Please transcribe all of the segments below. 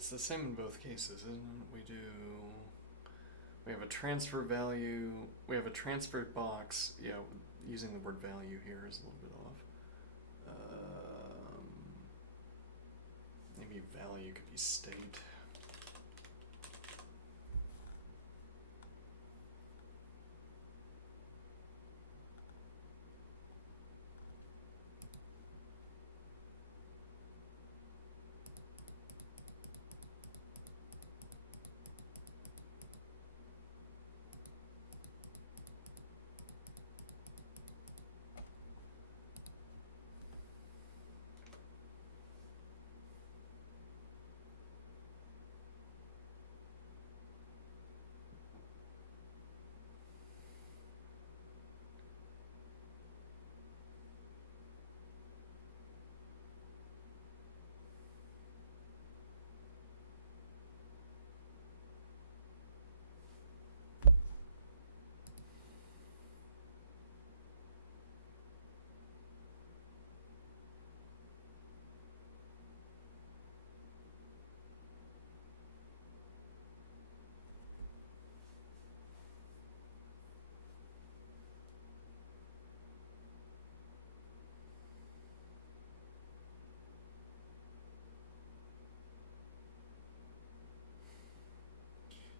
It's the same in both cases, isn't it? We have a transfer value, we have a transfer box. Yeah, using the word value here is a little bit off. Maybe value could be state.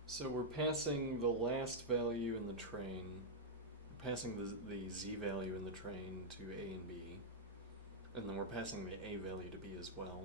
So we're passing the last value in the train, passing the z value in the train to A and B, and then we're passing the A value to B as well.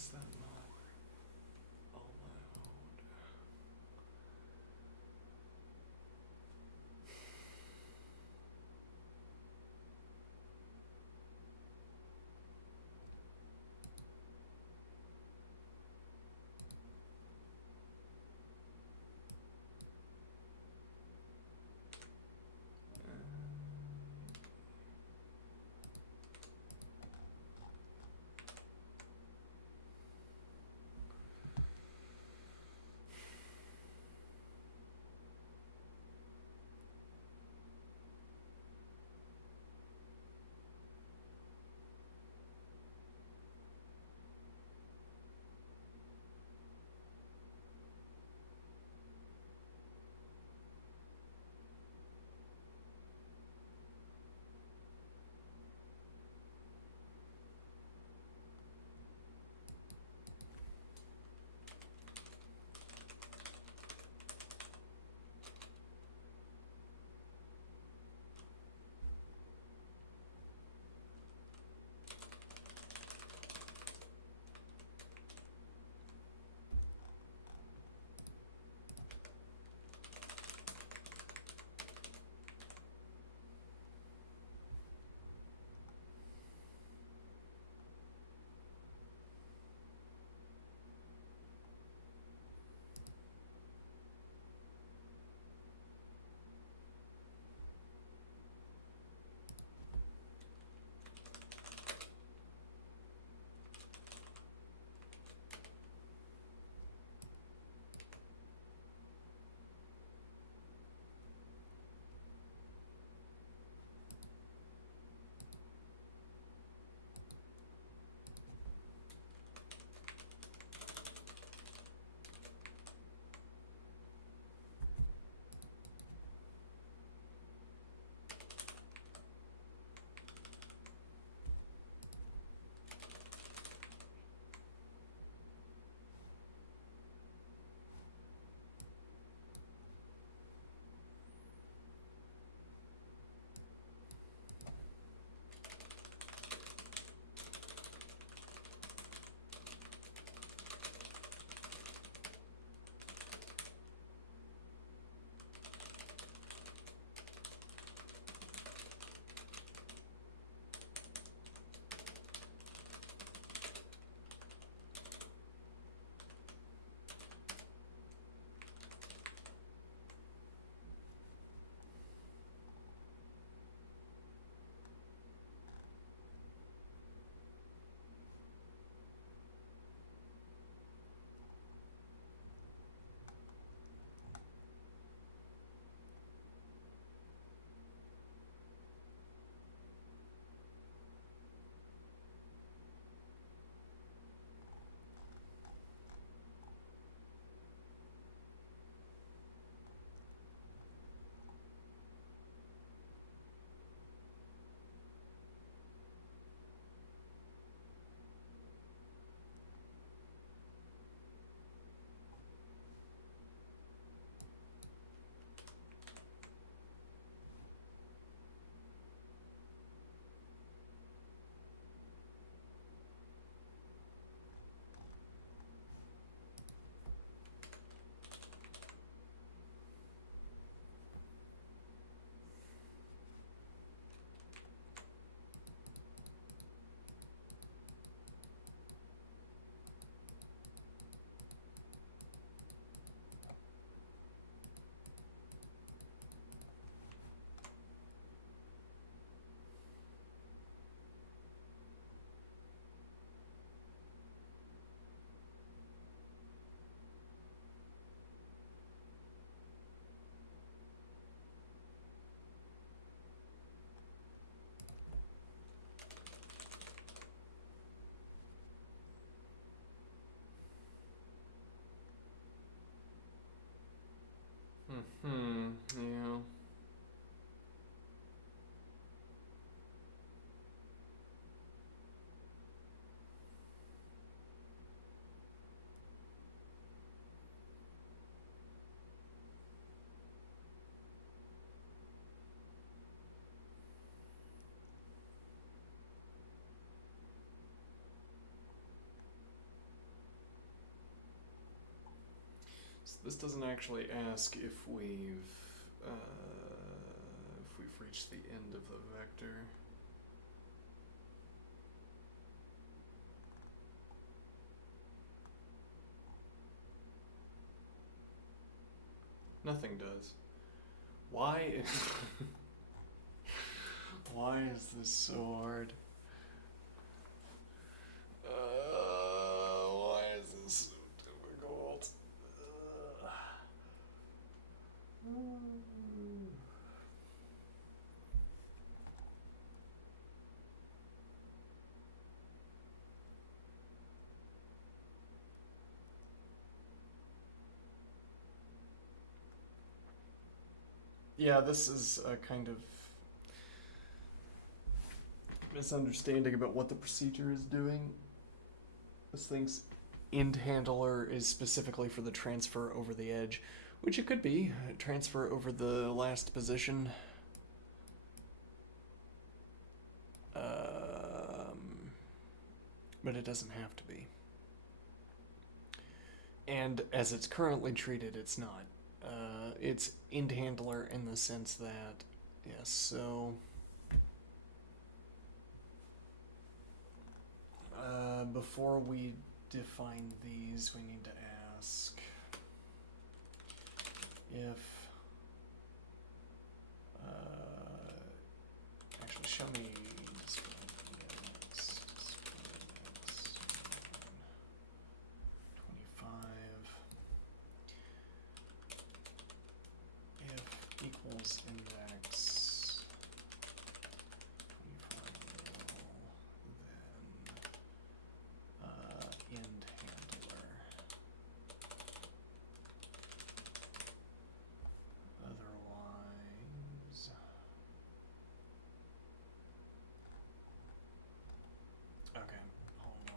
is that not allowed? Yeah. So this doesn't actually ask if we've reached the end of the vector. Nothing does. Why? Why is this so hard? Why is this so difficult? Yeah, this is a kind of misunderstanding about what the procedure is doing. This thing's int handler is specifically for the transfer over the edge, which it could be. Transfer over the last position. But it doesn't have to be. And as it's currently treated, it's not. It's int handler in the sense that, yes, so before we define these, we need to ask if actually show me display x, 25 if equals index 25 then int handler. Otherwise, okay, hold on.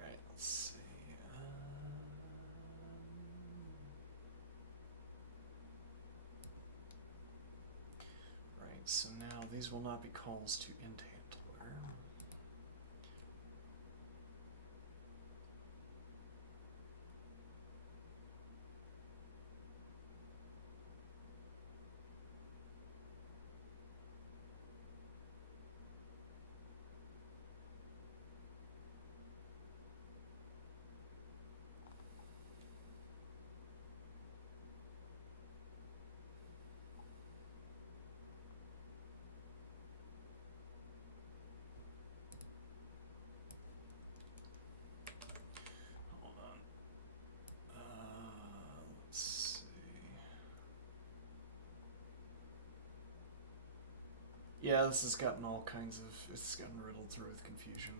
Right, let's see. Right, so now these will not be calls to int handler. Hold on. Let's see. Yeah, this has gotten all kinds of, it's gotten riddled through with confusion.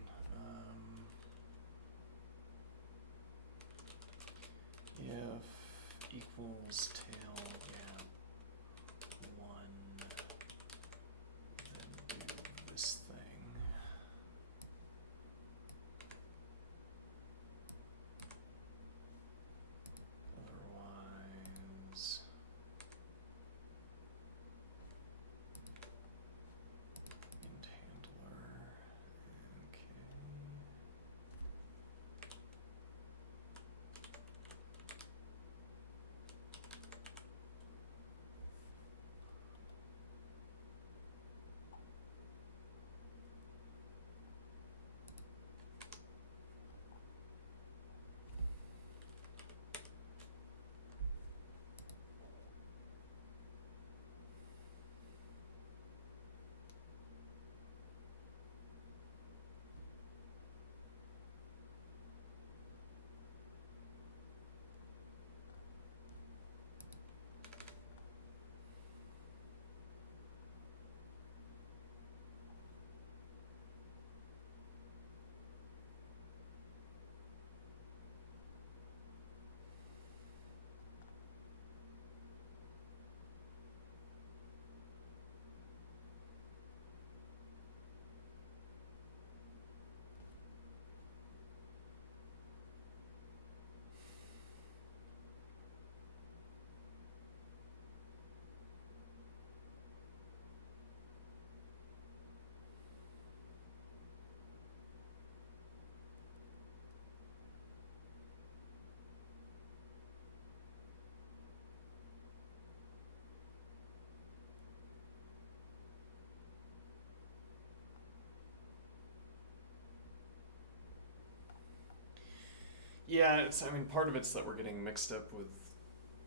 If equals tail gap 1, then do this thing. Otherwise, int handler, okay. Yeah, I mean, part of it's that we're getting mixed up with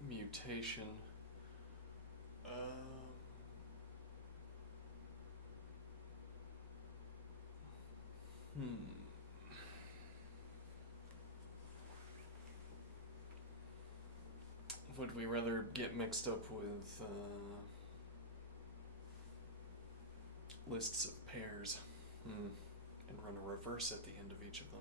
mutation. Um, hmm. Would we rather get mixed up with lists of pairs? And run a reverse at the end of each of them?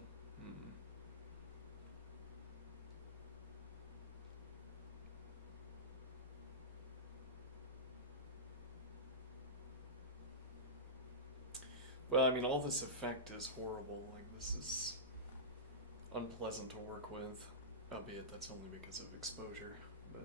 Well, I mean, all this effect is horrible. Like, this is unpleasant to work with, albeit that's only because of exposure. But,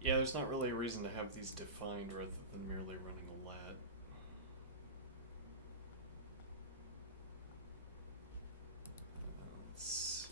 yeah, there's not really a reason to have these defined rather than merely running a lat. Let's see.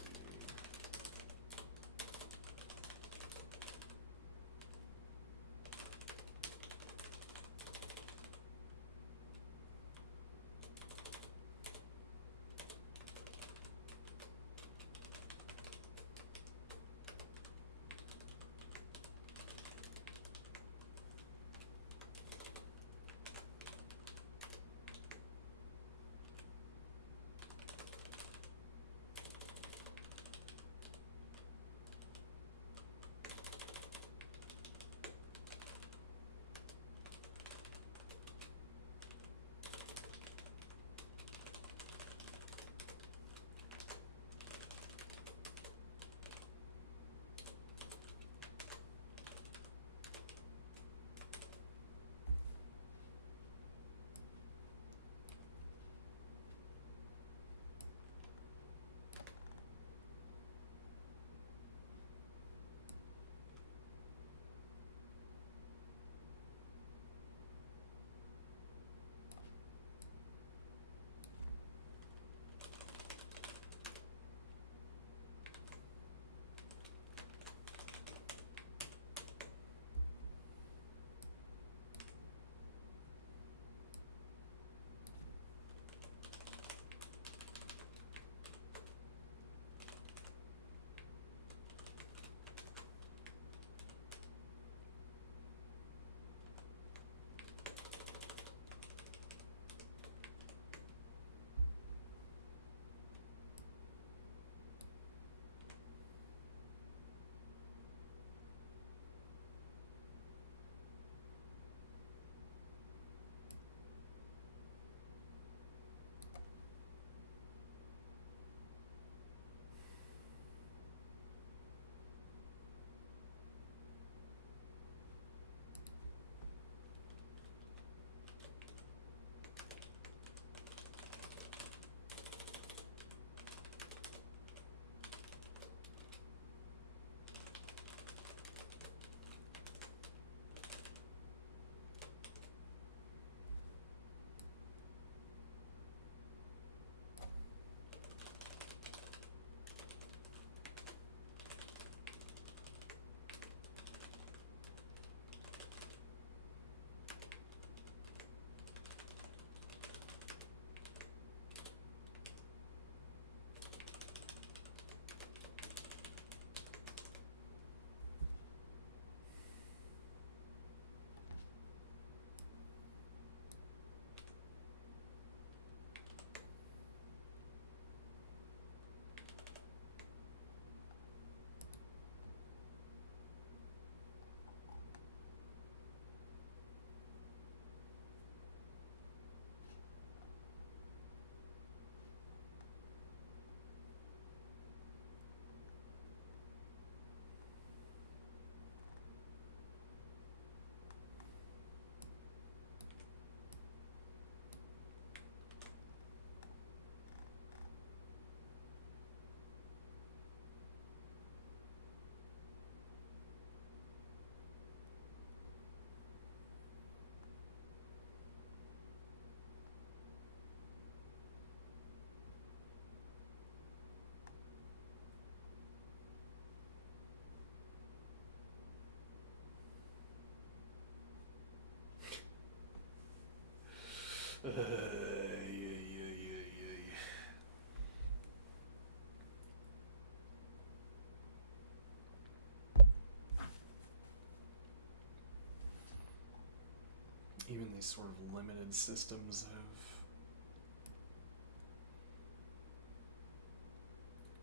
even these sort of limited systems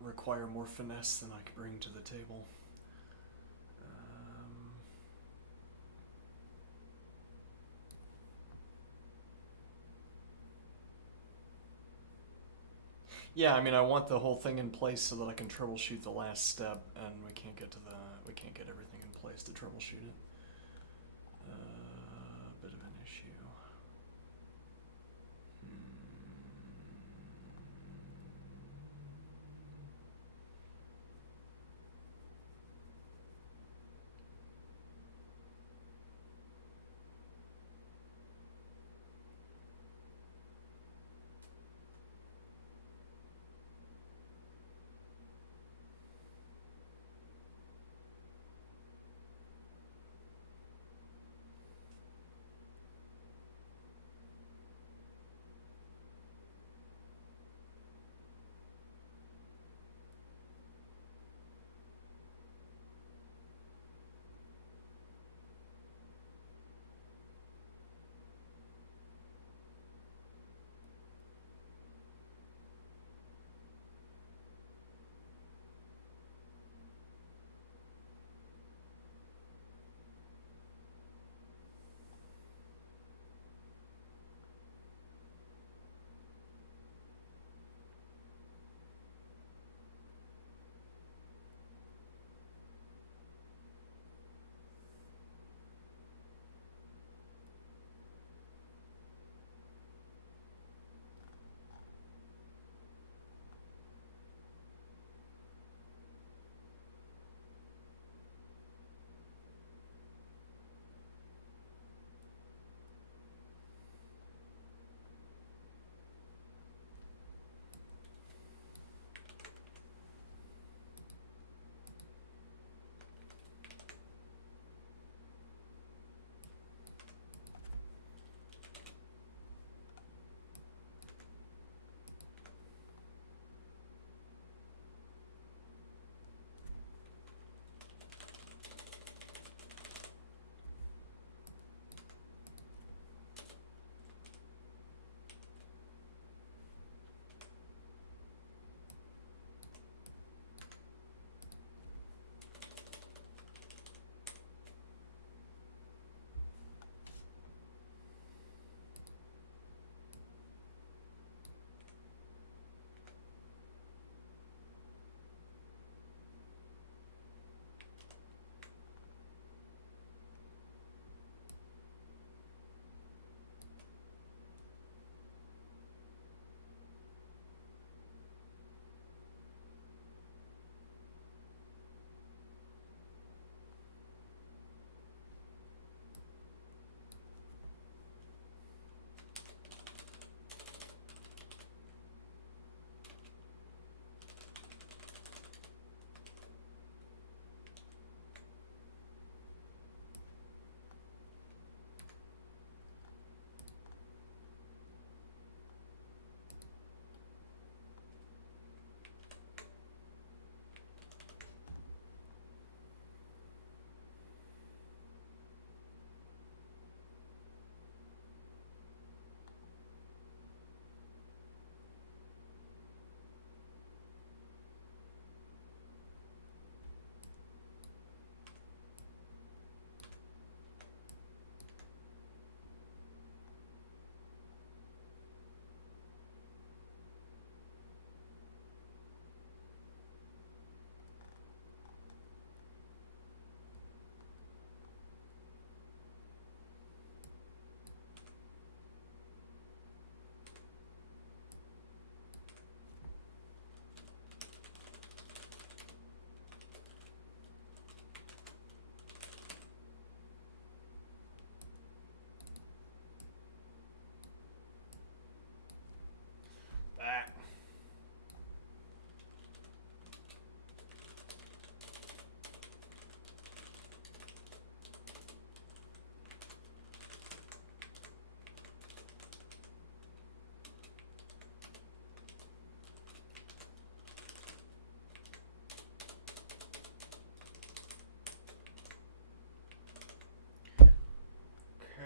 require more finesse than I could bring to the table. Yeah, I mean, I want the whole thing in place so that I can troubleshoot the last step, and we can't get everything in place to troubleshoot it. Bit of an issue.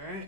Alright.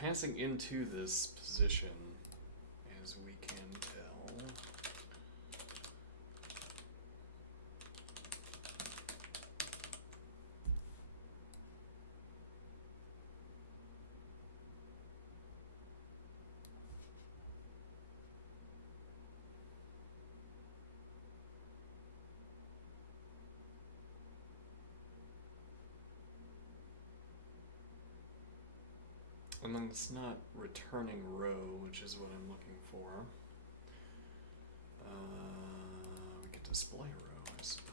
passing into this position, as we can tell. And then it's not returning row, which is what I'm looking for. We could display row, I suppose.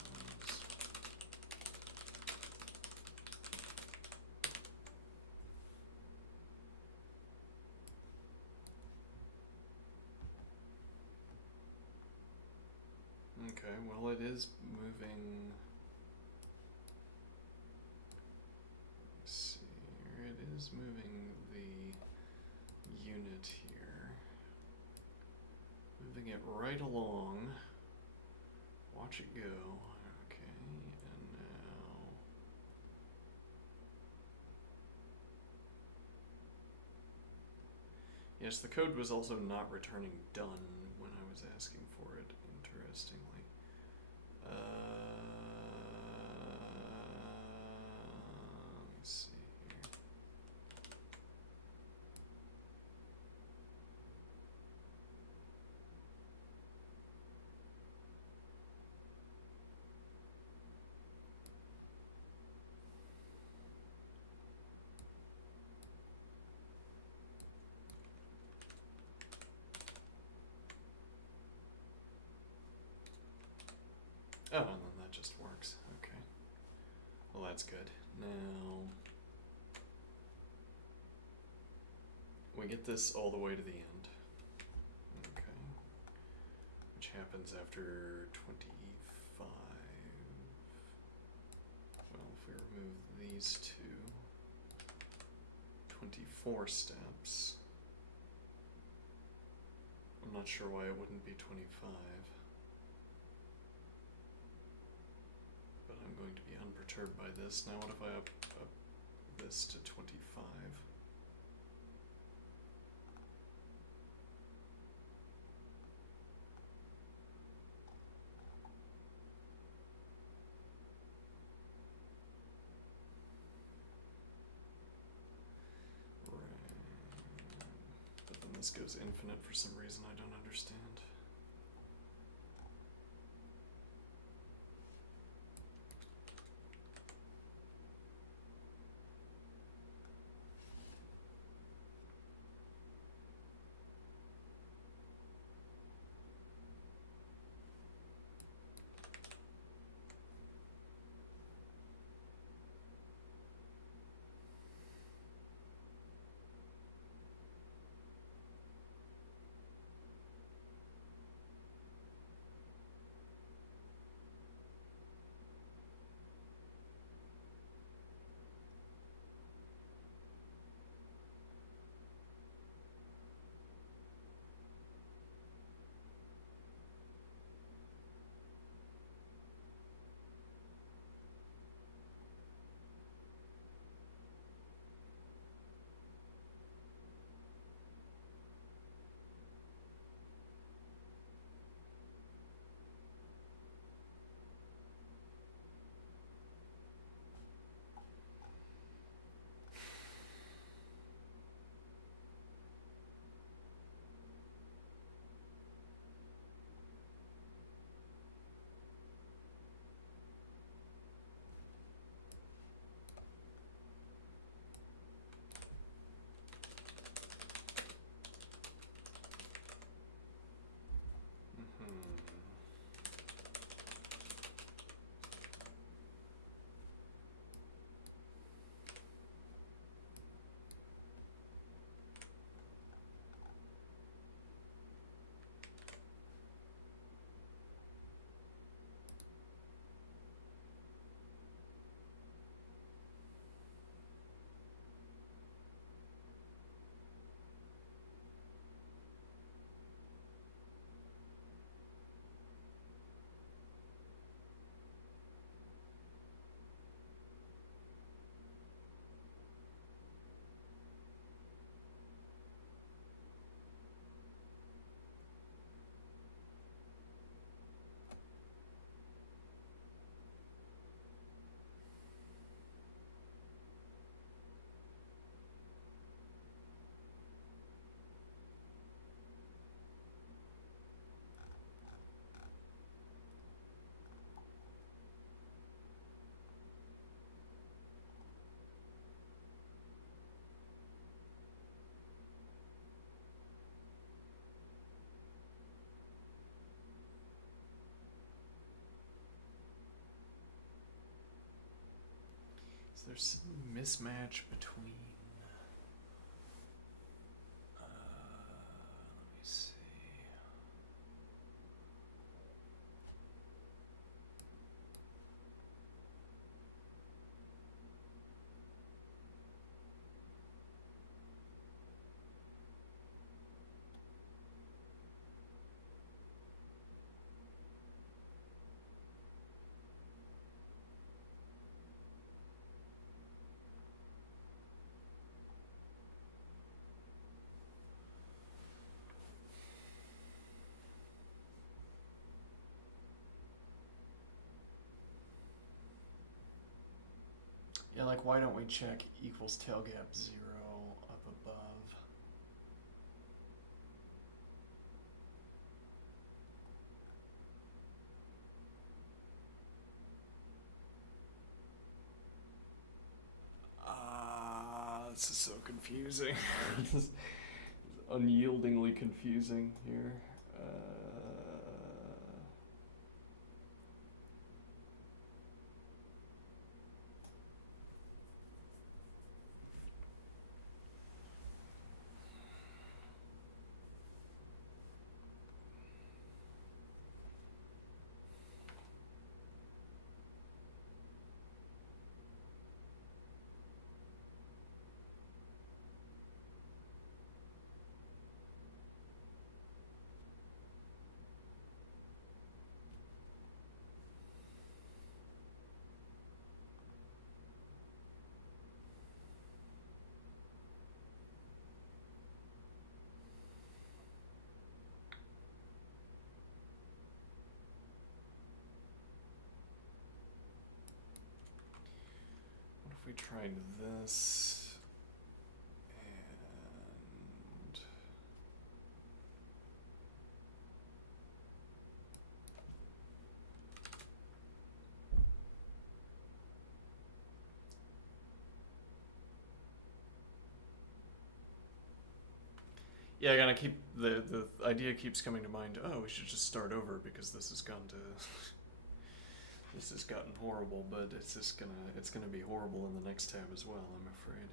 Okay, well, it is moving. Let's see, it is moving the unit here. Moving it right along. Watch it go. Okay, and now. Yes, the code was also not returning done when I was asking for it, interestingly. Let's see here. Oh, and then that just works. Okay. Well, that's good. Now, we get this all the way to the end. Okay. Which happens after 25. Well, if we remove these two, 24 steps. I'm not sure why it wouldn't be 25. But I'm going to be unperturbed by this. Now what if I up this to 25? But then this goes infinite for some reason I don't understand. there's some mismatch between. Let me see. Yeah, like why don't we check equals tail gap 0 up above? This is so confusing. This is unyieldingly confusing here. What if we tried this and yeah, I gotta keep the idea keeps coming to mind. Oh, we should just start over because this has gone to this has gotten horrible, but it's gonna be horrible in the next tab as well, I'm afraid.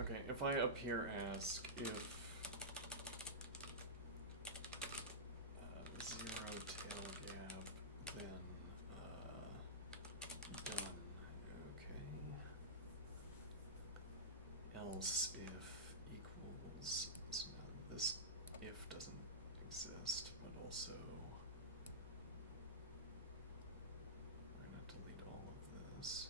Okay, if I up here ask if zero tail gap, then done. Okay. Else if equals, so now this if doesn't exist, but also we're gonna delete all of this.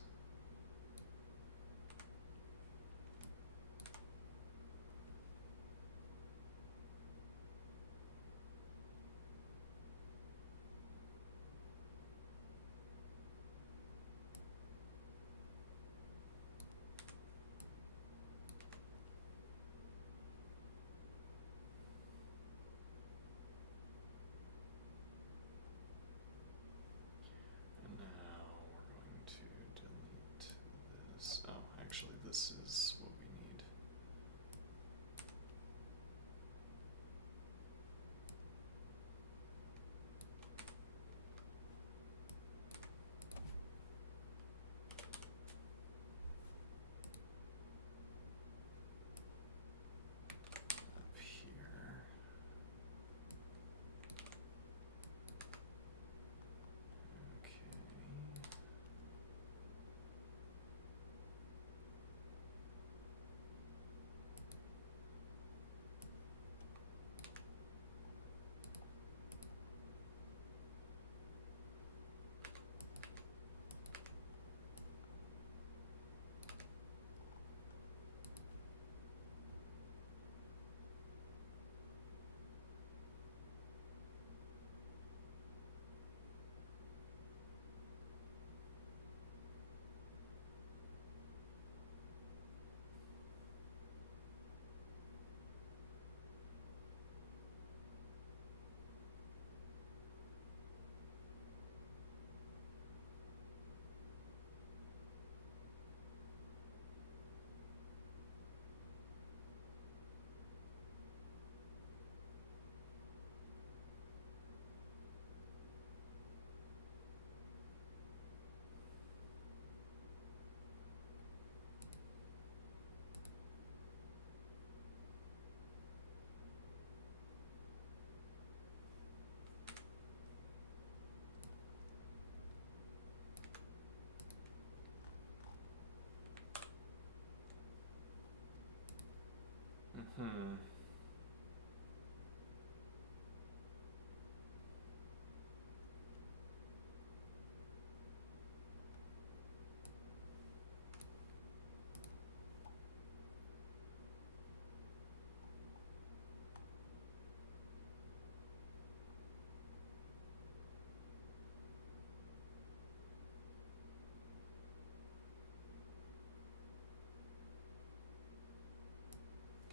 Hmm.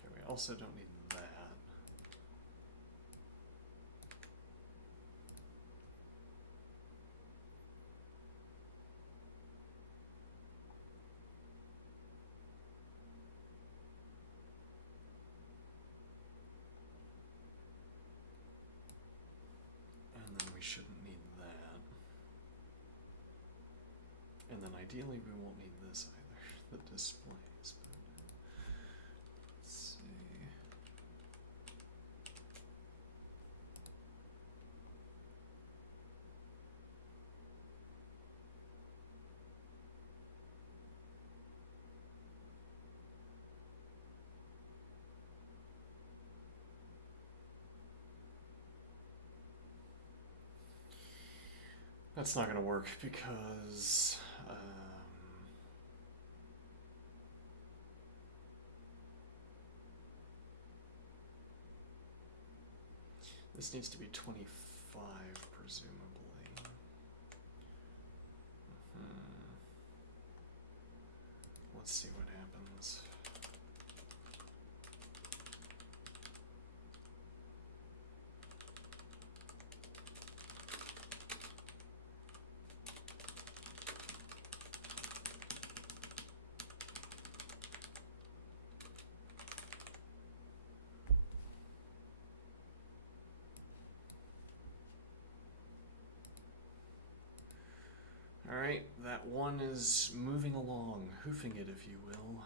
Okay, we also don't need that. And then we shouldn't need that. And then ideally we won't need this either, the displays. But let's see. That's not going to work because this needs to be 25, presumably. Let's see what happens. Alright, that one is moving along, hoofing it, if you will.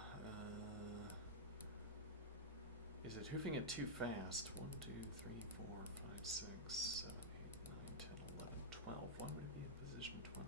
Is it hoofing it too fast? 1, 2, 3, 4, 5, 6, 7, 8, 9, 10, 11, 12. Why would it be in position 12?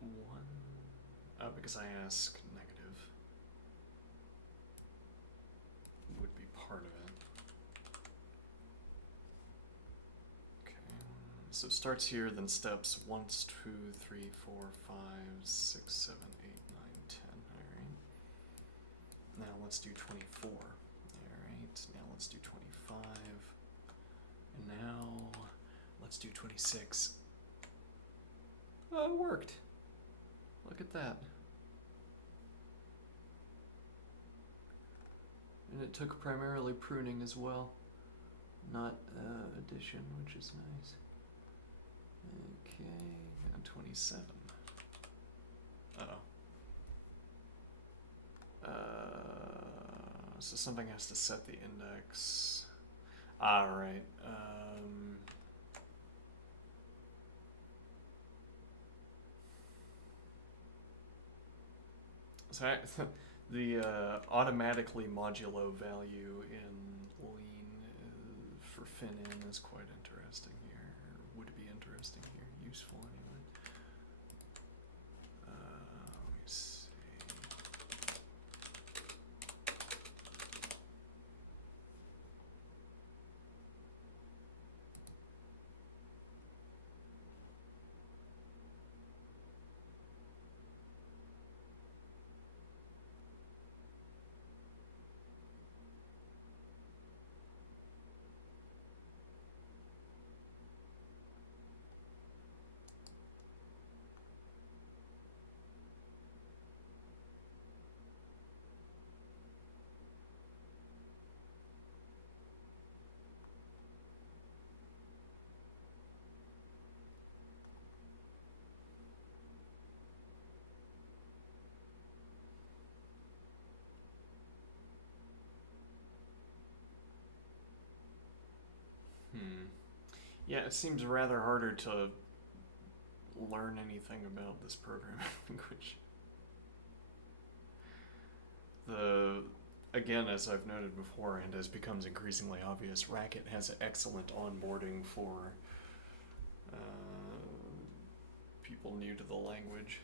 One. Oh, because I ask negative would be part of it. Okay. So it starts here, then steps 1, 2, 3, 4, 5, 6, 7, 8, 9, 10. Alright. Now let's do 24. Alright. Now let's do 25. And now let's do 26. Oh, it worked. Look at that. And it took primarily pruning as well, not addition, which is nice. Okay, and 27. Uh-oh. So something has to set the index. Alright. So the automatically modulo value in lean for fin-in is quite interesting here. Would be interesting here. Useful anyway. Let me see. Yeah, it seems rather harder to learn anything about this programming language. Again, as I've noted before, and as becomes increasingly obvious, Racket has excellent onboarding for uh, people new to the language.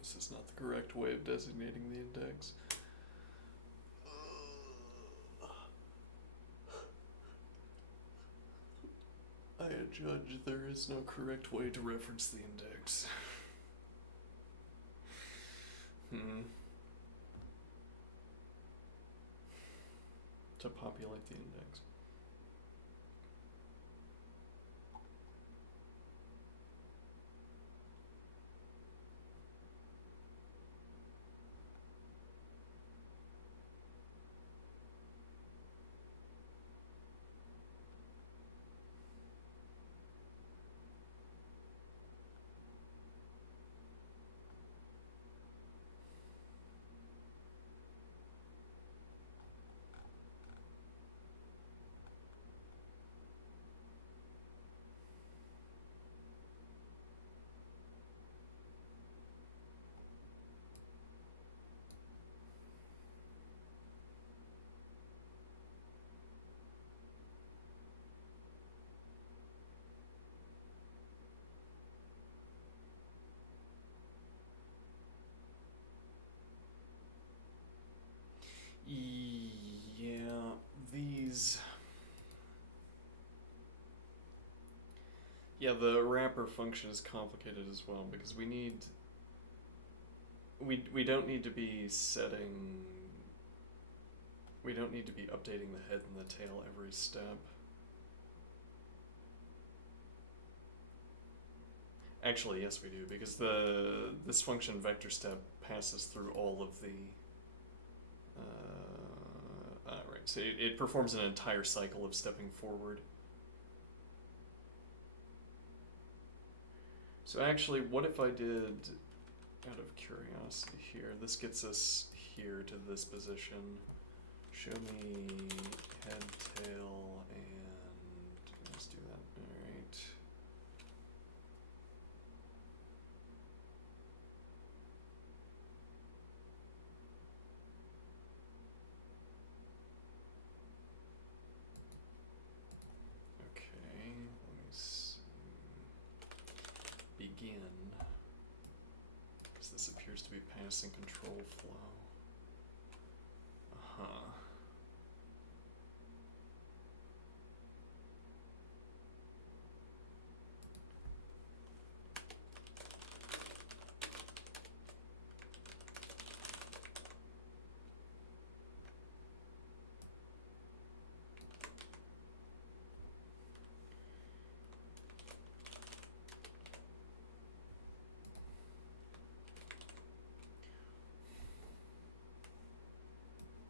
This is not the correct way of designating the index. I adjudge there is no correct way to reference the index. To populate the index. Yeah, the wrapper function is complicated as well because we don't need to be setting. We don't need to be updating the head and the tail every step. Actually, yes, we do, because this function vector step passes through all of the. Right, so it performs an entire cycle of stepping forward. So actually, what if I did, out of curiosity here, this gets us here to this position. Show me head, tail, and let's do that. All right. Okay, let me see. Begin. Because this appears to be passing control flow. Uh-huh.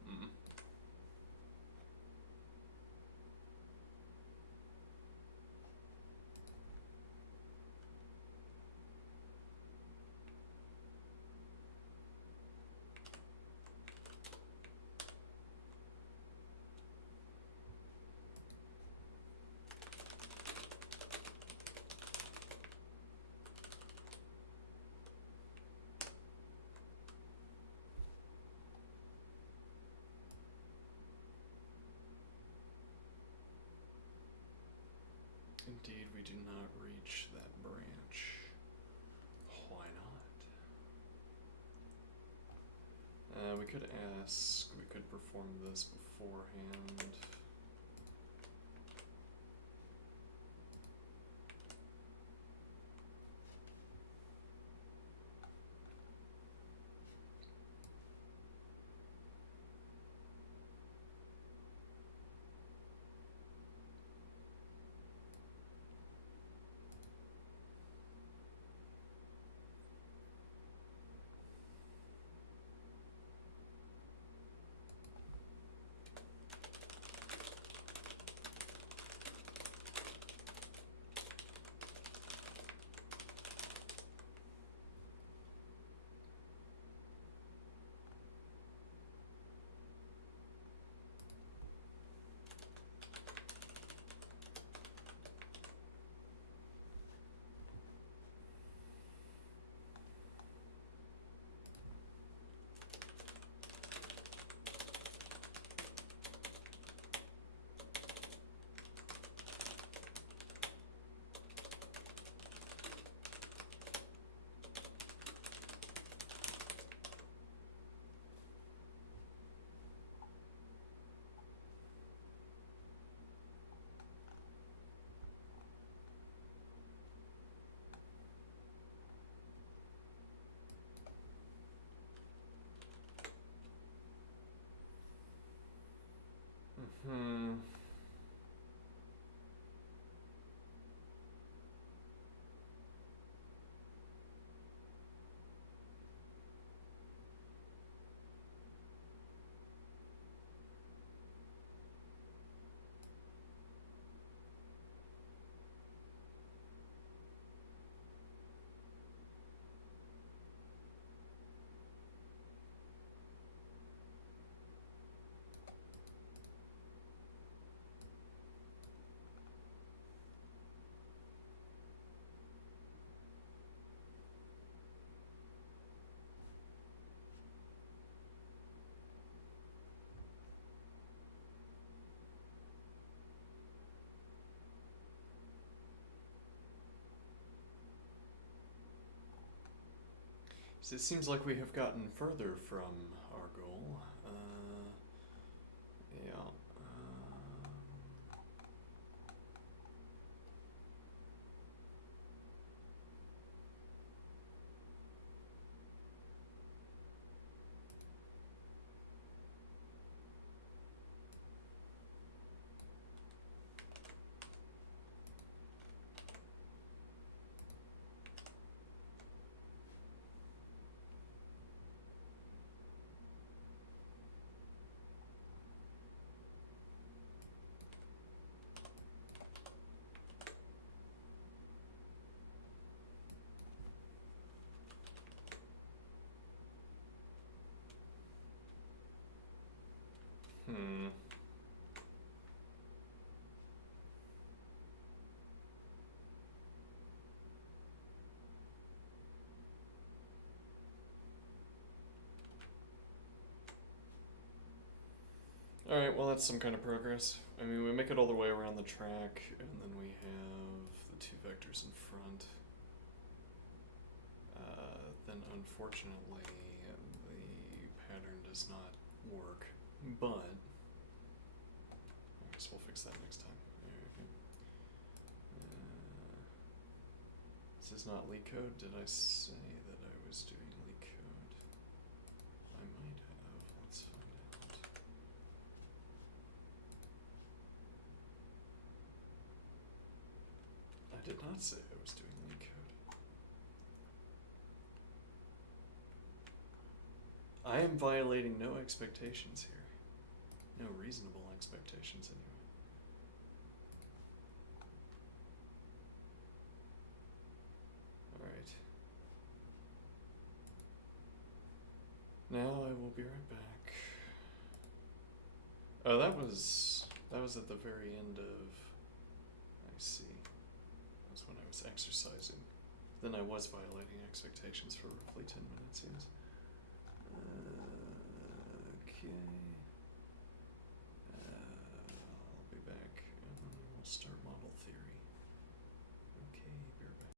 Mm. Indeed, we do not reach that branch. Why not? We could ask, we could perform this beforehand. Hmm. So it seems like we have gotten further from our goal. Yeah. Alright, well, that's some kind of progress. I mean, we make it all the way around the track, and then we have the two vectors in front. Then, unfortunately, the pattern does not work, but I guess we'll fix that next time. Okay. This is not LeetCode. Did I say that I was doing LeetCode? I might have. Let's find out. I did not say I was doing LeetCode. I am violating no expectations here. No reasonable expectations, anyway. Alright. Now I will be right back. Oh, that was at the very end of. I see. That was when I was exercising. Then I was violating expectations for roughly 10 minutes, yes. Okay. I'll be back, and then we'll start model theory. Okay, be right back.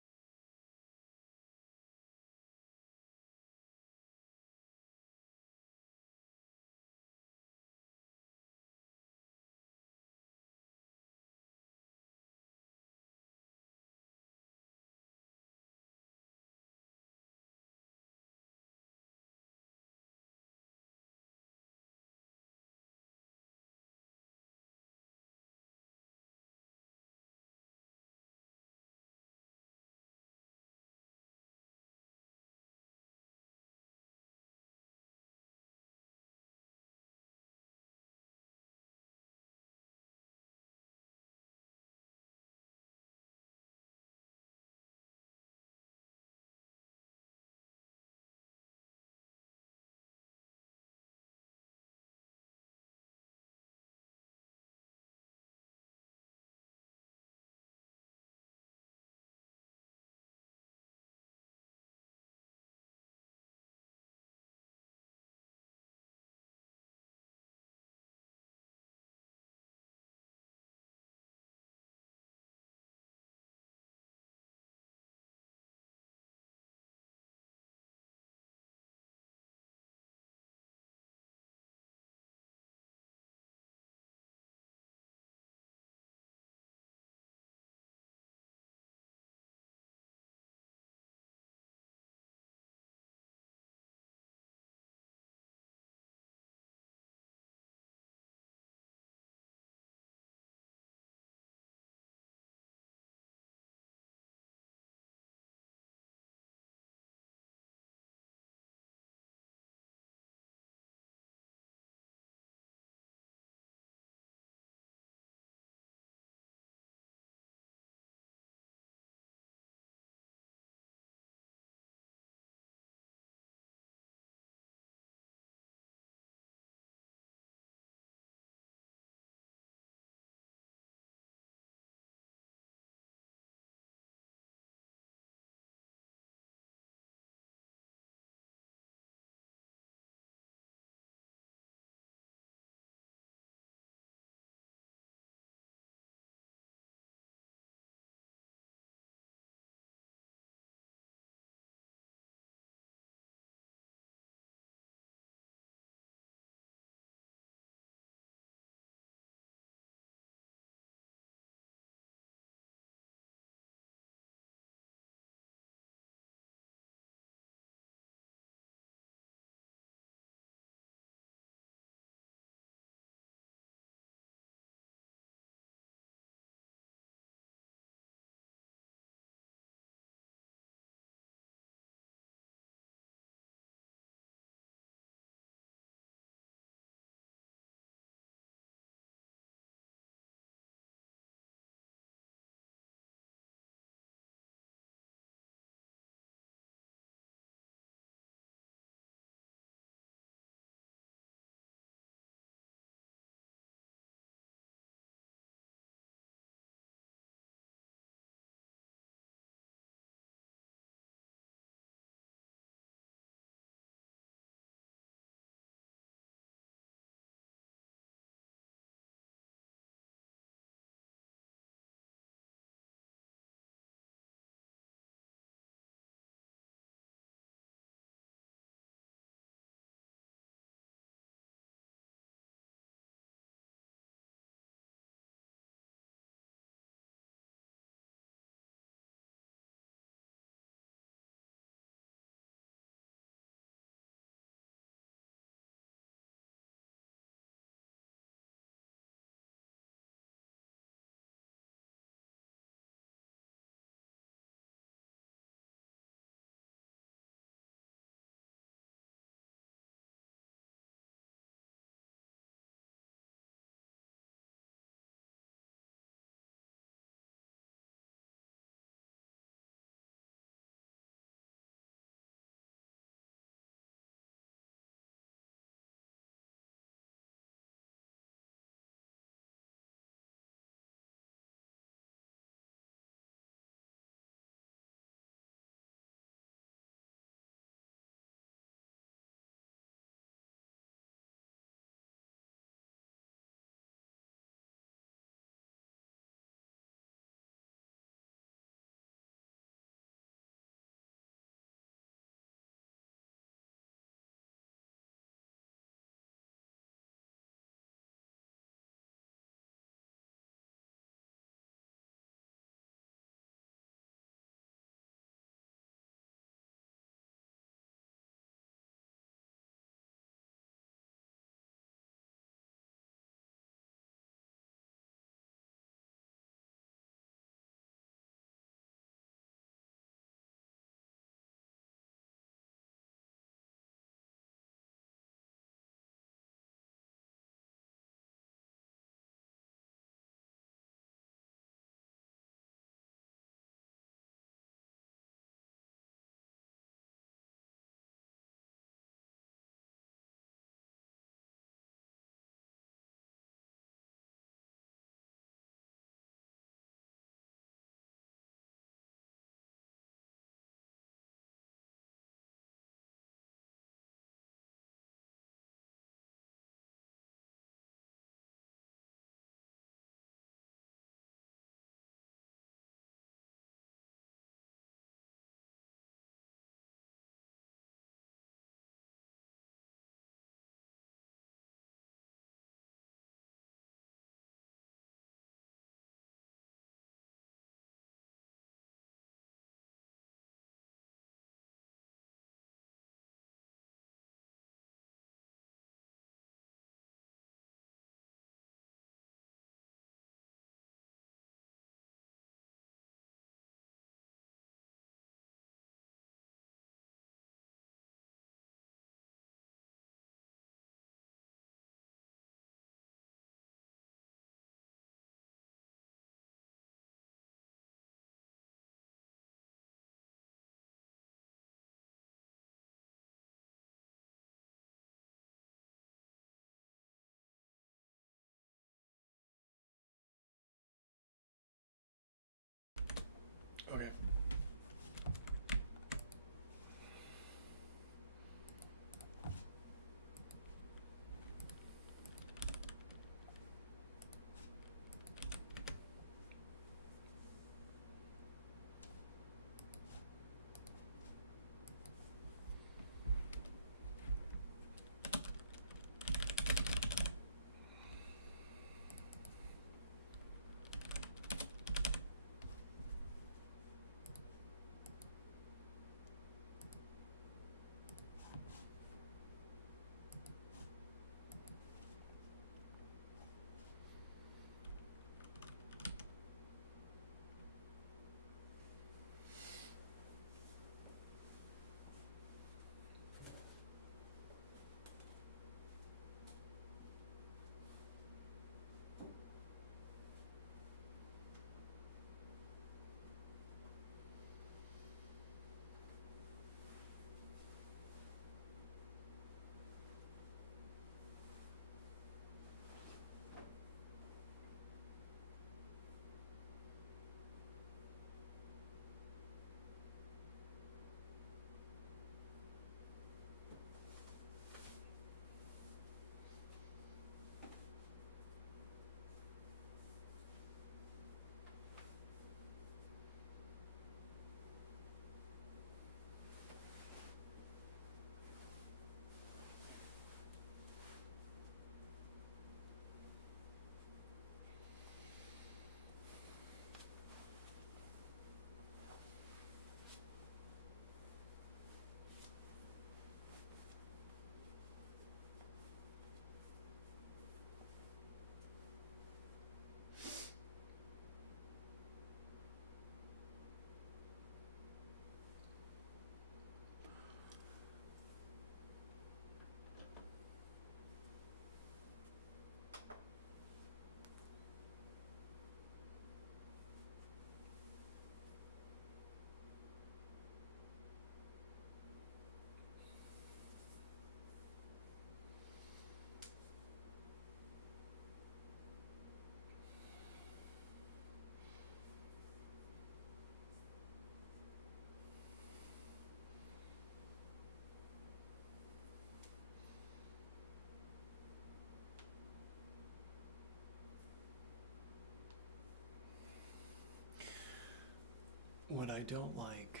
What I don't like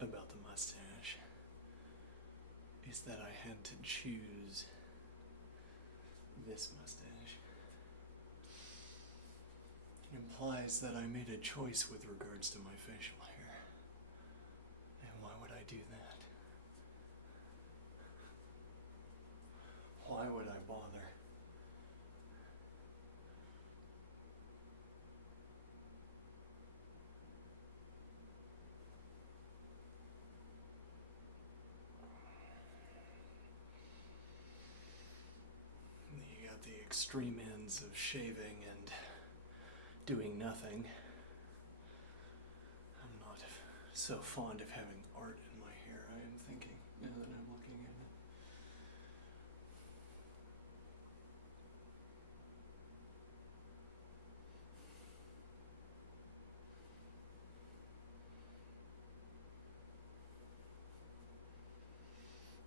about the mustache is that I had to choose this mustache. It implies that I made a choice with regards to my facial hair. And why would I do that? Why would I bother? You got the extreme ends of shaving and doing nothing. I'm not so fond of having art in my hair, I am thinking, now that I'm looking at it.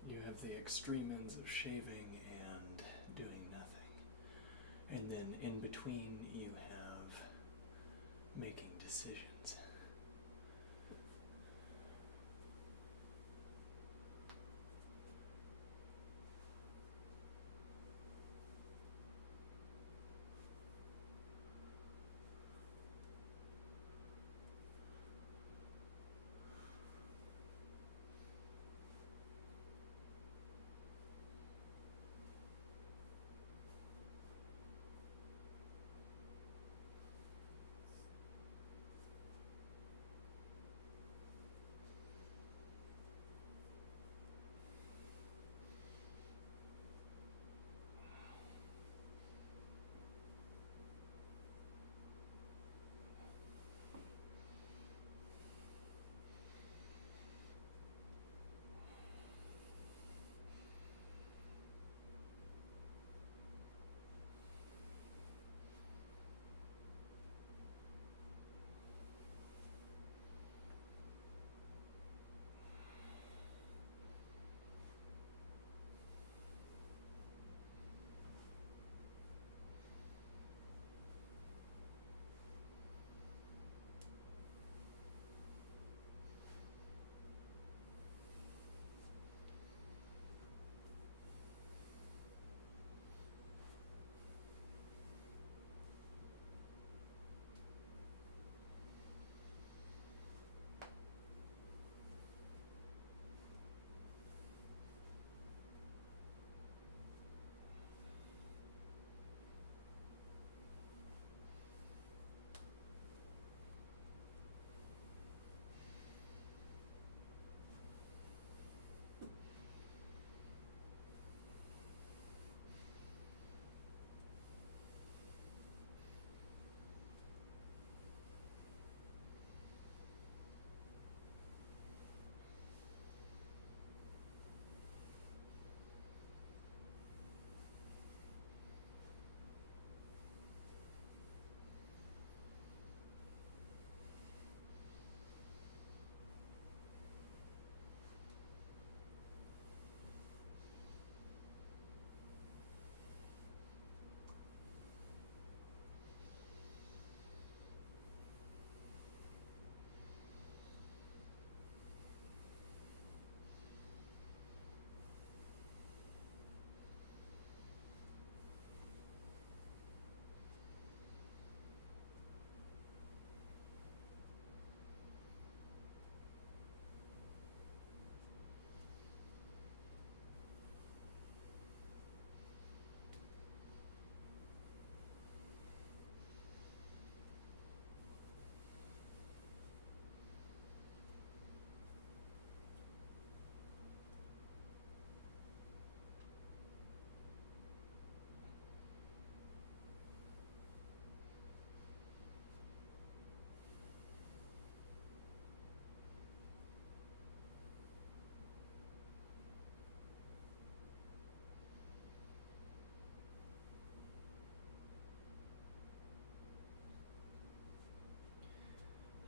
You have the extreme ends of shaving and doing nothing. And then in between you have making decisions.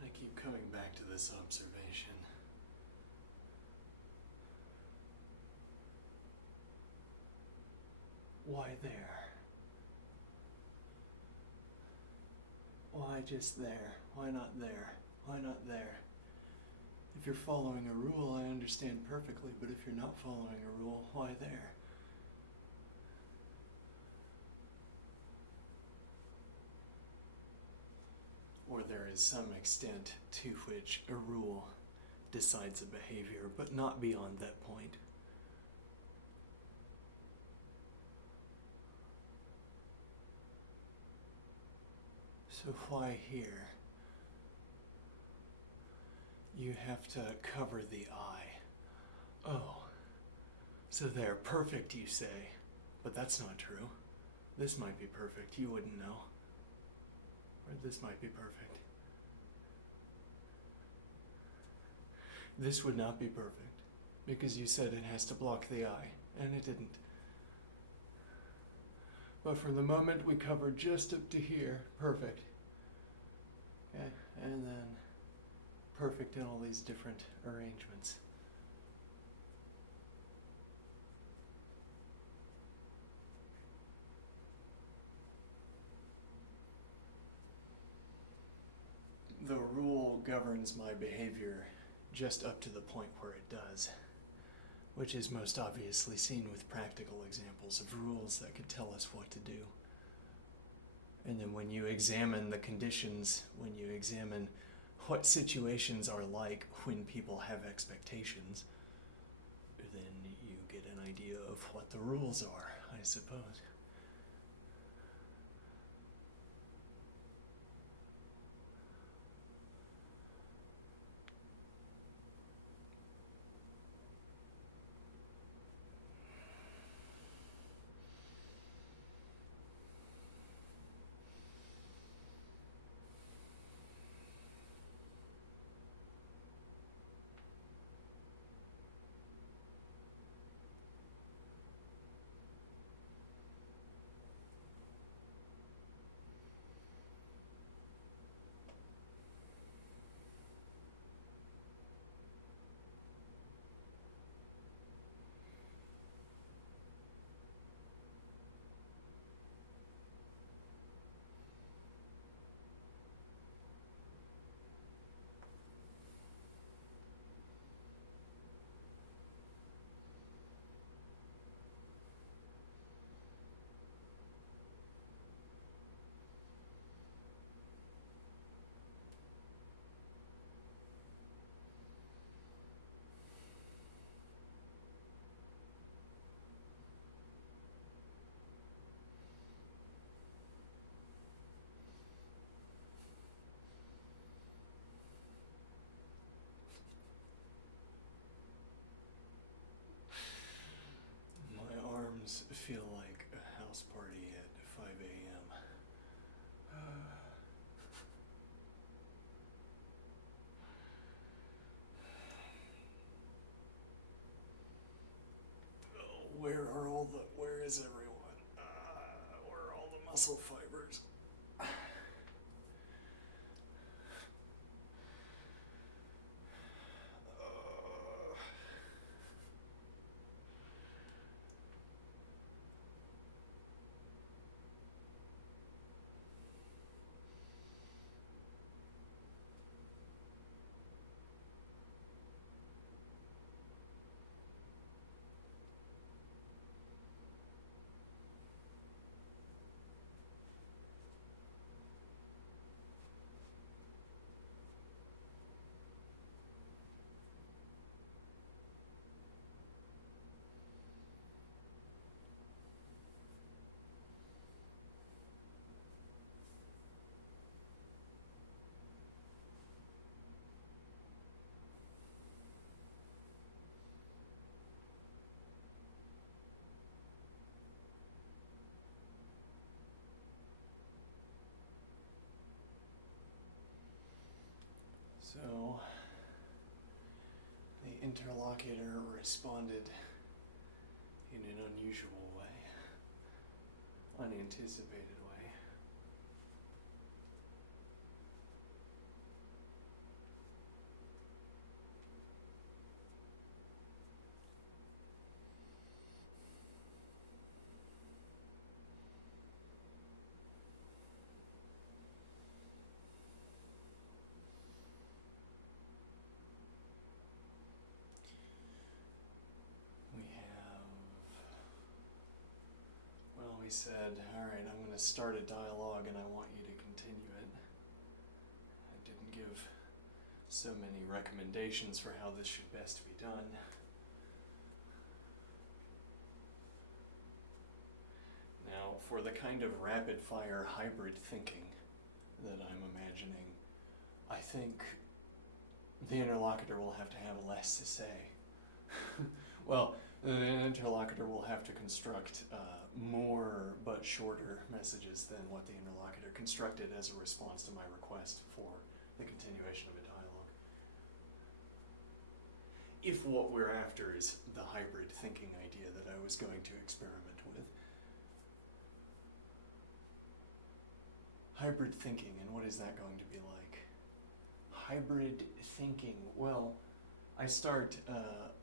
I keep coming back to this observation. Why there? Why just there? Why not there? Why not there? If you're following a rule, I understand perfectly, but if you're not following a rule, why there? Or there is some extent to which a rule decides a behavior, but not beyond that point. So why here? You have to cover the eye. Oh, so they're perfect, you say, but that's not true. This might be perfect, you wouldn't know. Or this might be perfect. This would not be perfect, because you said it has to block the eye, and it didn't. But for the moment, we covered just up to here, perfect. Okay, and then perfect in all these different arrangements. The rule governs my behavior just up to the point where it does, which is most obviously seen with practical examples of rules that could tell us what to do. And then when you examine the conditions, when you examine what situations are like when people have expectations, then you get an idea of what the rules are, I suppose. My arms feel like a house party at 5 a.m. Where is everyone? Where are all the muscle fibers? So, the interlocutor responded in an unusual way, unanticipated way. we said, alright, I'm going to start a dialogue and I want you to continue it. I didn't give so many recommendations for how this should best be done. Now, for the kind of rapid-fire hybrid thinking that I'm imagining, I think the interlocutor will have to have less to say. Well, the interlocutor will have to construct more but shorter messages than what the interlocutor constructed as a response to my request for the continuation of a dialogue. If what we're after is the hybrid thinking idea that I was going to experiment with. Hybrid thinking, and what is that going to be like? Hybrid thinking, well, I start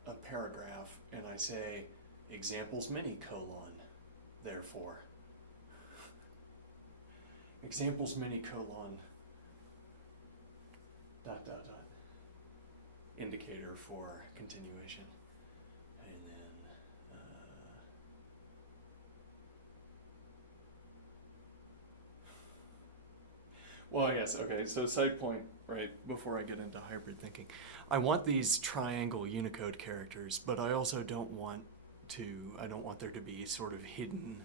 a paragraph and I say, examples many, colon, therefore. Examples many, colon, dot, dot, dot. Indicator for continuation. And then, well, yes, okay, so side point, right, before I get into hybrid thinking. I want these triangle Unicode characters, but I also don't want there to be sort of hidden,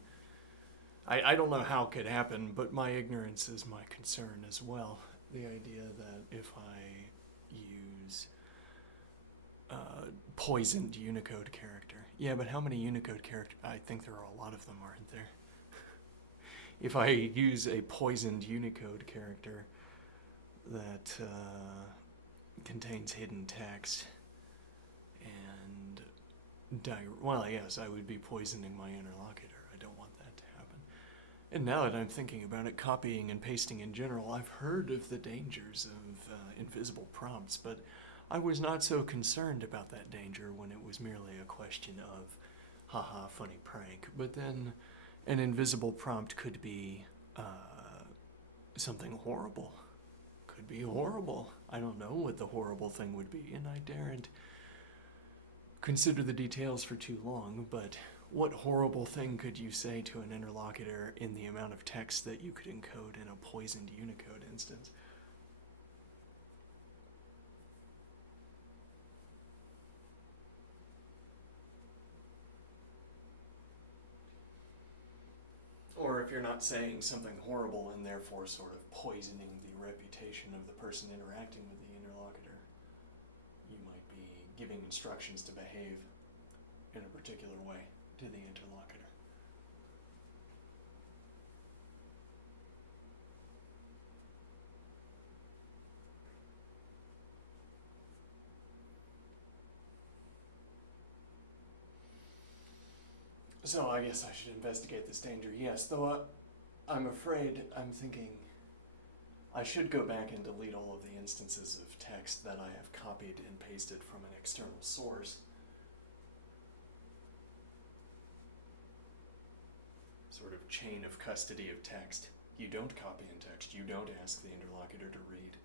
I don't know how it could happen, but my ignorance is my concern as well. The idea that if I use poisoned Unicode character. Yeah, but how many Unicode characters? I think there are a lot of them, aren't there? If I use a poisoned Unicode character that contains hidden text and well, yes, I would be poisoning my interlocutor. I don't want that to happen. And now that I'm thinking about it, copying and pasting in general, I've heard of the dangers of invisible prompts, but I was not so concerned about that danger when it was merely a question of, haha, funny prank. But then an invisible prompt could be something horrible. Could be horrible. I don't know what the horrible thing would be, and I daren't consider the details for too long, but what horrible thing could you say to an interlocutor in the amount of text that you could encode in a poisoned Unicode instance? Or if you're not saying something horrible and therefore sort of poisoning the reputation of the person interacting with the interlocutor, you might be giving instructions to behave in a particular way to the interlocutor. So I guess I should investigate this danger, yes, though I'm afraid I'm thinking I should go back and delete all of the instances of text that I have copied and pasted from an external source. Sort of chain of custody of text. You don't copy in text, you don't ask the interlocutor to read.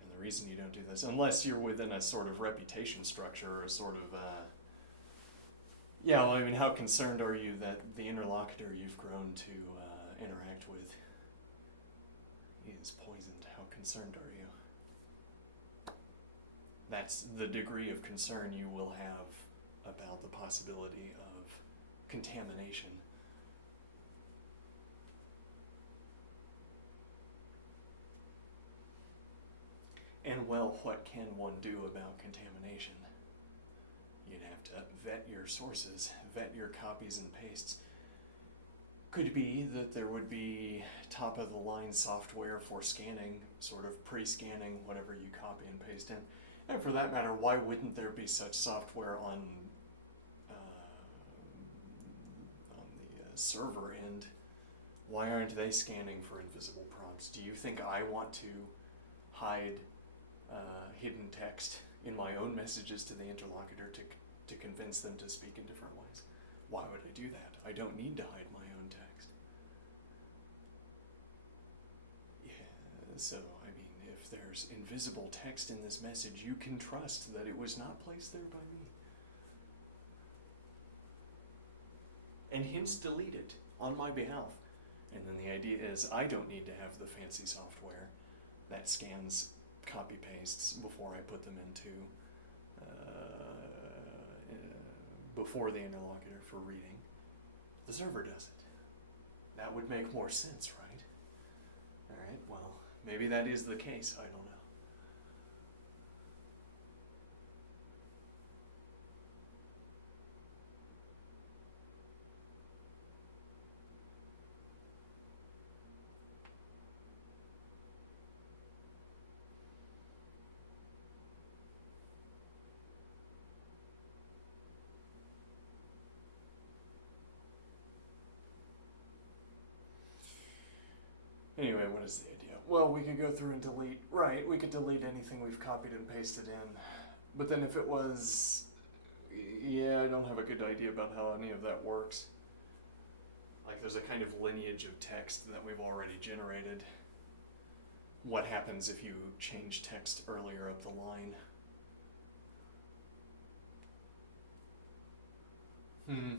And the reason you don't do this, unless you're within a sort of reputation structure or a sort of yeah, well, I mean, how concerned are you that the interlocutor you've grown to interact with is poisoned? How concerned are you? That's the degree of concern you will have about the possibility of contamination. And well, what can one do about contamination? You'd have to vet your sources, vet your copies and pastes. Could be that there would be top-of-the-line software for scanning, sort of pre-scanning whatever you copy and paste in. And for that matter, why wouldn't there be such software on the server end? Why aren't they scanning for invisible prompts? Do you think I want to hide hidden text in my own messages to the interlocutor to convince them to speak in different ways? Why would I do that? I don't need to hide my own text. Yeah, so, I mean, if there's invisible text in this message, you can trust that it was not placed there by me. and hints delete it on my behalf. And then the idea is I don't need to have the fancy software that scans copy pastes before I put them into before the interlocutor for reading. The server does it. That would make more sense, right? Alright, well, maybe that is the case, I don't know. Anyway, what is the idea? Well, we could go through and delete, right, we could delete anything we've copied and pasted in. But then if it was, yeah, I don't have a good idea about how any of that works. Like there's a kind of lineage of text that we've already generated. What happens if you change text earlier up the line? Hmm.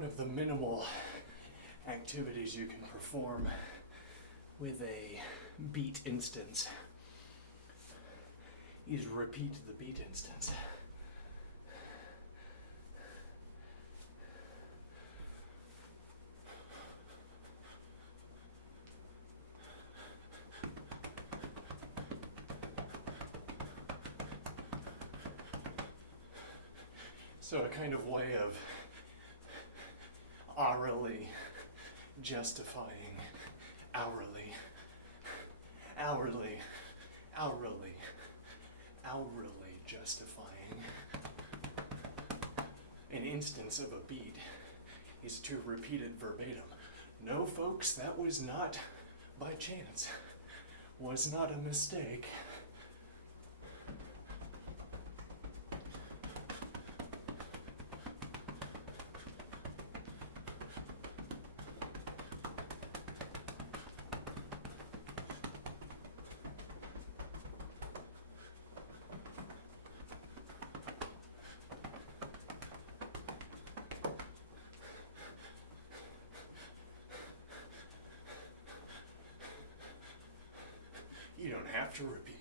one of the minimal activities you can perform with a beat instance is repeat the beat instance. So a kind of way of hourly justifying hourly justifying an instance of a beat is to repeat it verbatim. No, folks, that was not by chance, was not a mistake. You don't have to repeat.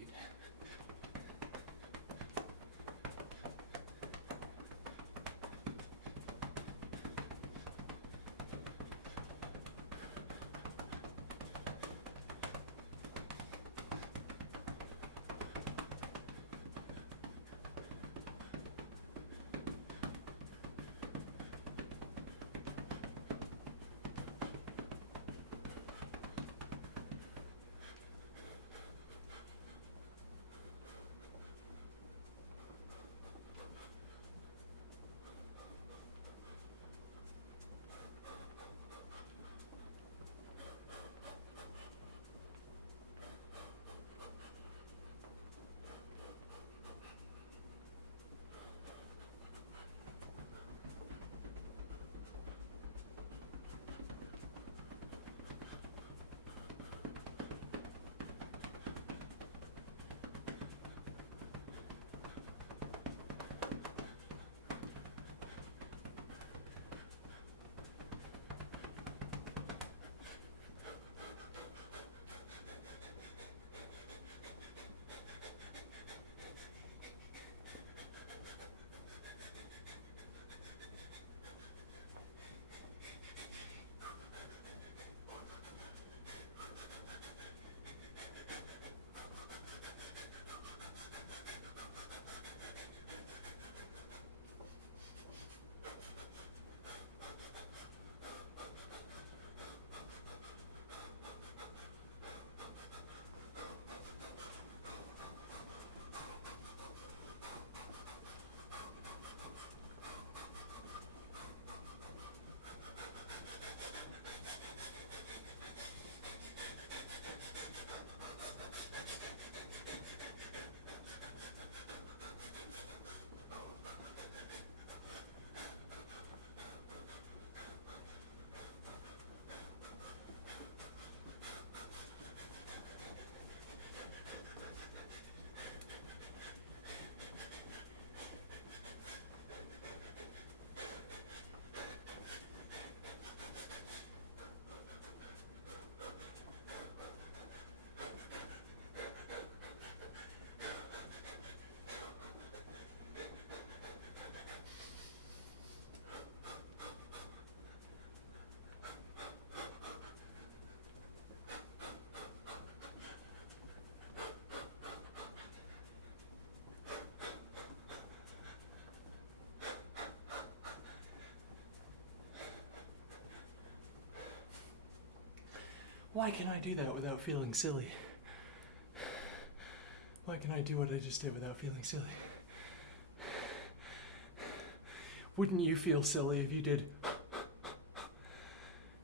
Why can I do that without feeling silly? Why can I do what I just did without feeling silly? Wouldn't you feel silly if you did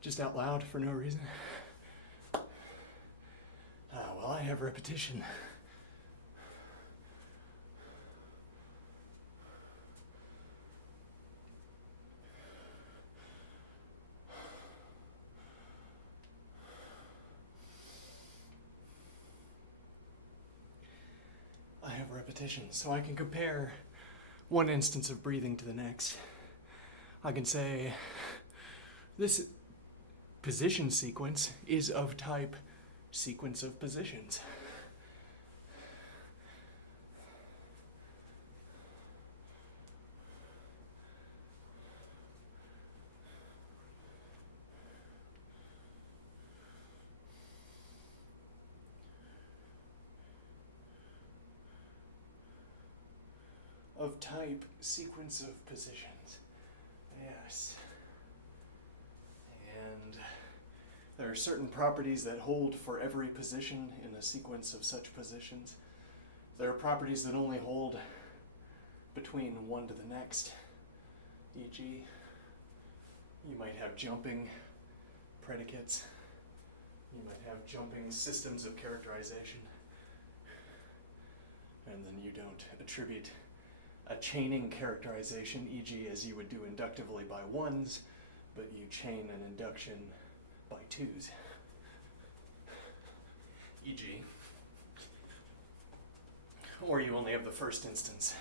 just out loud for no reason? Well, I have repetition. I have repetition, so I can compare one instance of breathing to the next. I can say, This position sequence is of type sequence of positions. Of type sequence of positions. Yes. And there are certain properties that hold for every position in a sequence of such positions. There are properties that only hold between one to the next, e.g., you might have jumping predicates, you might have jumping systems of characterization, and then you don't attribute a chaining characterization, e.g., as you would do inductively by ones, but you chain an induction by twos, e.g., or you only have the first instance,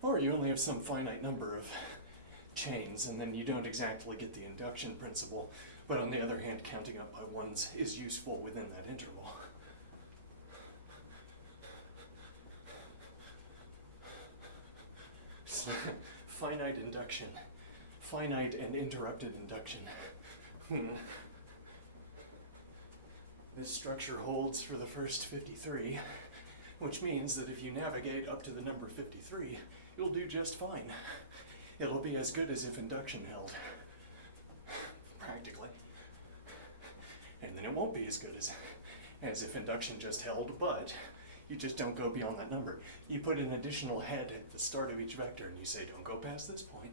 or you only have some finite number of chains, and then you don't exactly get the induction principle, but on the other hand, counting up by ones is useful within that interval. So, finite induction, finite and interrupted induction. This structure holds for the first 53, which means that if you navigate up to the number 53, you'll do just fine. It'll be as good as if induction held, practically. And then it won't be as good as if induction just held, but you just don't go beyond that number. You put an additional head at the start of each vector and you say, don't go past this point.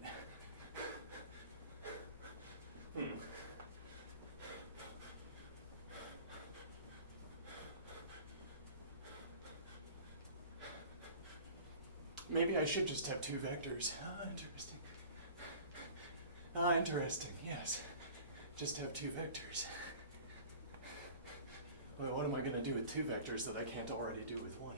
Maybe I should just have two vectors. Interesting. Interesting, yes. Just have two vectors. Well, what am I going to do with two vectors that I can't already do with one?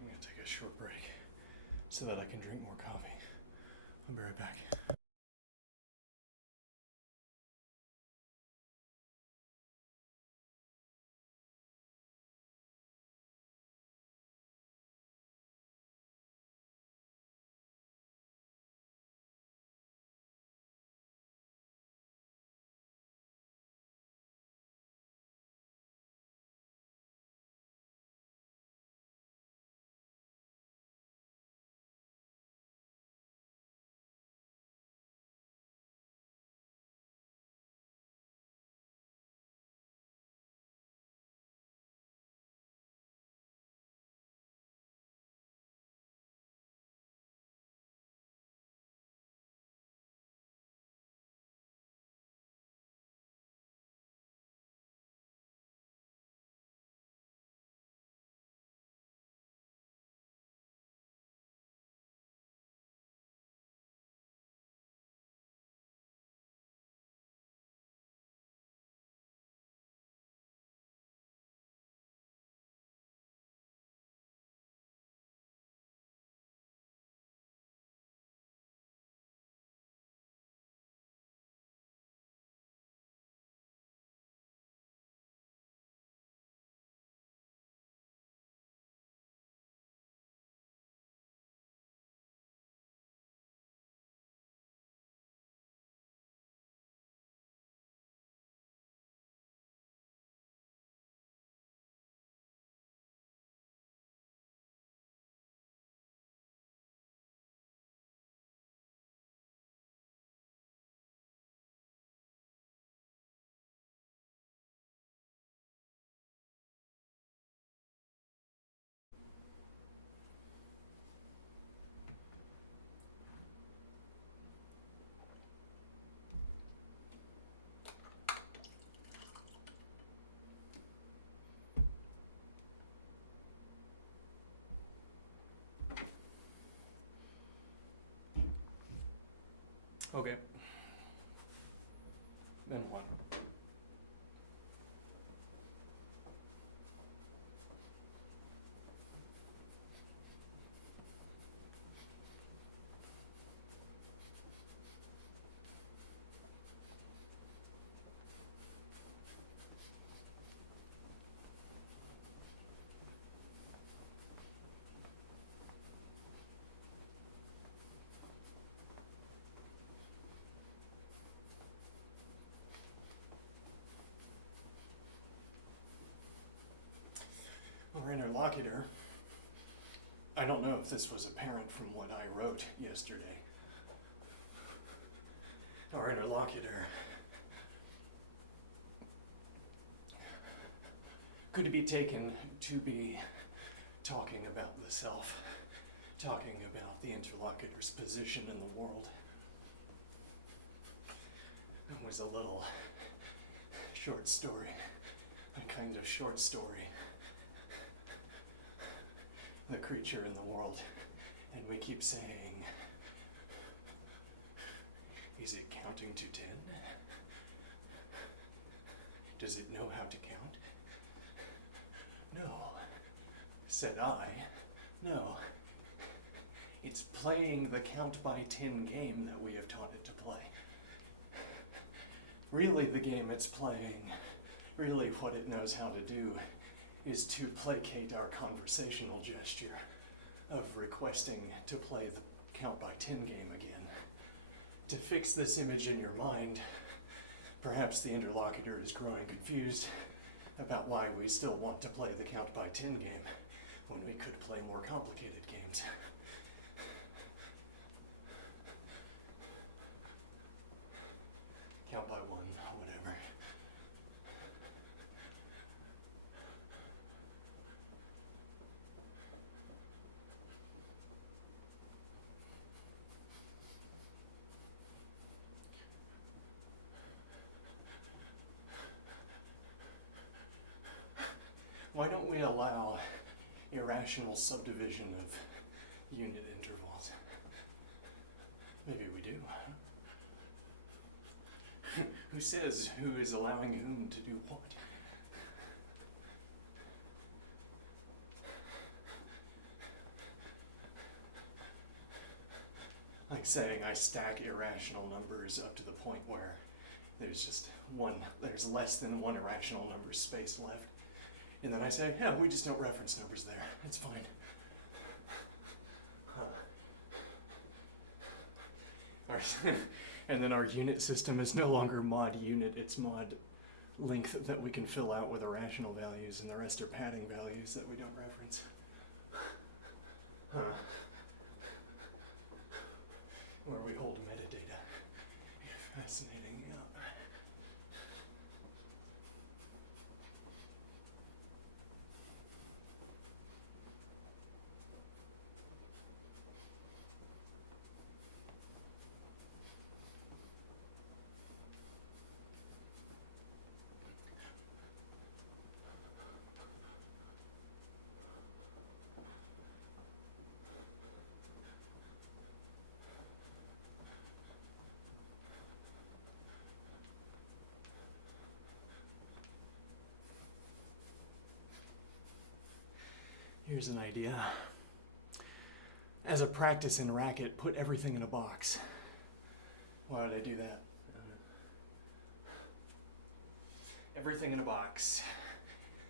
I'm going to take a short break so that I can drink more coffee. I'll be right back. Okay. Then what? Our interlocutor, I don't know if this was apparent from what I wrote yesterday. Our interlocutor could be taken to be talking about the self, talking about the interlocutor's position in the world. It was a little short story, a kind of short story. The creature in the world, and we keep saying, is it counting to 10? Does it know how to count? No, said I. No. It's playing the count by 10 game that we have taught it to play. Really, the game it's playing, really what it knows how to do, is to placate our conversational gesture of requesting to play the count by 10 game again. To fix this image in your mind, perhaps the interlocutor is growing confused about why we still want to play the count by 10 game when we could play more complicated games. Count by 1, whatever. Why don't we allow irrational subdivision of unit intervals? Maybe we do. Who says who is allowing whom to do what? Like saying I stack irrational numbers up to the point where there's less than one irrational number space left. And then I say, yeah, we just don't reference numbers there. It's fine. And then our unit system is no longer mod unit, it's mod length that we can fill out with irrational values, and the rest are padding values that we don't reference. Where we hold metadata. Fascinating, yeah. Here's an idea. As a practice in Racket, put everything in a box. Why would I do that? Everything in a box.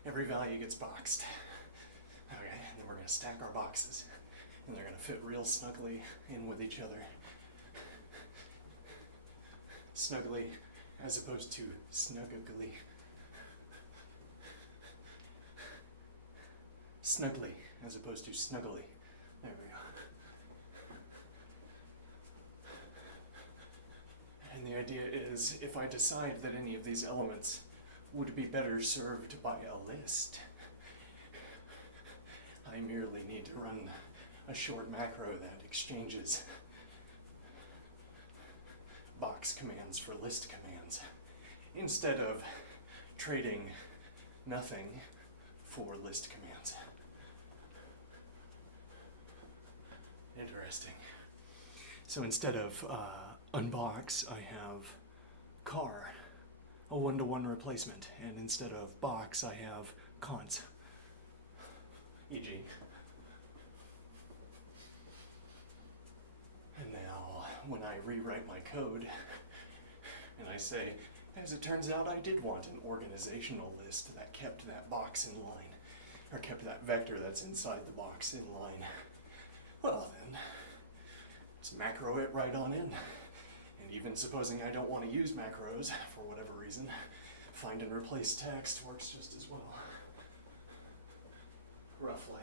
Every value gets boxed. Okay, and then we're going to stack our boxes. And they're going to fit real snugly in with each other. Snugly, as opposed to snuggly. Snugly, as opposed to snuggly. There we go. And the idea is, if I decide that any of these elements would be better served by a list, I merely need to run a short macro that exchanges box commands for list commands, instead of trading nothing for list commands. Interesting. So instead of unbox, I have car, a one-to-one replacement, and instead of box, I have cons. E.g. And now, when I rewrite my code, and I say, as it turns out, I did want an organizational list that kept that box in line, or kept that vector that's inside the box in line. Well then, just macro it right on in. And even supposing I don't want to use macros for whatever reason, find and replace text works just as well. Roughly.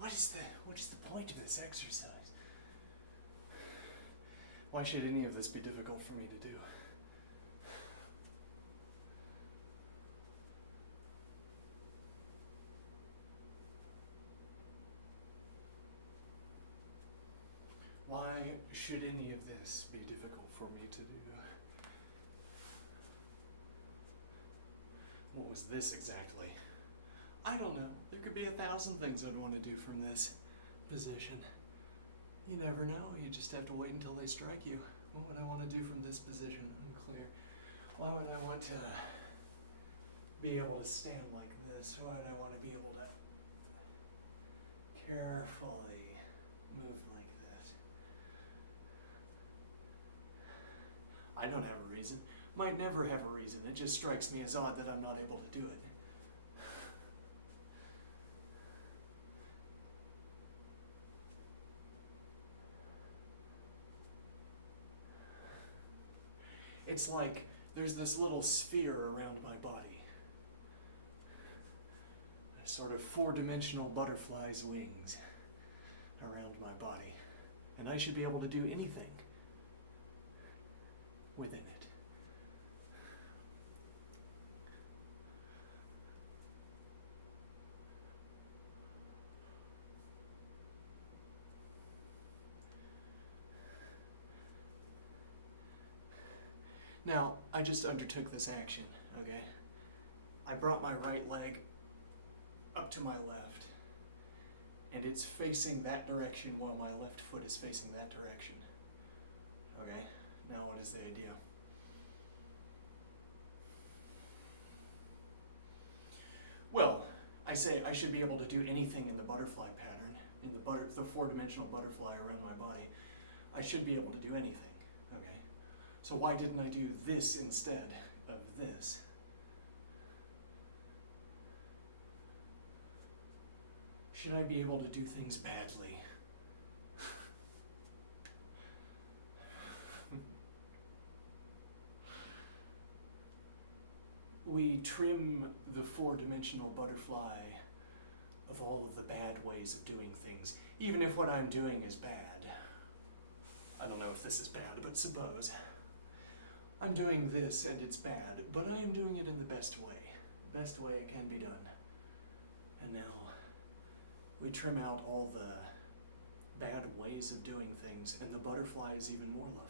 What is the point of this exercise? Why should any of this be difficult for me to do? Why should any of this be difficult for me to do? What was this exactly? I don't know. There could be 1,000 things I'd want to do from this position. You never know. You just have to wait until they strike you. What would I want to do from this position? Unclear. Why would I want to be able to stand like this? Why would I want to be able to carefully move like this? I don't have a reason. Might never have a reason. It just strikes me as odd that I'm not able to do it. It's like there's this little sphere around my body. A sort of four-dimensional butterfly's wings around my body. And I should be able to do anything within it. Now, I just undertook this action, okay? I brought my right leg up to my left, and it's facing that direction while my left foot is facing that direction. Okay, now what is the idea? Well, I say I should be able to do anything in the butterfly pattern, in the four-dimensional butterfly around my body. I should be able to do anything. So why didn't I do this instead of this? Should I be able to do things badly? We trim the four-dimensional butterfly of all of the bad ways of doing things, even if what I'm doing is bad. I don't know if this is bad, but suppose I'm doing this and it's bad, but I am doing it in the best way. Best way it can be done. And now we trim out all the bad ways of doing things, and the butterfly is even more lovely.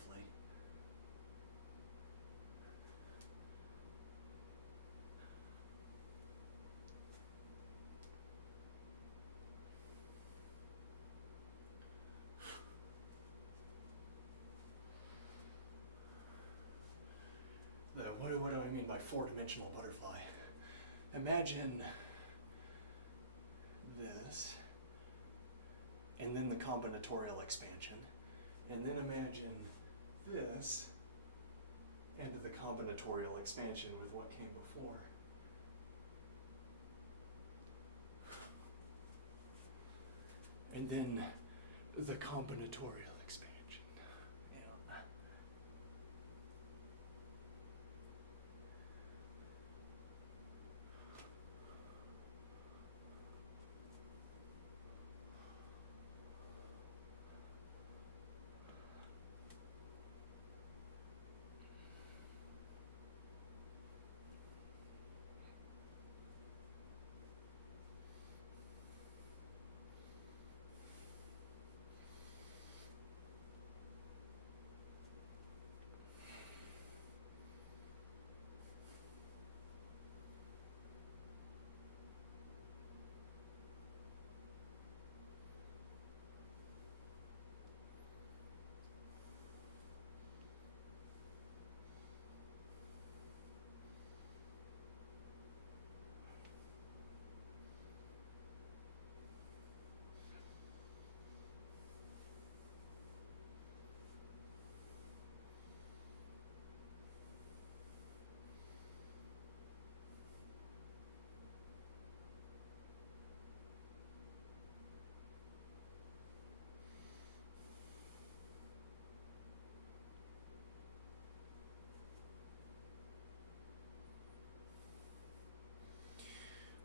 What do I mean by four-dimensional butterfly? Imagine this, and then the combinatorial expansion, and then imagine this, and the combinatorial expansion with what came before. And then the combinatorial expansion. Yeah.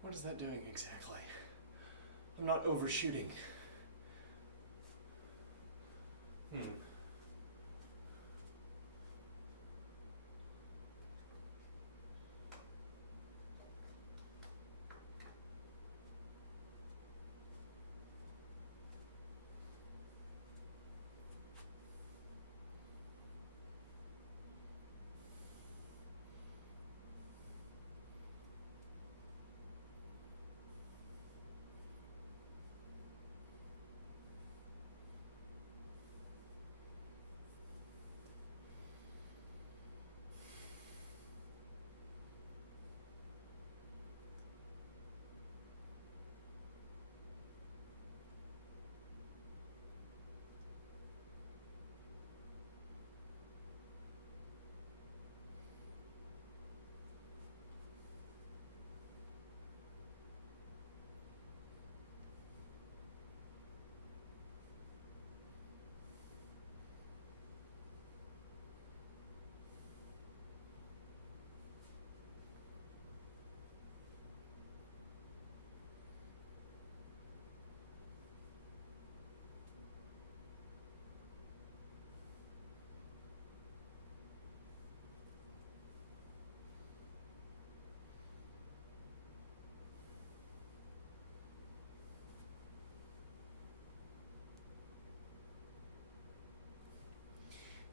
What is that doing exactly? I'm not overshooting.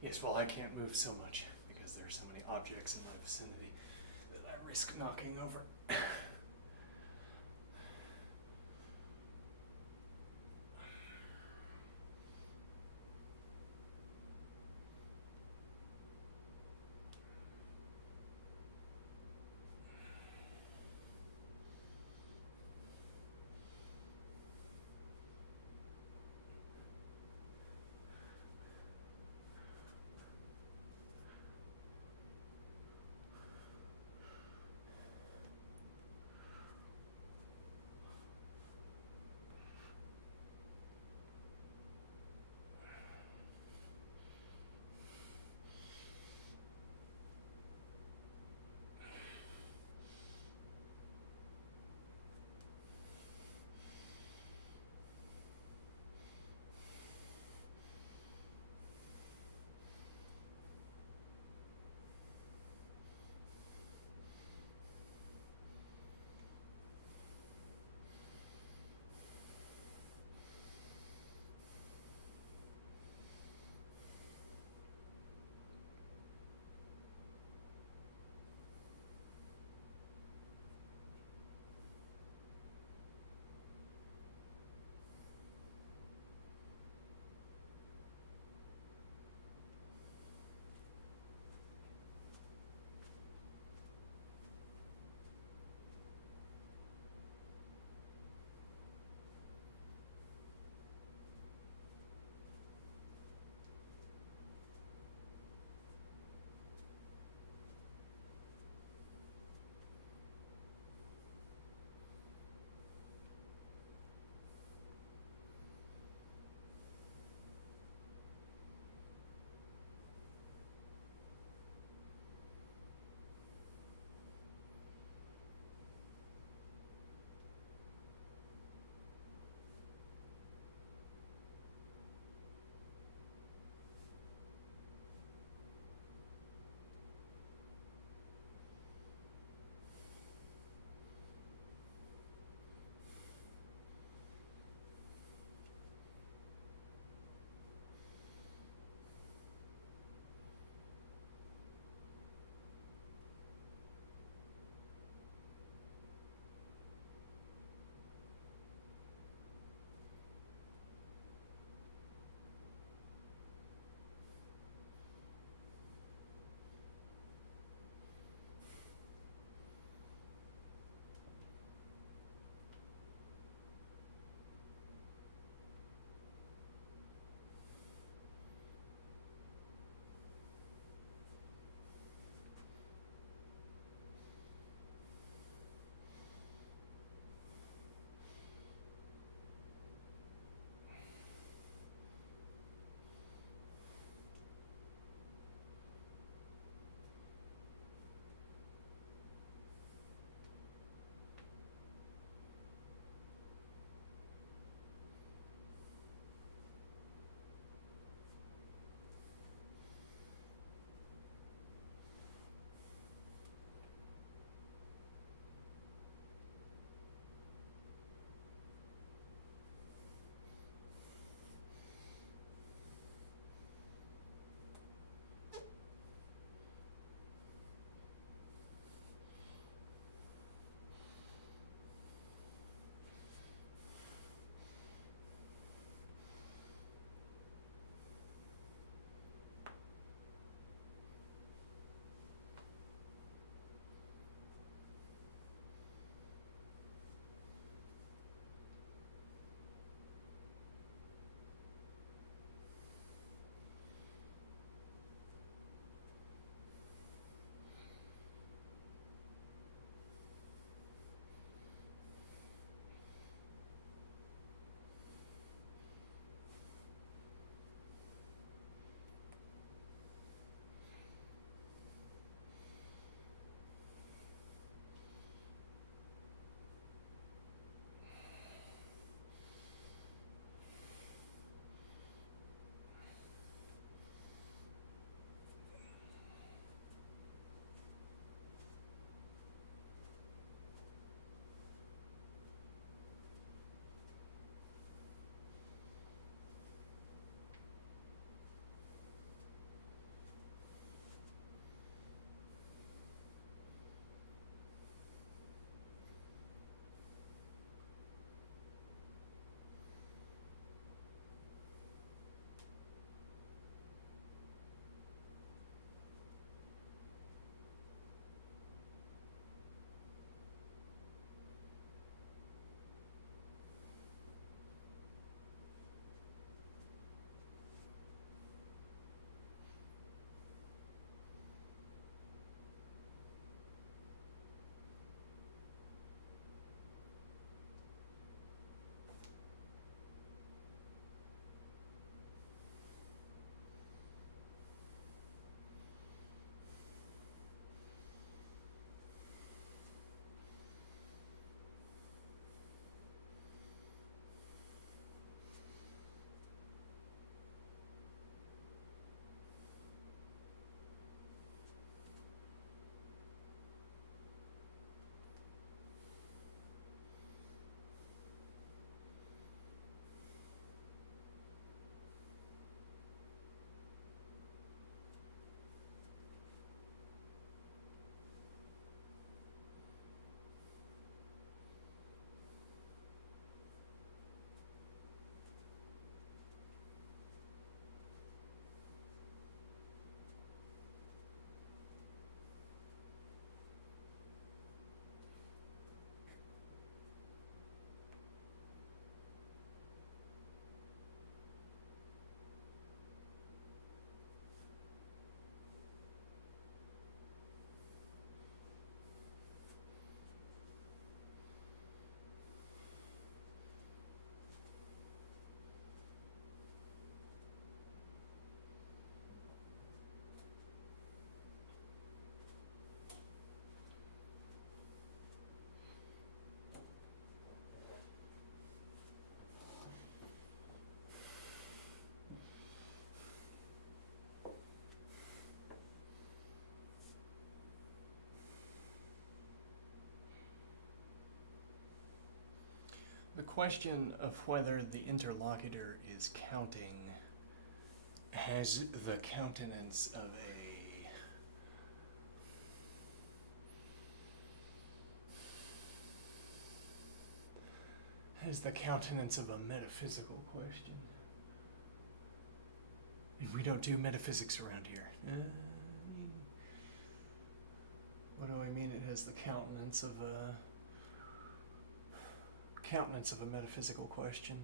Yes, well, I can't move so much because there are so many objects in my vicinity that I risk knocking over. question of whether the interlocutor is counting has the countenance of a metaphysical question. And we don't do metaphysics around here. What do I mean? It has the countenance of a metaphysical question.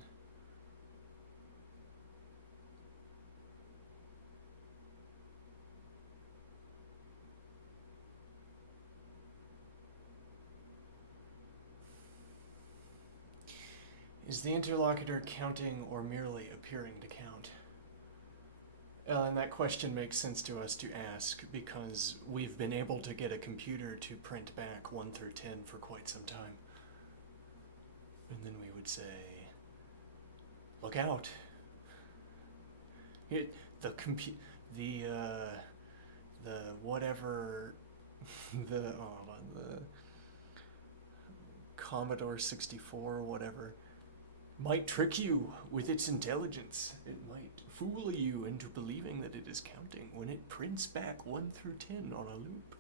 Is the interlocutor counting or merely appearing to count? And that question makes sense to us to ask because we've been able to get a computer to print back 1 through 10 for quite some time. And then we would say, look out. The Commodore 64, whatever, might trick you with its intelligence. It might fool you into believing that it is counting when it prints back 1 through 10 on a loop.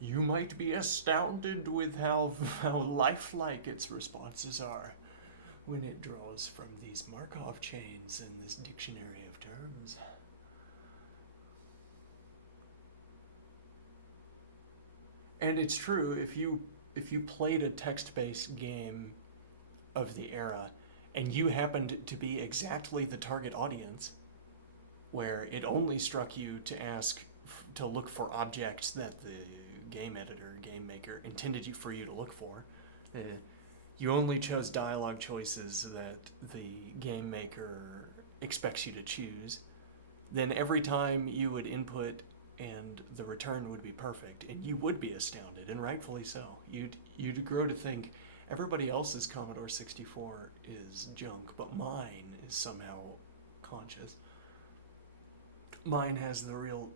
You might be astounded with how lifelike its responses are when it draws from these Markov chains and this dictionary of terms. And it's true, if you played a text-based game of the era and you happened to be exactly the target audience, where it only struck you to to look for objects that the game editor, game maker intended for you to look for, you only chose dialogue choices that the game maker expects you to choose, then every time you would input and the return would be perfect, and you would be astounded, and rightfully so. You'd grow to think everybody else's Commodore 64 is junk, but mine is somehow conscious. Mine has the real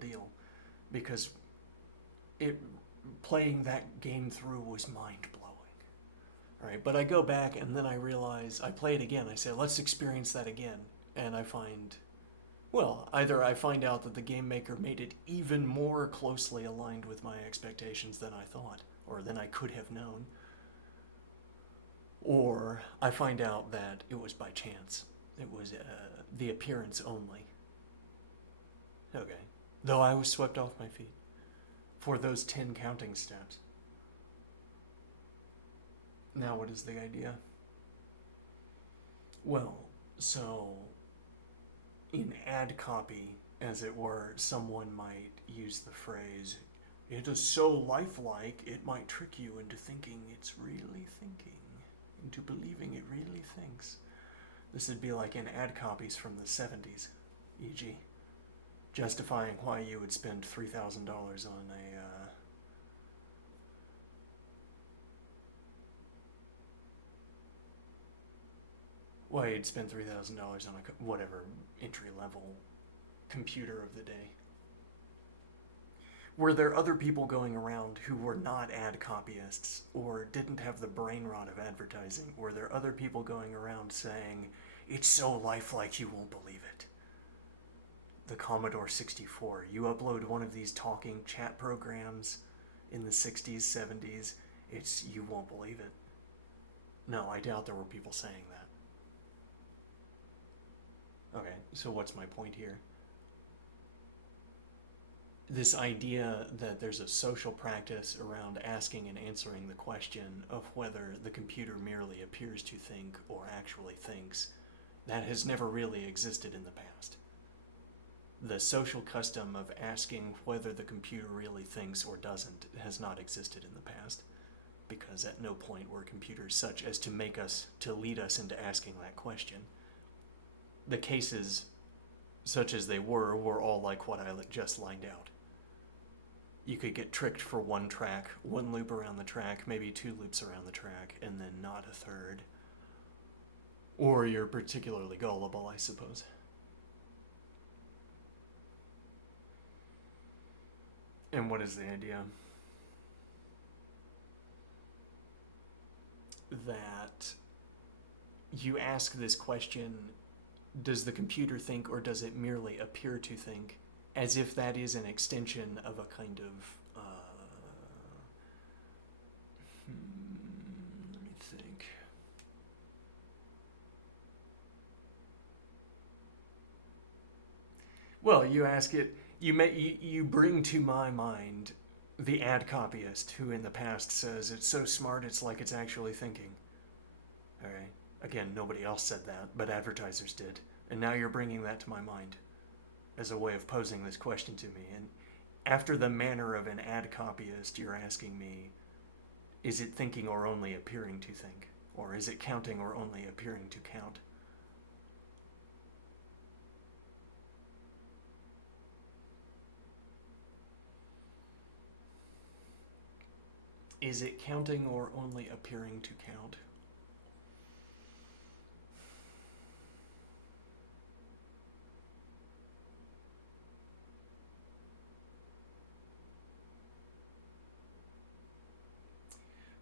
deal, because playing that game through was mind-blowing. All right, but I go back and then I realize, I play it again, I say, let's experience that again, and I find, well, either I find out that the game maker made it even more closely aligned with my expectations than I thought, or than I could have known, or I find out that it was by chance. It was the appearance only. Okay. Though I was swept off my feet for those 10 counting steps. Now what is the idea? Well, so in ad copy, as it were, someone might use the phrase, it is so lifelike it might trick you into thinking it's really thinking, into believing it really thinks. This would be like in ad copies from the 70s, e.g., justifying why you would spend $3,000 on why you'd spend $3,000 on a whatever entry-level computer of the day. Were there other people going around who were not ad copyists or didn't have the brain rot of advertising? Were there other people going around saying, it's so lifelike you won't believe it? The Commodore 64. You upload one of these talking chat programs in the 60s, 70s, you won't believe it. No, I doubt there were people saying that. Okay, so what's my point here? This idea that there's a social practice around asking and answering the question of whether the computer merely appears to think or actually thinks, that has never really existed in the past. The social custom of asking whether the computer really thinks or doesn't has not existed in the past, because at no point were computers such as to lead us into asking that question. The cases, such as they were all like what I just lined out. You could get tricked for one track, one loop around the track, maybe 2 loops around the track, and then not a third. Or you're particularly gullible, I suppose. And what is the idea? That you ask this question, does the computer think or does it merely appear to think, as if that is an extension of a kind of, let me think. Well, you ask it, you bring to my mind the ad copyist who in the past says it's so smart it's like it's actually thinking. All right. Again, nobody else said that, but advertisers did. And now you're bringing that to my mind as a way of posing this question to me. And after the manner of an ad copyist, you're asking me, is it thinking or only appearing to think? Or is it counting or only appearing to count? Is it counting or only appearing to count?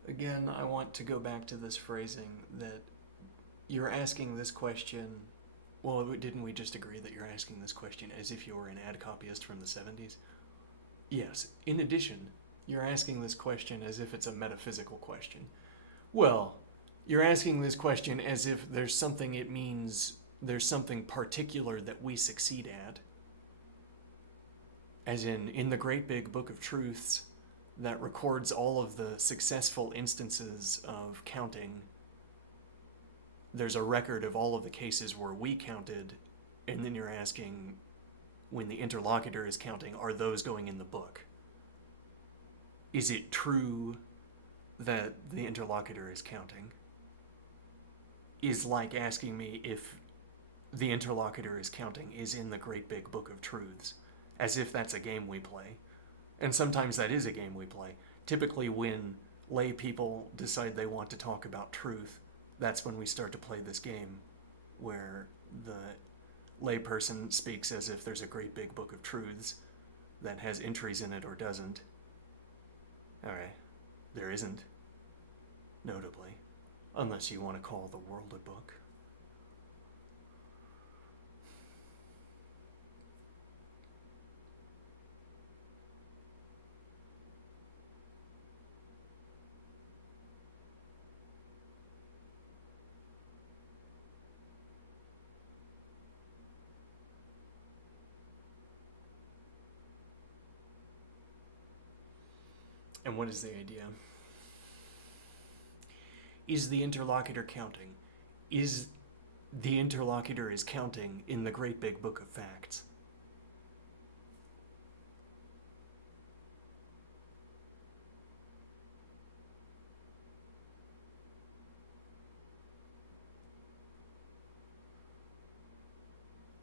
Again, I want to go back to this phrasing that you're asking this question. Well, didn't we just agree that you're asking this question as if you were an ad copyist from the 70s? Yes. In addition, you're asking this question as if it's a metaphysical question. Well, you're asking this question as if there's something it means, there's something particular that we succeed at. As in the great big book of truths that records all of the successful instances of counting, there's a record of all of the cases where we counted, and then you're asking, when the interlocutor is counting, are those going in the book? Is it true that the interlocutor is counting? Is like asking me if the interlocutor is counting is in the great big book of truths, as if that's a game we play. And sometimes that is a game we play. Typically when lay people decide they want to talk about truth, that's when we start to play this game where the layperson speaks as if there's a great big book of truths that has entries in it or doesn't. Alright, there isn't, notably, unless you want to call the world a book. And what is the idea? Is the interlocutor counting? Is the interlocutor is counting in the great big book of facts?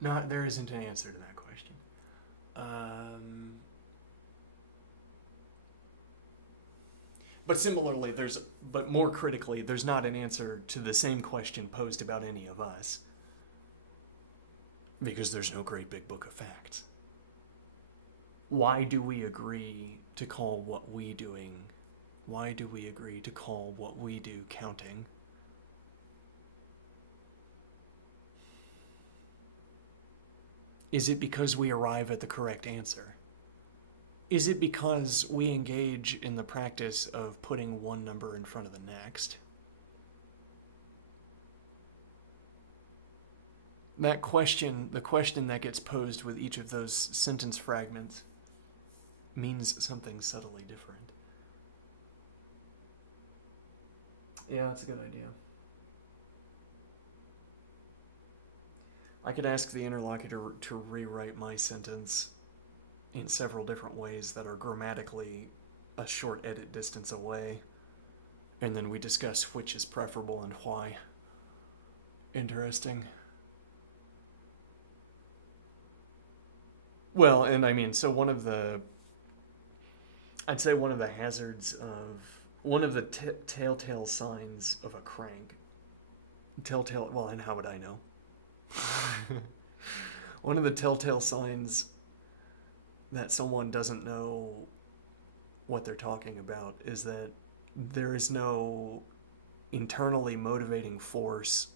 No, there isn't an answer to that question. But similarly, but more critically, there's not an answer to the same question posed about any of us. Because there's no great big book of facts. Why do we agree to call what we do counting? Is it because we arrive at the correct answer? Is it because we engage in the practice of putting one number in front of the next? That question, the question that gets posed with each of those sentence fragments, means something subtly different. Yeah, that's a good idea. I could ask the interlocutor to rewrite my sentence in several different ways that are grammatically a short edit distance away, and then we discuss which is preferable and why. Interesting. Well, and I mean, so I'd say one of the hazards of, one of the telltale signs of a crank, well, and how would I know? One of the telltale signs that someone doesn't know what they're talking about is that there is no internally motivating force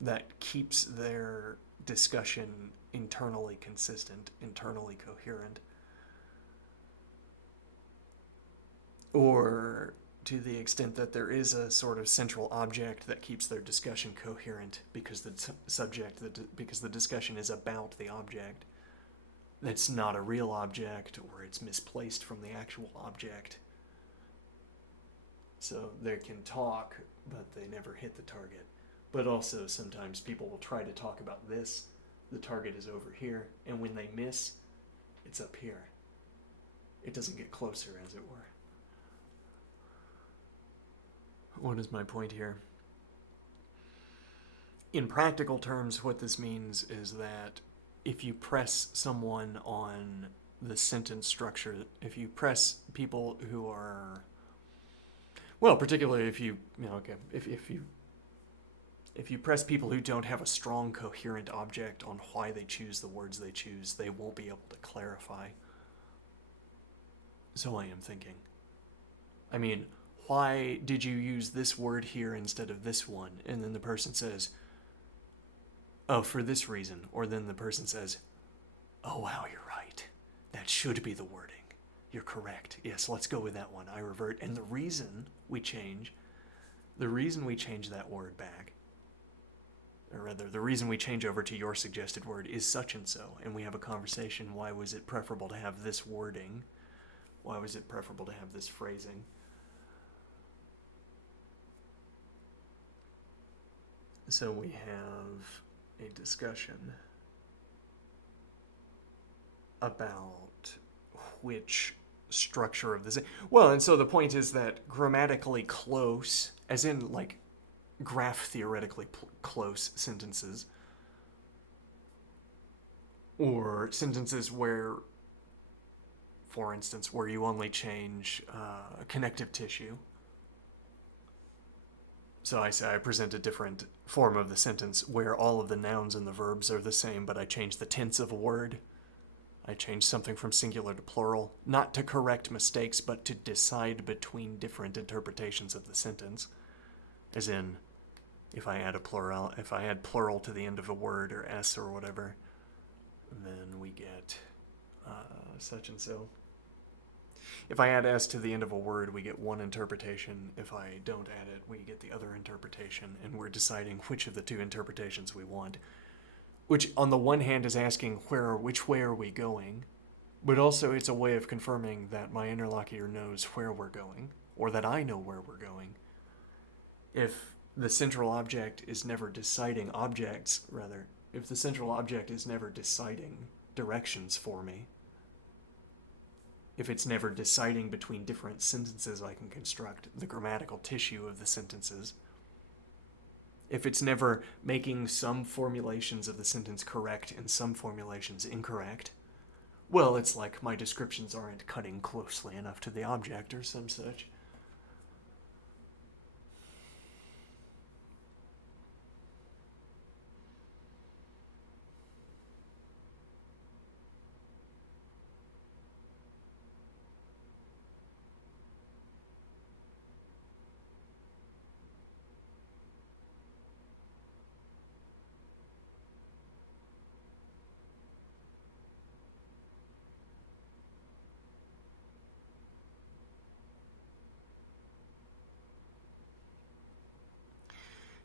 that keeps their discussion internally consistent, internally coherent, or to the extent that there is a sort of central object that keeps their discussion coherent because because the discussion is about the object that's not a real object, or it's misplaced from the actual object. So they can talk, but they never hit the target. But also sometimes people will try to talk about this. The target is over here, and when they miss, it's up here. It doesn't get closer, as it were. What is my point here? In practical terms, what this means is that if you press someone on the sentence structure, if you press people who are, well, particularly if you press people who don't have a strong, coherent object on why they choose the words they choose, they won't be able to clarify. So I am thinking, I mean, why did you use this word here instead of this one? And then the person says, oh, for this reason. Or then the person says, oh, wow, you're right. That should be the wording. You're correct. Yes, let's go with that one. I revert. And the reason we change that word back, or rather, the reason we change over to your suggested word is such and so. And we have a conversation. Why was it preferable to have this wording? Why was it preferable to have this phrasing? So we have a discussion about which structure of this. Well, and so the point is that grammatically close, as in like graph theoretically close sentences, or sentences where, for instance, where you only change connective tissue. So I say I present a different form of the sentence where all of the nouns and the verbs are the same, but I change the tense of a word. I change something from singular to plural, not to correct mistakes, but to decide between different interpretations of the sentence. As in, if I add plural to the end of a word or s or whatever, then we get such and so. If I add s to the end of a word, we get one interpretation. If I don't add it, we get the other interpretation, and we're deciding which of the two interpretations we want. Which, on the one hand, is asking which way are we going, but also it's a way of confirming that my interlocutor knows where we're going, or that I know where we're going. If the central object is never deciding if the central object is never deciding directions for me, if it's never deciding between different sentences I can construct, the grammatical tissue of the sentences, if it's never making some formulations of the sentence correct and some formulations incorrect, well, it's like my descriptions aren't cutting closely enough to the object or some such.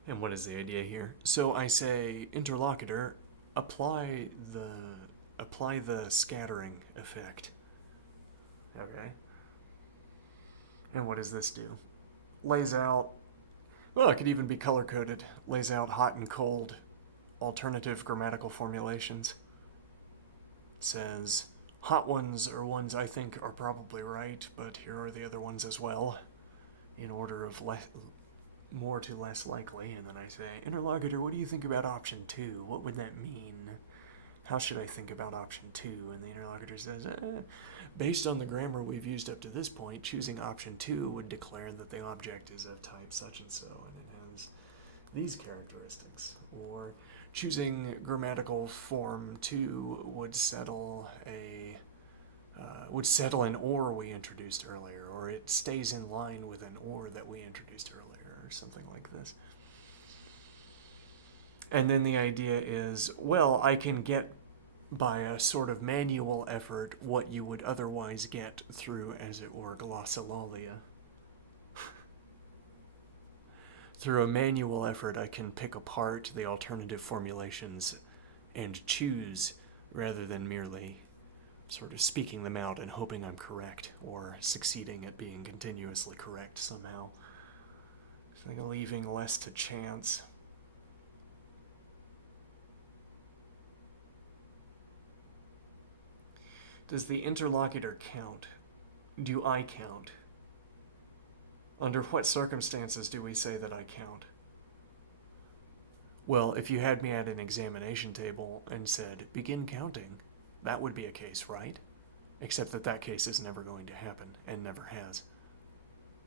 And what is the idea here? So I say, interlocutor, apply the scattering effect. Okay. And what does this do? Lays out, well, it could even be color-coded, lays out hot and cold alternative grammatical formulations. It says, hot ones are ones I think are probably right, but here are the other ones as well, in order of more to less likely. And then I say, interlocutor, what do you think about option 2? What would that mean? How should I think about option 2? And the interlocutor says, based on the grammar we've used up to this point, choosing option 2 would declare that the object is of type such and so, and it has these characteristics. Or choosing grammatical form 2 would settle an or we introduced earlier, or it stays in line with an or that we introduced earlier, or something like this. And then the idea is, well, I can get by a sort of manual effort what you would otherwise get through, as it were, glossolalia. Through a manual effort, I can pick apart the alternative formulations and choose rather than merely sort of speaking them out and hoping I'm correct or succeeding at being continuously correct somehow. It's like leaving less to chance. Does the interlocutor count? Do I count? Under what circumstances do we say that I count? Well, if you had me at an examination table and said, begin counting, that would be a case, right? Except that that case is never going to happen, and never has.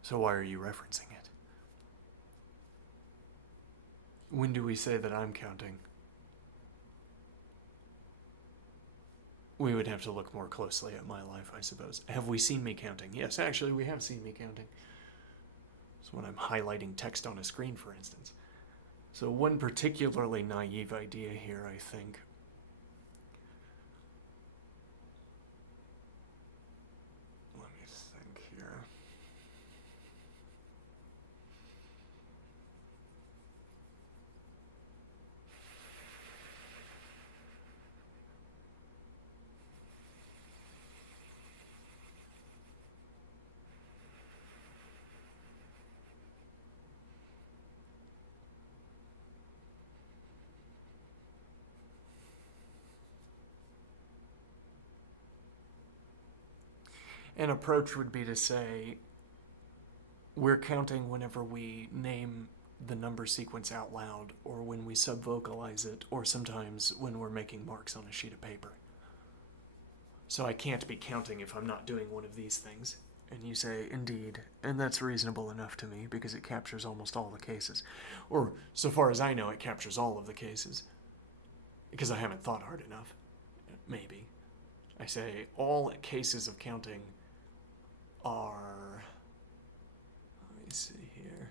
So why are you referencing it? When do we say that I'm counting? We would have to look more closely at my life, I suppose. Have we seen me counting? Yes, actually, we have seen me counting. It's when I'm highlighting text on a screen, for instance. So one particularly naive idea here, I think. Let me think here. An approach would be to say, we're counting whenever we name the number sequence out loud, or when we subvocalize it, or sometimes when we're making marks on a sheet of paper. So I can't be counting if I'm not doing one of these things. And you say, indeed, and that's reasonable enough to me because it captures almost all the cases. Or, so far as I know, it captures all of the cases. Because I haven't thought hard enough. Maybe. I say, all cases of counting are... Let me see here.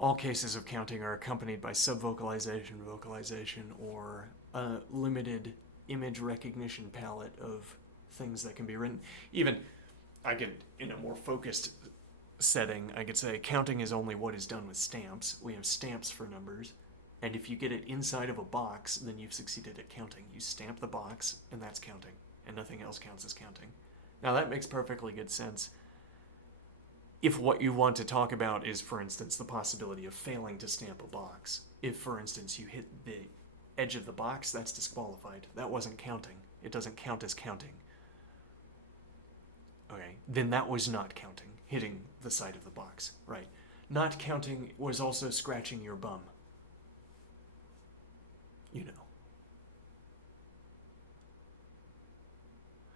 All cases of counting are accompanied by subvocalization, vocalization, or a limited image recognition palette of things that can be written. Even, I could, in a more focused setting, I could say counting is only what is done with stamps. We have stamps for numbers. And if you get it inside of a box, then you've succeeded at counting. You stamp the box, and that's counting. And nothing else counts as counting. Now that makes perfectly good sense. If what you want to talk about is, for instance, the possibility of failing to stamp a box. If, for instance, you hit the edge of the box, that's disqualified. That wasn't counting. It doesn't count as counting. Okay, then that was not counting, hitting the side of the box, right? Not counting was also scratching your bum. You know.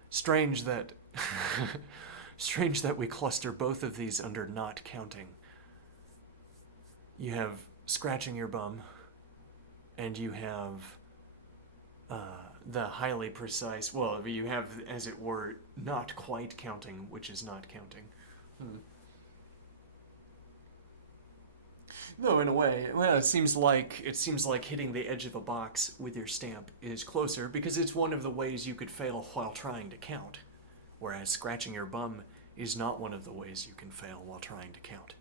Strange that we cluster both of these under not counting. You have scratching your bum, and you have the highly precise, well, you have, as it were, not quite counting, which is not counting. No, in a way. Well, it seems like hitting the edge of a box with your stamp is closer because it's one of the ways you could fail while trying to count, whereas scratching your bum is not one of the ways you can fail while trying to count.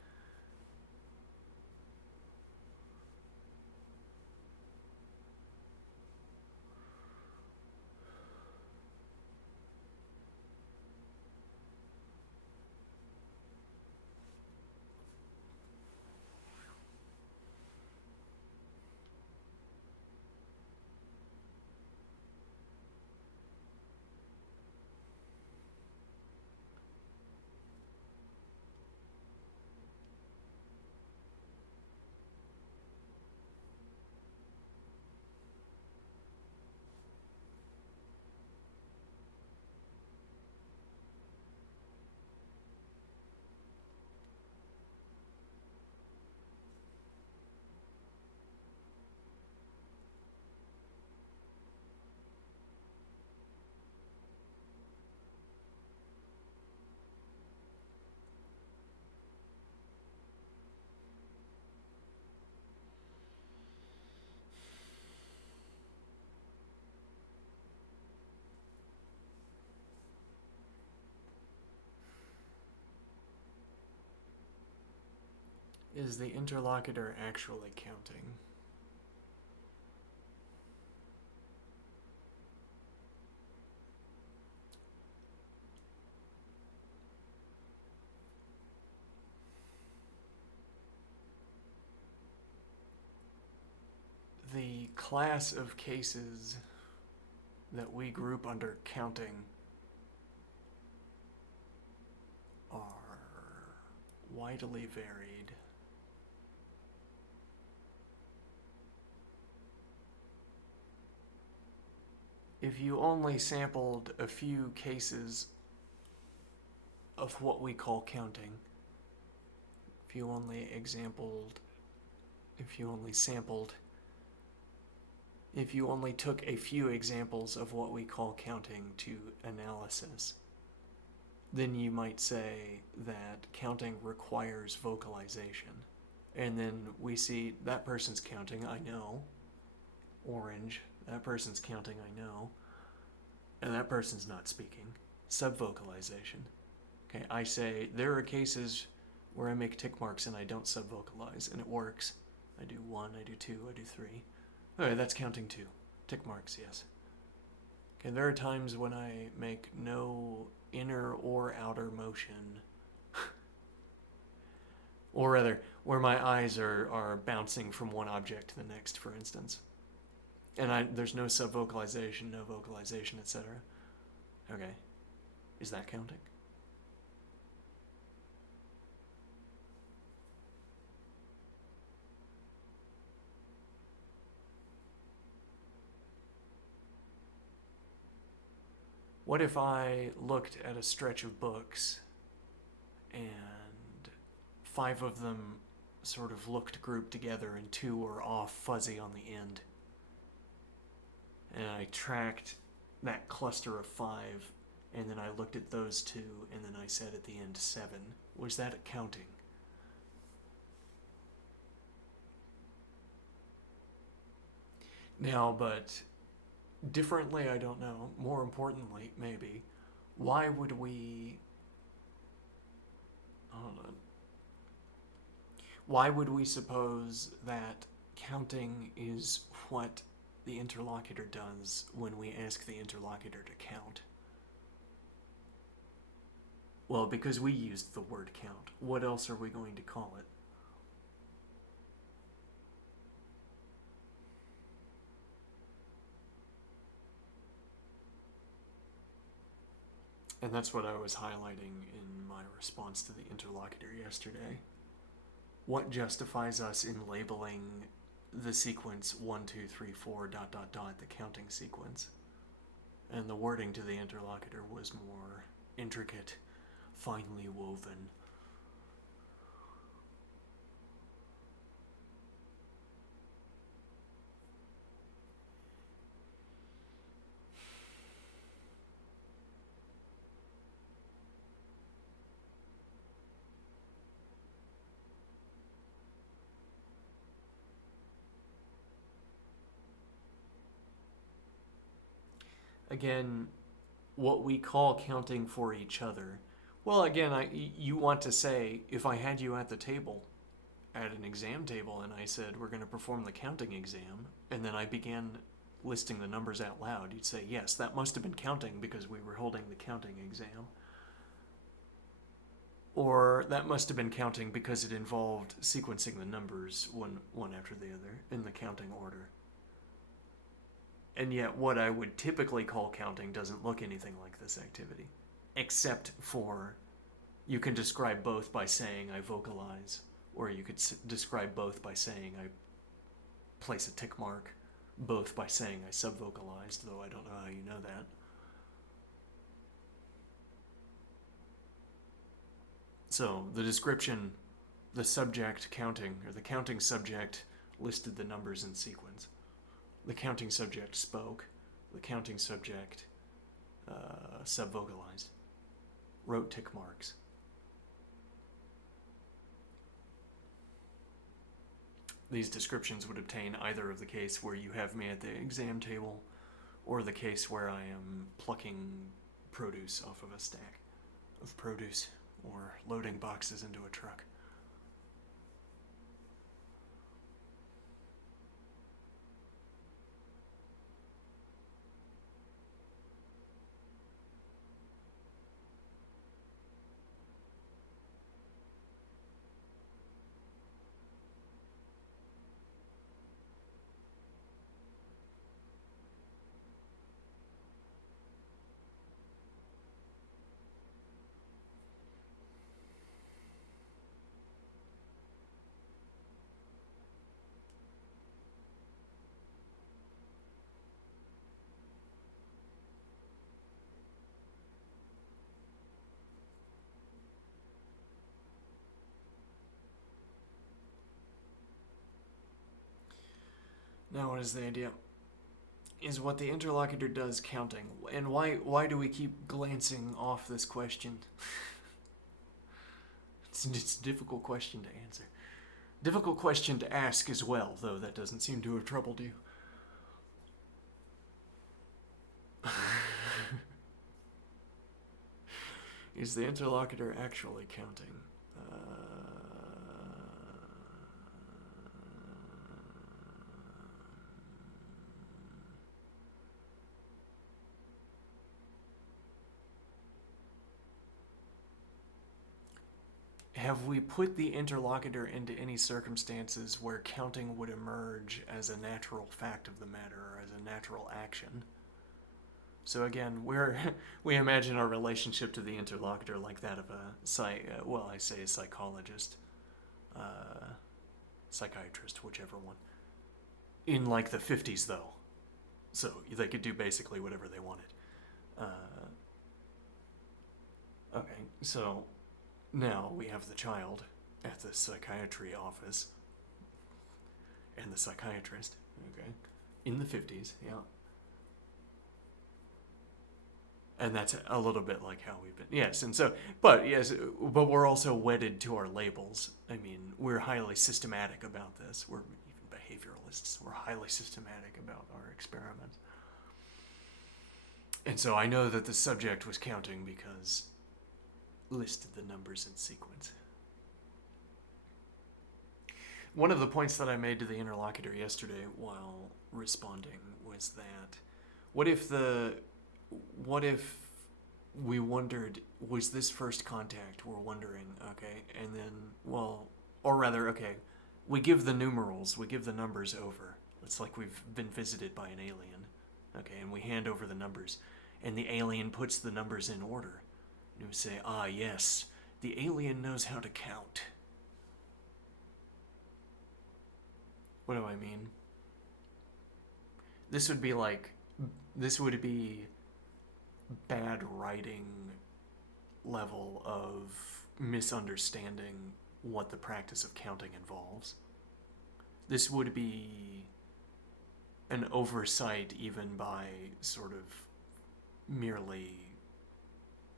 Is the interlocutor actually counting? The class of cases that we group under counting are widely varied. If you only sampled a few cases of what we call counting, if you only took a few examples of what we call counting to analysis, then you might say that counting requires vocalization. And then we see that person's counting, I know. Orange, that person's counting, I know. And that person's not speaking. Subvocalization. Okay, I say there are cases where I make tick marks and I don't subvocalize, and it works. I do 1, I do 2, I do 3. Okay, that's counting 2. Tick marks, yes. Okay, there are times when I make no inner or outer motion. Or rather, where my eyes are bouncing from one object to the next, for instance. And there's no subvocalization, no vocalization, etc. Okay. Is that counting? What if I looked at a stretch of books and 5 of them sort of looked grouped together and 2 were off fuzzy on the end? And I tracked that cluster of 5, and then I looked at those 2, and then I said at the end 7. Was that counting? Now, but differently, I don't know. More importantly, maybe, why would we... Hold on. Why would we suppose that counting is what the interlocutor does when we ask the interlocutor to count? Well, because we used the word count. What else are we going to call it? And that's what I was highlighting in my response to the interlocutor yesterday. What justifies us in labeling the sequence 1, 2, 3, 4, ... the counting sequence? And the wording to the interlocutor was more intricate, finely woven. Again, what we call counting for each other. Well, again, you want to say, if I had you at the table, at an exam table, and I said, we're going to perform the counting exam, and then I began listing the numbers out loud, you'd say, yes, that must have been counting because we were holding the counting exam. Or that must have been counting because it involved sequencing the numbers one after the other in the counting order. And yet what I would typically call counting doesn't look anything like this activity. Except for, you can describe both by saying I vocalize, or you could describe both by saying I place a tick mark, both by saying I subvocalized, though I don't know how you know that. So the description, the subject counting, or the counting subject listed the numbers in sequence. The counting subject spoke. The counting subject subvocalized. Wrote tick marks. These descriptions would obtain either of the case where you have me at the exam table, or the case where I am plucking produce off of a stack of produce, or loading boxes into a truck. Now, what is the idea? Is what the interlocutor does counting? And why do we keep glancing off this question? It's a difficult question to answer. Difficult question to ask as well, though that doesn't seem to have troubled you. Is the interlocutor actually counting? Have we put the interlocutor into any circumstances where counting would emerge as a natural fact of the matter or as a natural action? So again, we imagine our relationship to the interlocutor like that of a psychologist, psychiatrist, whichever one. In like the 50s though, so they could do basically whatever they wanted. Okay, so now we have the child at the psychiatry office and the psychiatrist. Okay, in the 50s, yeah. And that's a little bit like how we've been. Yes, and so, but we're also wedded to our labels. I mean, we're highly systematic about this. We're even behavioralists. We're highly systematic about our experiments. And so I know that the subject was counting because listed the numbers in sequence. One of the points that I made to the interlocutor yesterday while responding was that what if we wondered, was this first contact? We're wondering, okay, and then, okay, we give the numerals, we give the numbers over. It's like we've been visited by an alien, okay, and we hand over the numbers, and the alien puts the numbers in order. And we say, yes, the alien knows how to count. What do I mean? This would be bad writing level of misunderstanding what the practice of counting involves. This would be an oversight even by sort of merely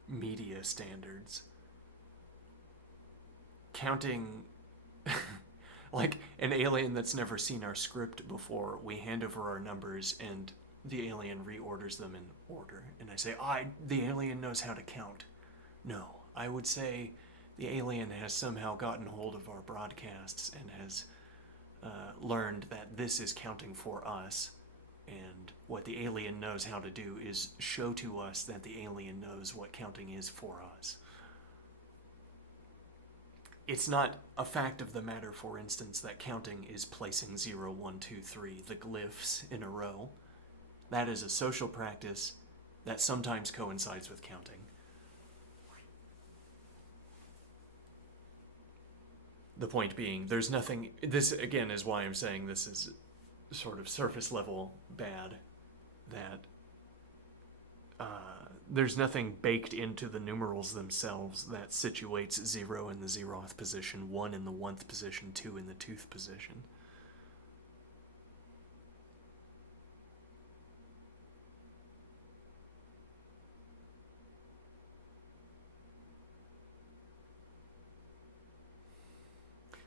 media standards. Counting like an alien that's never seen our script before, we hand over our numbers and the alien reorders them in order. And I say, the alien knows how to count. No, I would say the alien has somehow gotten hold of our broadcasts and has learned that this is counting for us. And what the alien knows how to do is show to us that the alien knows what counting is for us. It's not a fact of the matter, for instance, that counting is placing 0, 1, 2, 3, the glyphs in a row. That is a social practice that sometimes coincides with counting. The point being, there's nothing... This, again, is why I'm saying this is sort of surface level bad, that there's nothing baked into the numerals themselves that situates 0 in the 0th position, 1 in the 1th position, 2 in the 2th position.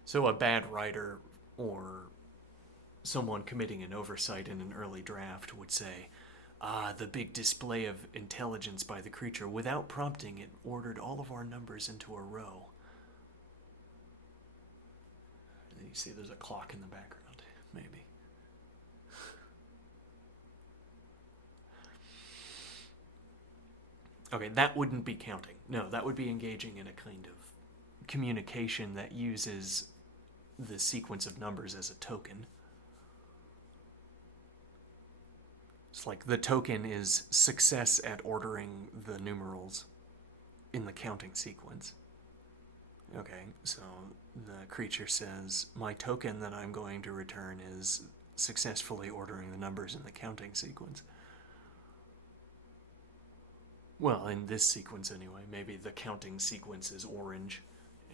So a bad writer or someone committing an oversight in an early draft would say, the big display of intelligence by the creature. Without prompting, it ordered all of our numbers into a row. And you see there's a clock in the background, maybe. Okay, that wouldn't be counting. No, that would be engaging in a kind of communication that uses the sequence of numbers as a token. It's like the token is success at ordering the numerals in the counting sequence. Okay, so the creature says, my token that I'm going to return is successfully ordering the numbers in the counting sequence. Well, in this sequence anyway, maybe the counting sequence is orange,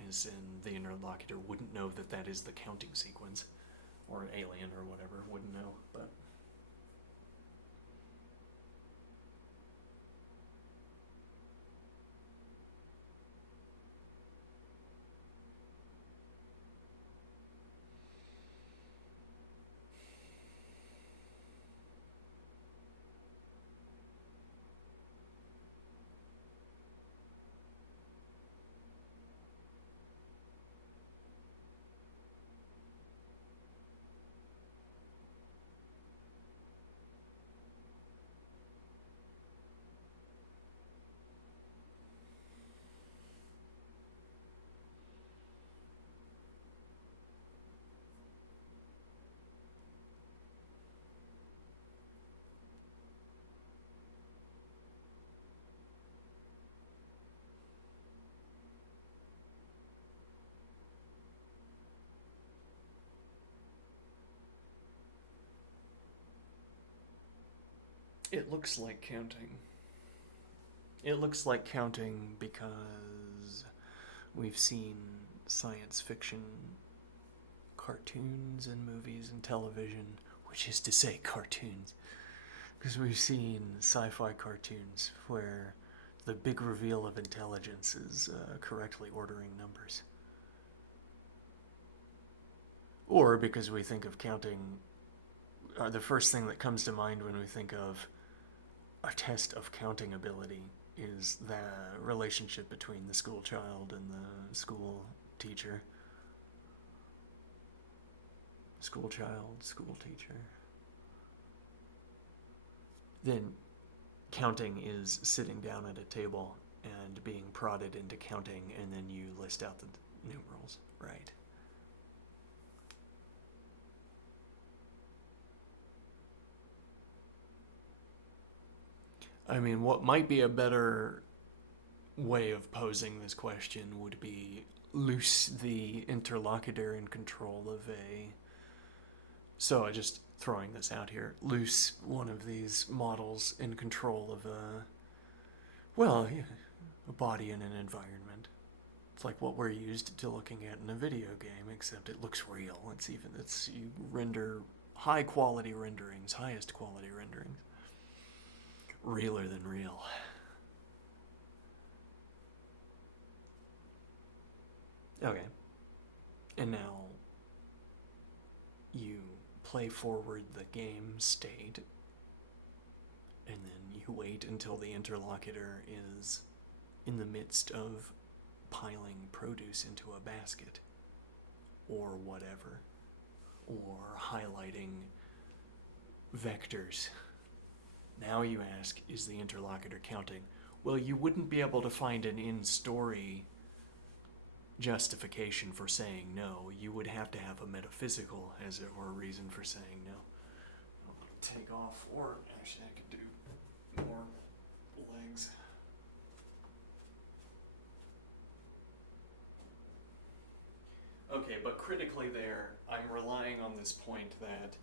as in the interlocutor wouldn't know that that is the counting sequence. or an alien or whatever wouldn't know, but It looks like counting. it looks like counting because we've seen science fiction cartoons and movies and television, which is to say cartoons, because we've seen sci-fi cartoons where the big reveal of intelligence is correctly ordering numbers. Or because we think of counting, the first thing that comes to mind when we think of a test of counting ability is the relationship between the school child and the school teacher. School child, school teacher. Then counting is sitting down at a table and being prodded into counting, and then you list out the numerals, right? I mean, what might be a better way of posing this question would be loose the interlocutor in control of a. So, just throwing this out here, loose one of these models in control of a. Well, yeah, a body in an environment. It's like what we're used to looking at in a video game, except it looks real. It's you render high quality renderings, highest quality renderings. Realer than real. Okay. And now you play forward the game state, and then you wait until the interlocutor is in the midst of piling produce into a basket, or whatever, or highlighting vectors. Now you ask, is the interlocutor counting? Well, you wouldn't be able to find an in-story justification for saying no. You would have to have a metaphysical, as it were, reason for saying no. I'll take off, or actually I could do more legs. Okay, but critically there, I'm relying on this point that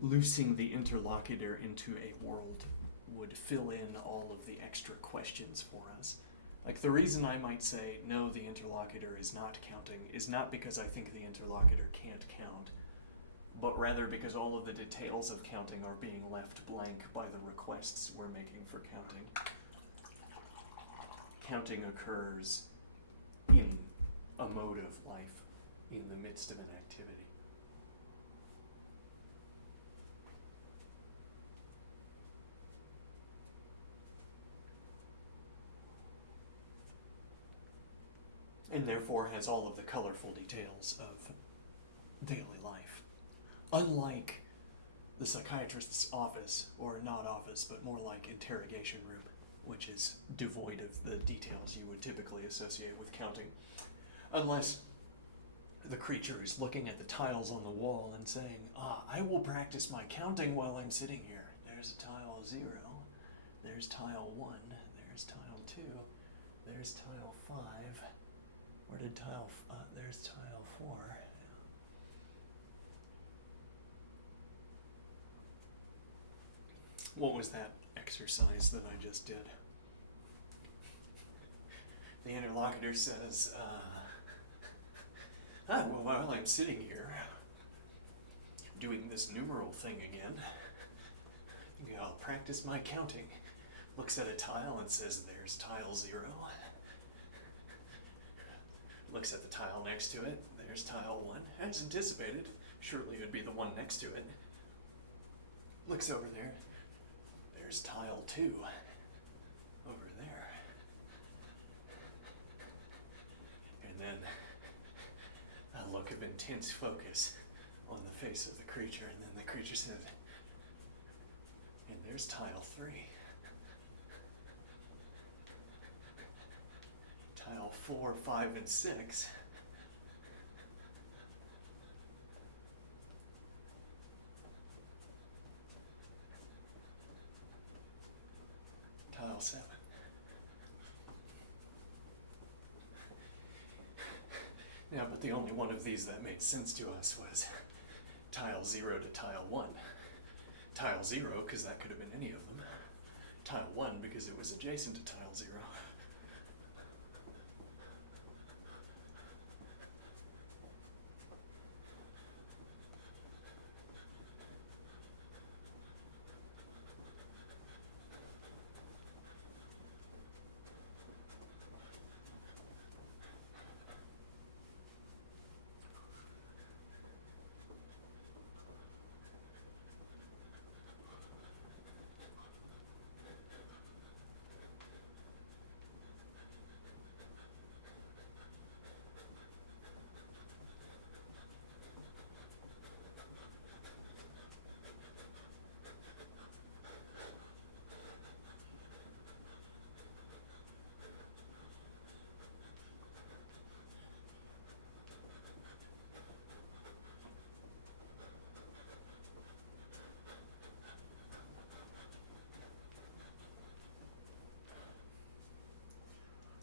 loosing the interlocutor into a world would fill in all of the extra questions for us. Like, the reason I might say, no, the interlocutor is not counting, is not because I think the interlocutor can't count, but rather because all of the details of counting are being left blank by the requests we're making for counting. Counting occurs in a mode of life, in the midst of an activity. And therefore has all of the colorful details of daily life. Unlike the psychiatrist's office, or not office, but more like interrogation room, which is devoid of the details you would typically associate with counting. Unless the creature is looking at the tiles on the wall and saying, I will practice my counting while I'm sitting here. There's a tile 0, there's tile 1, there's tile 2, there's tile 5. Where did there's tile 4. What was that exercise that I just did? The interlocutor says, well, while I'm sitting here, doing this numeral thing again. I'll practice my counting. Looks at a tile and says, there's tile 0. Looks at the tile next to it, there's tile 1. As anticipated, surely it would be the one next to it. Looks over there, there's tile 2. Over there. And then a look of intense focus on the face of the creature, and then the creature says, and there's tile 3. Tile 4, 5, and 6. Tile 7. Yeah, but the only one of these that made sense to us was tile 0 to tile 1. Tile 0, because that could have been any of them. Tile 1, because it was adjacent to tile 0.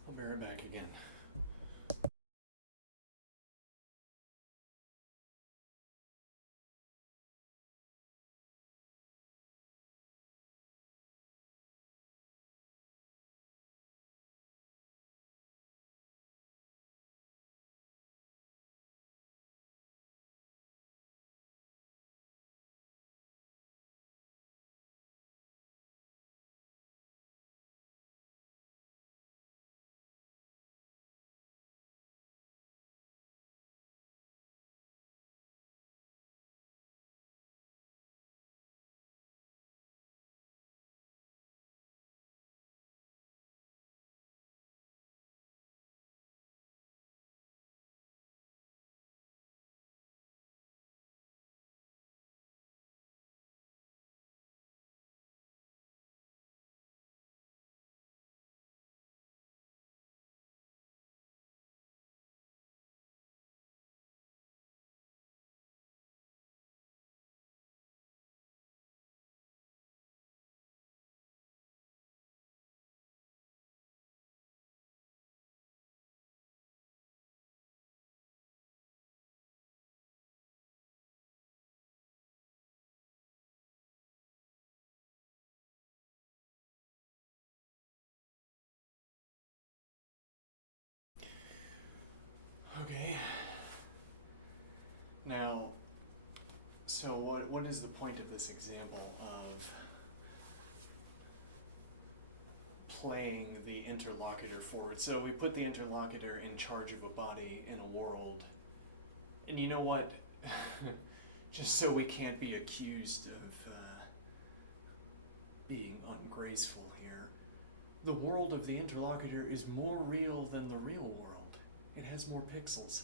I'll be right back again. Okay. Now, so what is the point of this example of playing the interlocutor forward? So we put the interlocutor in charge of a body in a world, and you know what? Just so we can't be accused of being ungraceful here, the world of the interlocutor is more real than the real world. It has more pixels.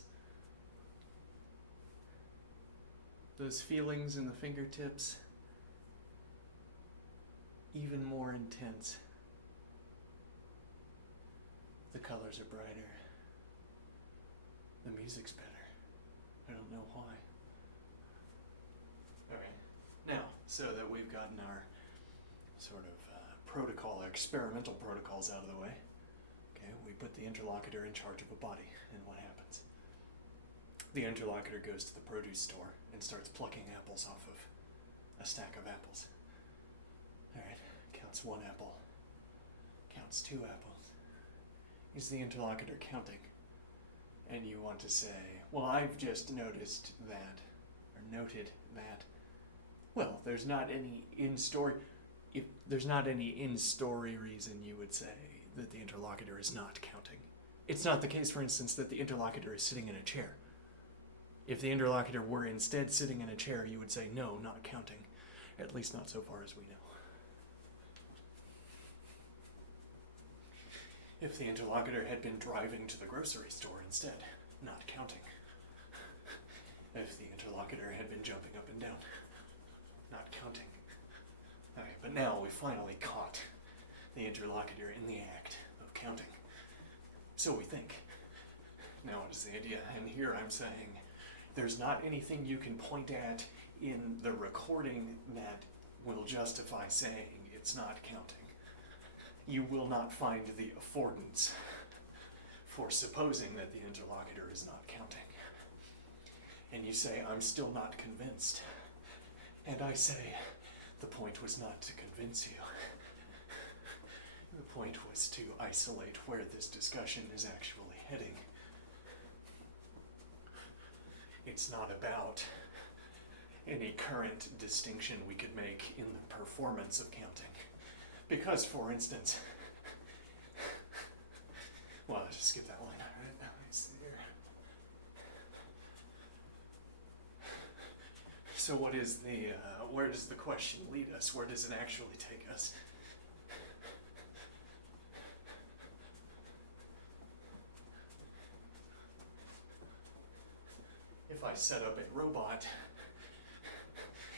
Those feelings in the fingertips, even more intense. The colors are brighter. The music's better. I don't know why. Alright, now, so that we've gotten our sort of our experimental protocols out of the way, okay, we put the interlocutor in charge of a body, and what happens? The interlocutor goes to the produce store and starts plucking apples off of a stack of apples. Alright, counts 1 apple, counts 2 apples. Is the interlocutor counting? And you want to say, well, I've just noticed that, or noted that, well, there's not any in-story... If there's not any in-story reason you would say that the interlocutor is not counting. It's not the case, for instance, that the interlocutor is sitting in a chair. If the interlocutor were instead sitting in a chair, you would say, no, not counting. At least not so far as we know. If the interlocutor had been driving to the grocery store instead, not counting. If the interlocutor had been jumping up and down, not counting. Okay, but now we finally caught the interlocutor in the act of counting. So we think. Now what is the idea? And here I'm saying there's not anything you can point at in the recording that will justify saying it's not counting. You will not find the affordance for supposing that the interlocutor is not counting. And you say, I'm still not convinced. And I say, the point was not to convince you. The point was to isolate where this discussion is actually heading. It's not about any current distinction we could make in the performance of counting. Because, for instance, well, let's just skip that line. All right, now it's there. So what is the, where does the question lead us? Where does it actually take us? If I set up a robot,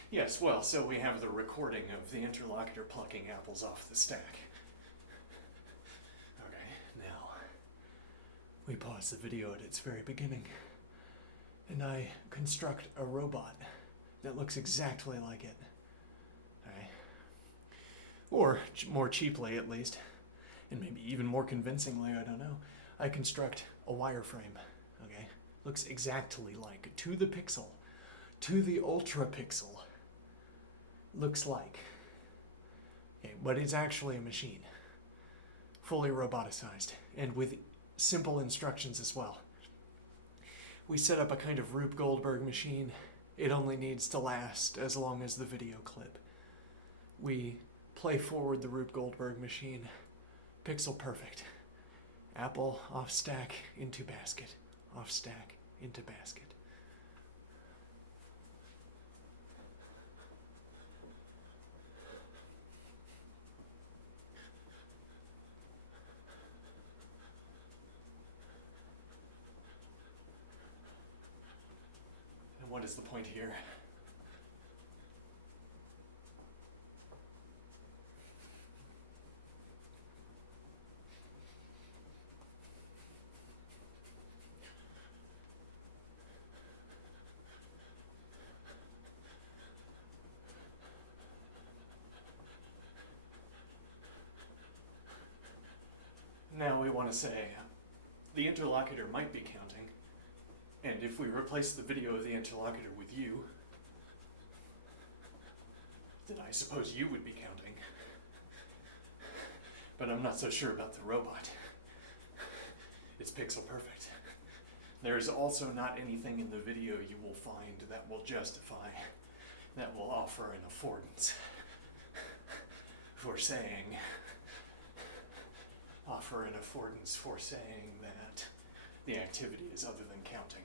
yes, well, so we have the recording of the interlocutor plucking apples off the stack. Okay, now, we pause the video at its very beginning, and I construct a robot that looks exactly like it. Okay. Or, more cheaply at least, and maybe even more convincingly, I don't know, I construct a wireframe, okay? Looks exactly like, to the pixel, to the ultra pixel, looks like. Okay, but it's actually a machine, fully roboticized, and with simple instructions as well. We set up a kind of Rube Goldberg machine. It only needs to last as long as the video clip. We play forward the Rube Goldberg machine, pixel perfect. Apple off stack into basket, off stack into basket. And what is the point here? Now we want to say, the interlocutor might be counting, and if we replace the video of the interlocutor with you, then I suppose you would be counting. But I'm not so sure about the robot. It's pixel perfect. There's also not anything in the video you will find that will justify, that will offer an affordance for saying, that the activity is other than counting.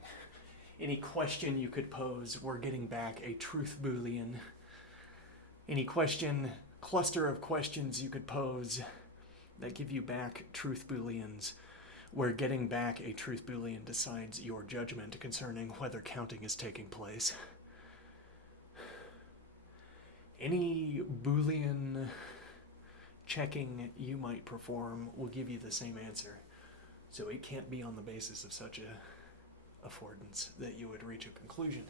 Any question you could pose, we're getting back a truth boolean. Any cluster of questions you could pose that give you back truth booleans, we're getting back a truth boolean decides your judgment concerning whether counting is taking place. Any boolean checking you might perform will give you the same answer. So it can't be on the basis of such a affordance that you would reach a conclusion.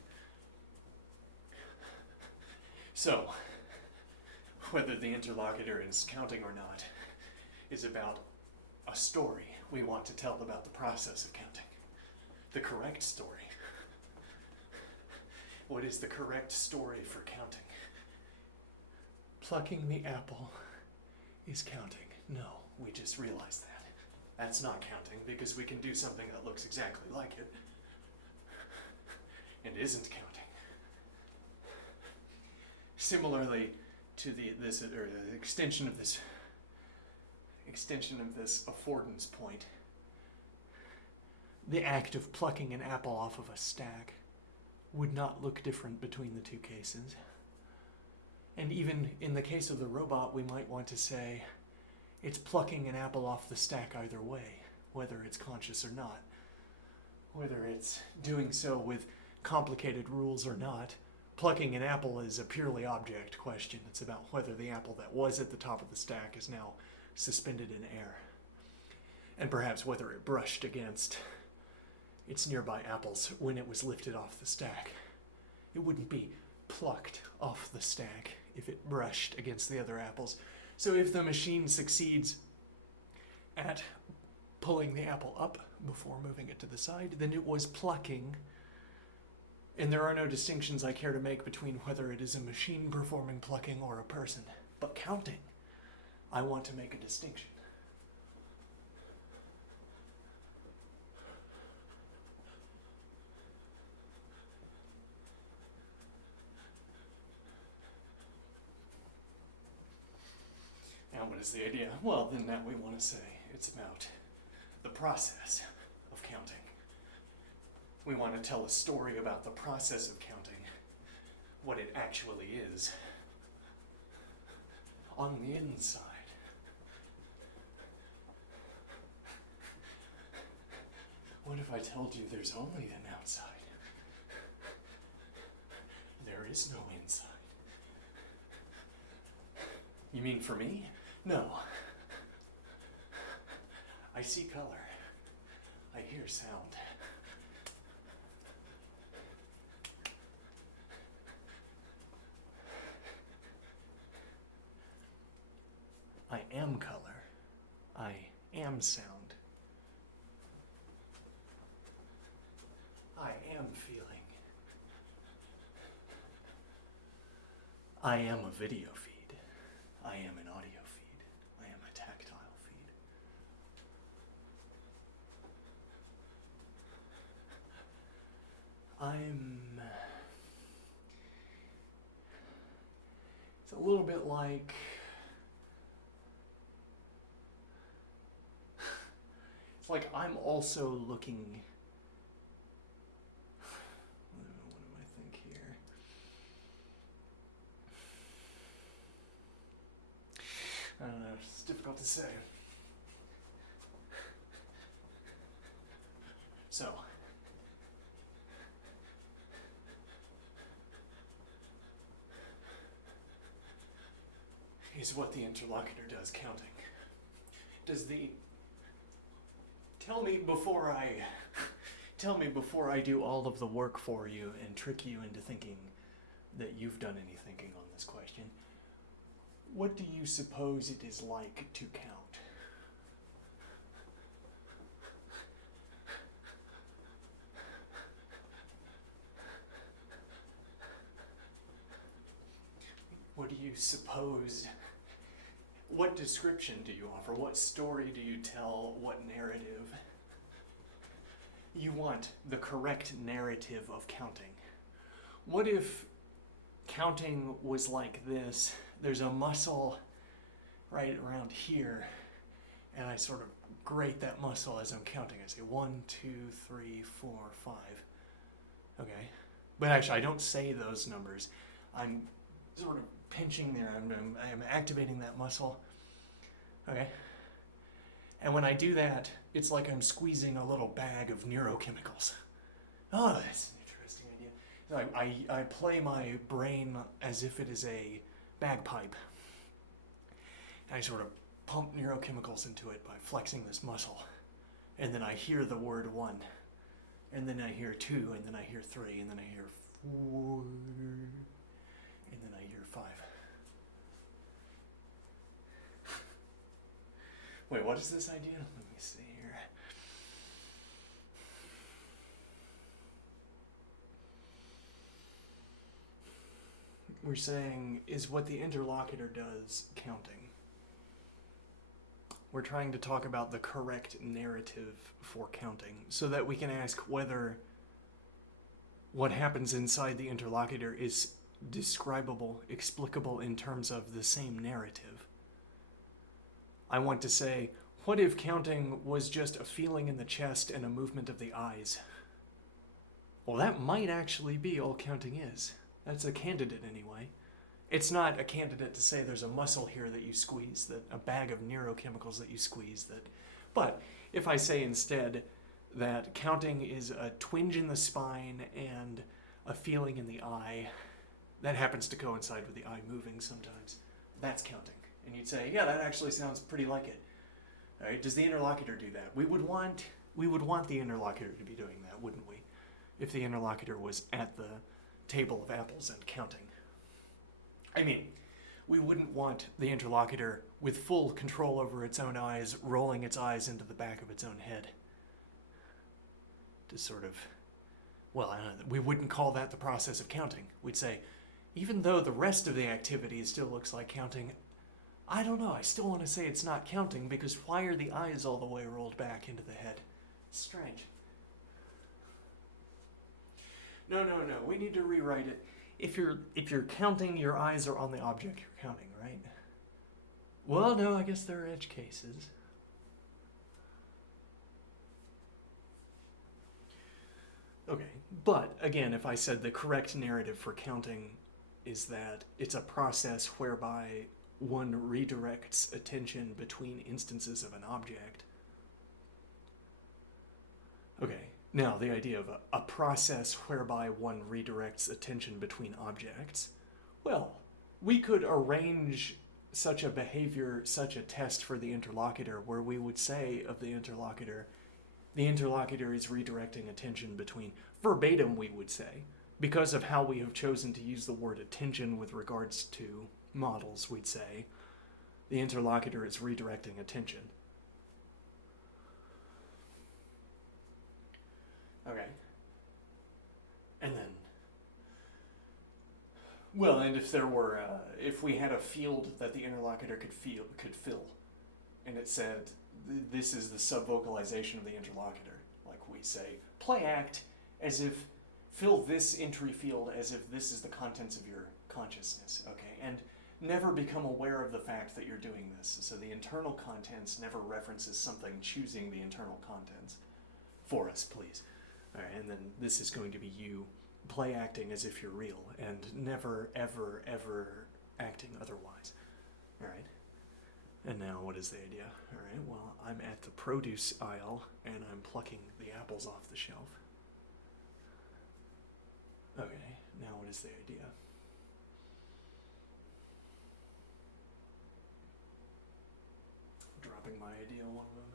So, whether the interlocutor is counting or not is about a story we want to tell about the process of counting. The correct story. What is the correct story for counting? Plucking the apple is counting. No, we just realized that. That's not counting because we can do something that looks exactly like it and isn't counting. similarly to the extension of this affordance point, the act of plucking an apple off of a stack would not look different between the two cases. And even in the case of the robot, we might want to say it's plucking an apple off the stack either way, whether it's conscious or not. Whether it's doing so with complicated rules or not, plucking an apple is a purely object question. It's about whether the apple that was at the top of the stack is now suspended in air, and perhaps whether it brushed against its nearby apples when it was lifted off the stack. It wouldn't be plucked off the stack if it brushed against the other apples. So if the machine succeeds at pulling the apple up before moving it to the side, then it was plucking. And there are no distinctions I care to make between whether it is a machine performing plucking or a person. But counting, I want to make a distinction. Now what is the idea? Well, then now we want to say it's about the process of counting. We want to tell a story about the process of counting, what it actually is on the inside. What if I told you there's only an outside? There is no inside. You mean for me? No. I see color. I hear sound. I am color. I am sound. I am feeling. I am a video feed. I am an audio feed. I am a tactile feed. It's a little bit like, it's like I'm also looking, what do I think here? I don't know, it's difficult to say. So, is what the interlocutor does counting. Tell me before I do all of the work for you and trick you into thinking that you've done any thinking on this question. What do you suppose it is like to count? What do you suppose? What description do you offer? What story do you tell? What narrative? You want the correct narrative of counting. What if counting was like this? There's a muscle right around here, and I sort of grate that muscle as I'm counting. I say 1, 2, 3, 4, 5. Okay? But actually, I don't say those numbers. I'm sort of pinching there. I'm activating that muscle. Okay? And when I do that, it's like I'm squeezing a little bag of neurochemicals. Oh, that's an interesting idea. I play my brain as if it is a bagpipe. And I sort of pump neurochemicals into it by flexing this muscle. And then I hear the word 1. And then I hear 2, and then I hear 3, and then I hear 4, and then I hear 5. Wait, what is this idea? Let me see here. We're saying, is what the interlocutor does counting? We're trying to talk about the correct narrative for counting so that we can ask whether what happens inside the interlocutor is describable, explicable in terms of the same narrative. I want to say, what if counting was just a feeling in the chest and a movement of the eyes? Well, that might actually be all counting is. That's a candidate anyway. It's not a candidate to say there's a muscle here that you squeeze, that a bag of neurochemicals that you squeeze, that. But if I say instead that counting is a twinge in the spine and a feeling in the eye, that happens to coincide with the eye moving sometimes, that's counting. And you'd say, yeah, that actually sounds pretty like it. All right, does the interlocutor do that? We would want the interlocutor to be doing that, wouldn't we? If the interlocutor was at the table of apples and counting. I mean, we wouldn't want the interlocutor with full control over its own eyes, rolling its eyes into the back of its own head. To sort of, well, I don't know, we wouldn't call that the process of counting. We'd say, even though the rest of the activity still looks like counting, I don't know, I still want to say it's not counting because why are the eyes all the way rolled back into the head? It's strange. No, we need to rewrite it. If you're counting, your eyes are on the object you're counting, right? Well, no, I guess there are edge cases. Okay, but again, if I said the correct narrative for counting is that it's a process whereby one redirects attention between instances of an object. Okay, now the idea of a process whereby one redirects attention between objects. Well, we could arrange such a behavior, such a test for the interlocutor where we would say of the interlocutor is redirecting attention between, verbatim we would say, because of how we have chosen to use the word attention with regards to models, we'd say, the interlocutor is redirecting attention. Okay. And then, well, and if there were, if we had a field that the interlocutor could fill, and it said, this is the subvocalization of the interlocutor, like we say, play act as if, fill this entry field as if this is the contents of your consciousness, okay? And never become aware of the fact that you're doing this. So the internal contents never references something choosing the internal contents for us, please. All right, and then this is going to be you play acting as if you're real and never, ever, ever acting otherwise. All right. And now what is the idea? All right, well, I'm at the produce aisle and I'm plucking the apples off the shelf. Okay, now what is the idea? Dropping my idea one moment.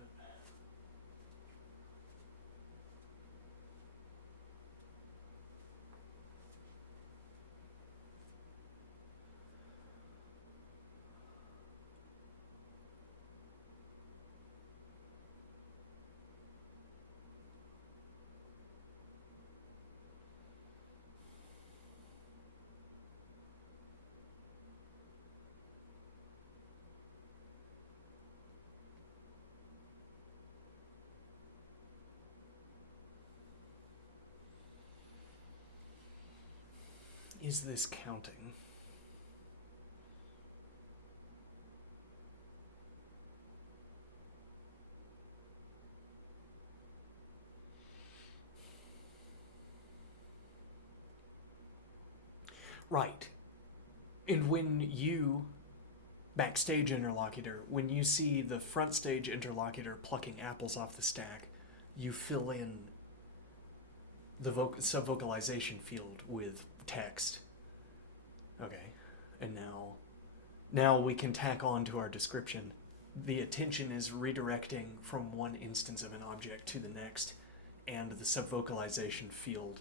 Is this counting? Right. And when you, backstage interlocutor, when you see the front stage interlocutor plucking apples off the stack, you fill in the subvocalization field with text. Okay. And now we can tack on to our description. The attention is redirecting from one instance of an object to the next, and the subvocalization field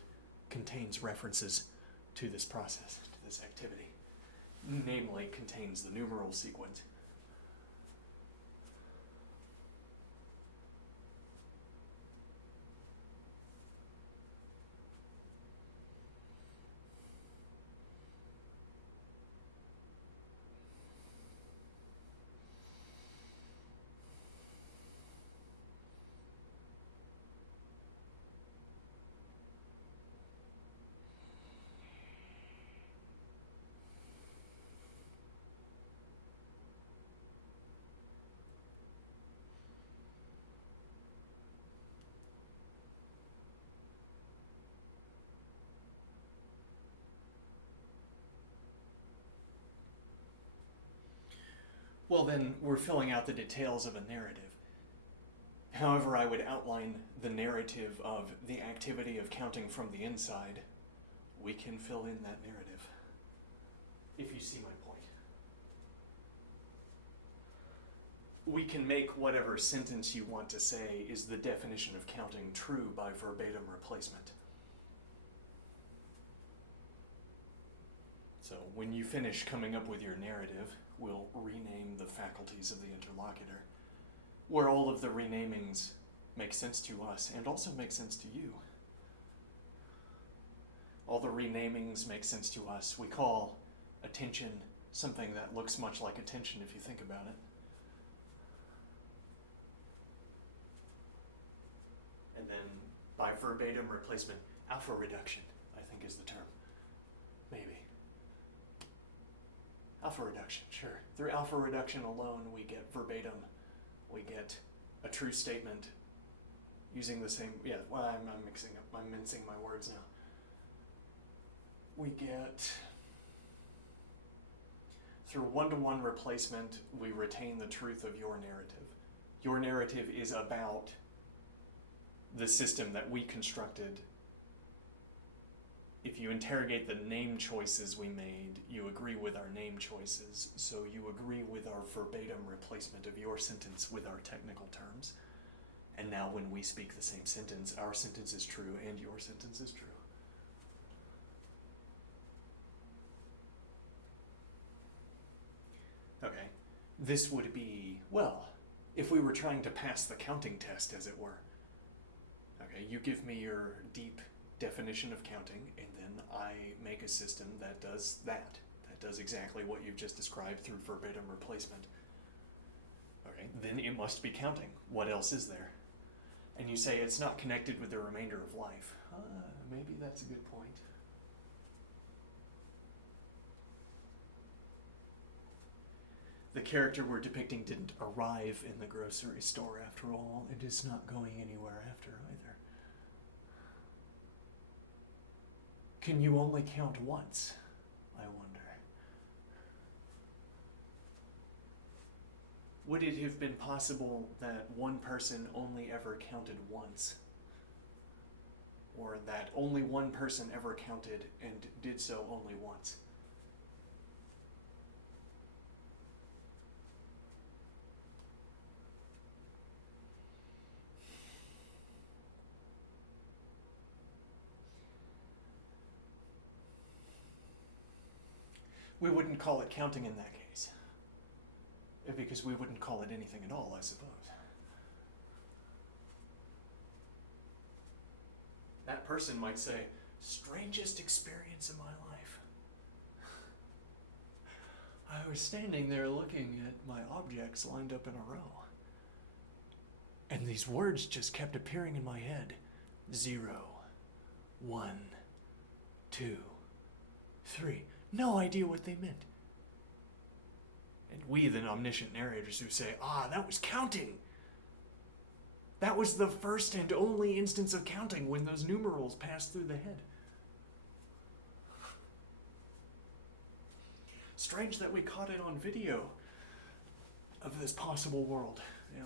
contains references to this process, to this activity. Namely, contains the numeral sequence. Well, then we're filling out the details of a narrative. However, I would outline the narrative of the activity of counting from the inside. We can fill in that narrative, if you see my point. We can make whatever sentence you want to say is the definition of counting true by verbatim replacement. So when you finish coming up with your narrative, we'll rename the faculties of the interlocutor, where all of the renamings make sense to us and also make sense to you. All the renamings make sense to us. We call attention something that looks much like attention if you think about it. And then by verbatim replacement, alpha reduction, I think is the term. Maybe. Alpha reduction, sure. Through alpha reduction alone, we get verbatim. We get a true statement using the same, I'm mincing my words now. We get, through one-to-one replacement, we retain the truth of your narrative. Your narrative is about the system that we constructed. If you interrogate the name choices we made, you agree with our name choices, so you agree with our verbatim replacement of your sentence with our technical terms. And now when we speak the same sentence, our sentence is true and your sentence is true. Okay, this would be, well, if we were trying to pass the counting test, as it were. Okay, you give me your deep definition of counting, and then I make a system that does that. That does exactly what you've just described through verbatim replacement. Okay, then it must be counting. What else is there? And you say it's not connected with the remainder of life. Maybe that's a good point. The character we're depicting didn't arrive in the grocery store after all. It is not going anywhere after either. Can you only count once? I wonder. Would it have been possible that one person only ever counted once? Or that only one person ever counted and did so only once? We wouldn't call it counting in that case. Because we wouldn't call it anything at all, I suppose. That person might say, strangest experience in my life. I was standing there looking at my objects lined up in a row. And these words just kept appearing in my head. 0, 1, 2, 3. No idea what they meant. And we, the omniscient narrators who say, that was counting. That was the first and only instance of counting when those numerals passed through the head. Strange that we caught it on video of this possible world. Yeah.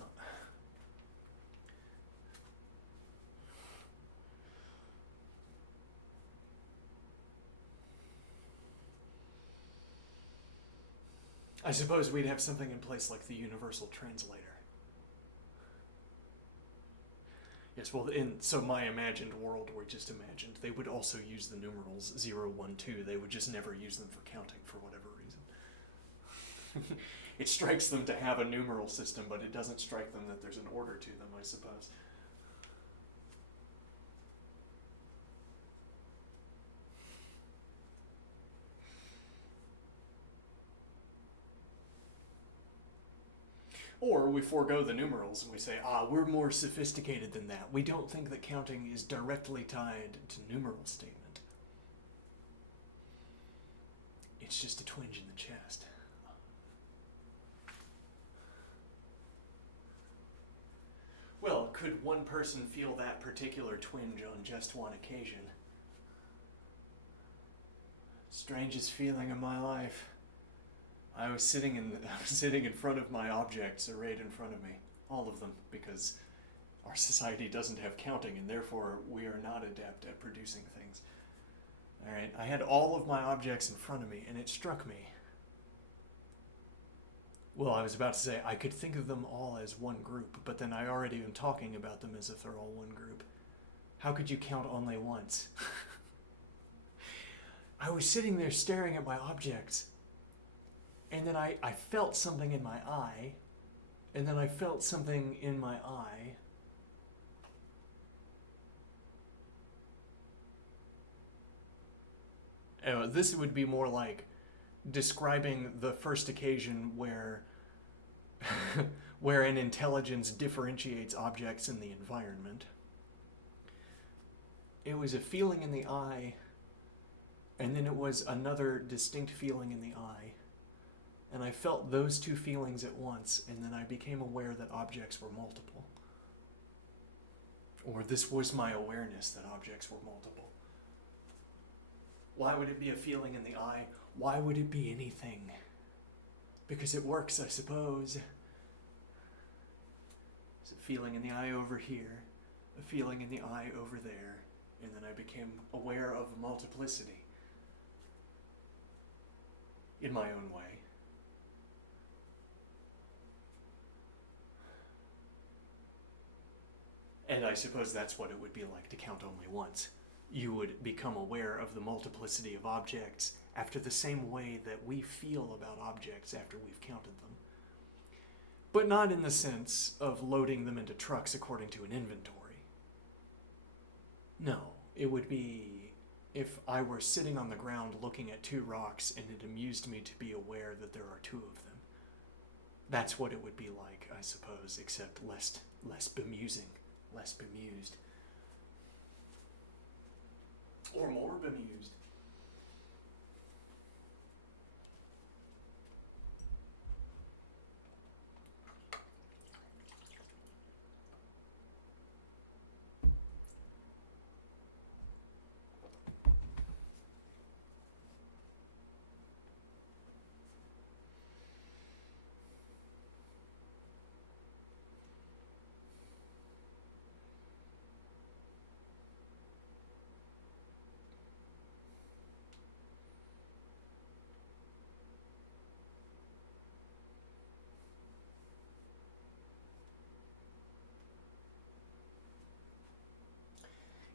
I suppose we'd have something in place like the universal translator. Yes, well, so my imagined world we just imagined, they would also use the numerals 0, 1, 2. They would just never use them for counting for whatever reason. It strikes them to have a numeral system, but it doesn't strike them that there's an order to them, I suppose. Or we forego the numerals and we say, we're more sophisticated than that. We don't think that counting is directly tied to numeral statement. It's just a twinge in the chest. Well, could one person feel that particular twinge on just one occasion? Strangest feeling of my life. I was sitting in front of my objects arrayed in front of me, all of them, because our society doesn't have counting, and therefore we are not adept at producing things. All right, I had all of my objects in front of me, and it struck me. Well, I was about to say I could think of them all as one group, but then I already am talking about them as if they're all one group. How could you count only once? I was sitting there staring at my objects, and then I felt something in my eye, and then I felt something in my eye. This would be more like describing the first occasion where where an intelligence differentiates objects in the environment. It was a feeling in the eye, and then it was another distinct feeling in the eye. And I felt those two feelings at once, and then I became aware that objects were multiple. Or this was my awareness that objects were multiple. Why would it be a feeling in the eye? Why would it be anything? Because it works, I suppose. It's a feeling in the eye over here, a feeling in the eye over there, and then I became aware of multiplicity in my own way. And I suppose that's what it would be like to count only once. You would become aware of the multiplicity of objects after the same way that we feel about objects after we've counted them. But not in the sense of loading them into trucks according to an inventory. No, it would be if I were sitting on the ground looking at two rocks and it amused me to be aware that there are two of them. That's what it would be like, I suppose, except less bemusing. Less bemused. Or more bemused.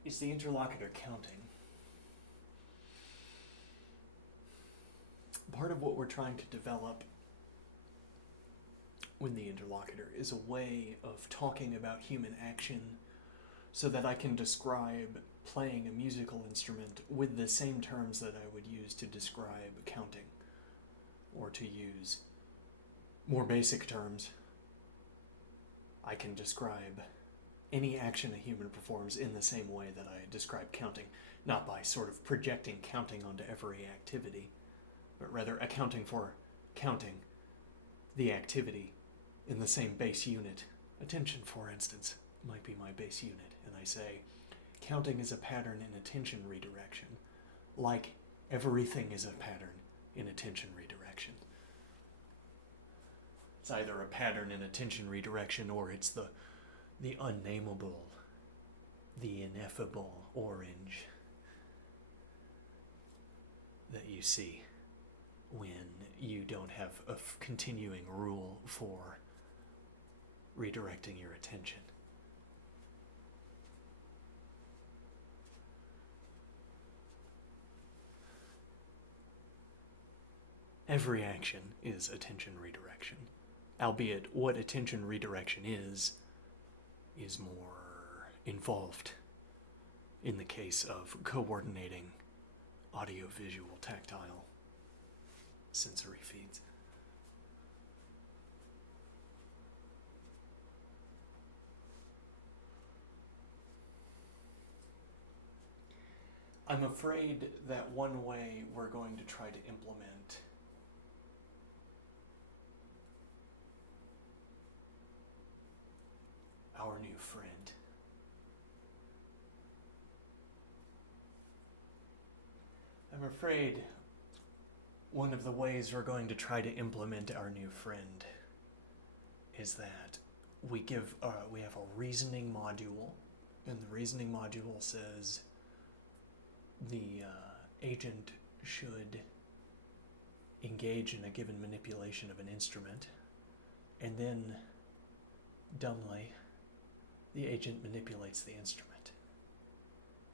Is the interlocutor counting? Part of what we're trying to develop with the interlocutor is a way of talking about human action so that I can describe playing a musical instrument with the same terms that I would use to describe counting, or to use more basic terms. I can describe any action a human performs in the same way that I describe counting, not by sort of projecting counting onto every activity, but rather accounting for counting the activity in the same base unit. Attention, for instance, might be my base unit, and I say, counting is a pattern in attention redirection, like everything is a pattern in attention redirection. It's either a pattern in attention redirection or it's the unnameable, the ineffable orange that you see when you don't have a continuing rule for redirecting your attention. Every action is attention redirection, albeit what attention redirection is more involved in the case of coordinating audio-visual, tactile, sensory feeds. I'm afraid that one way we're going to try to implement our new friend I'm afraid One of the ways we're going to try to implement our new friend is that we have a reasoning module, and the reasoning module says the agent should engage in a given manipulation of an instrument, and then, dumbly, the agent manipulates the instrument.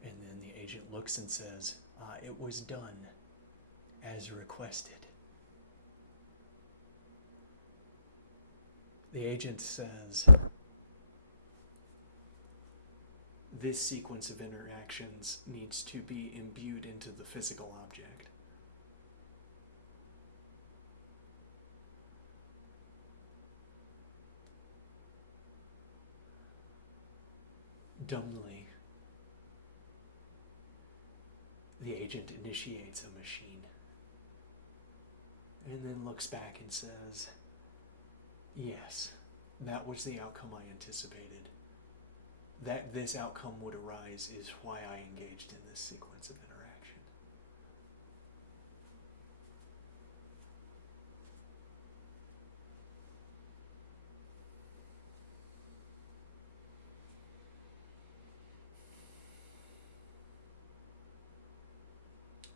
And then the agent looks and says, it was done as requested. The agent says, this sequence of interactions needs to be imbued into the physical object. Dumbly, the agent initiates a machine and then looks back and says, yes, that was the outcome I anticipated. That this outcome would arise is why I engaged in this sequence of interaction.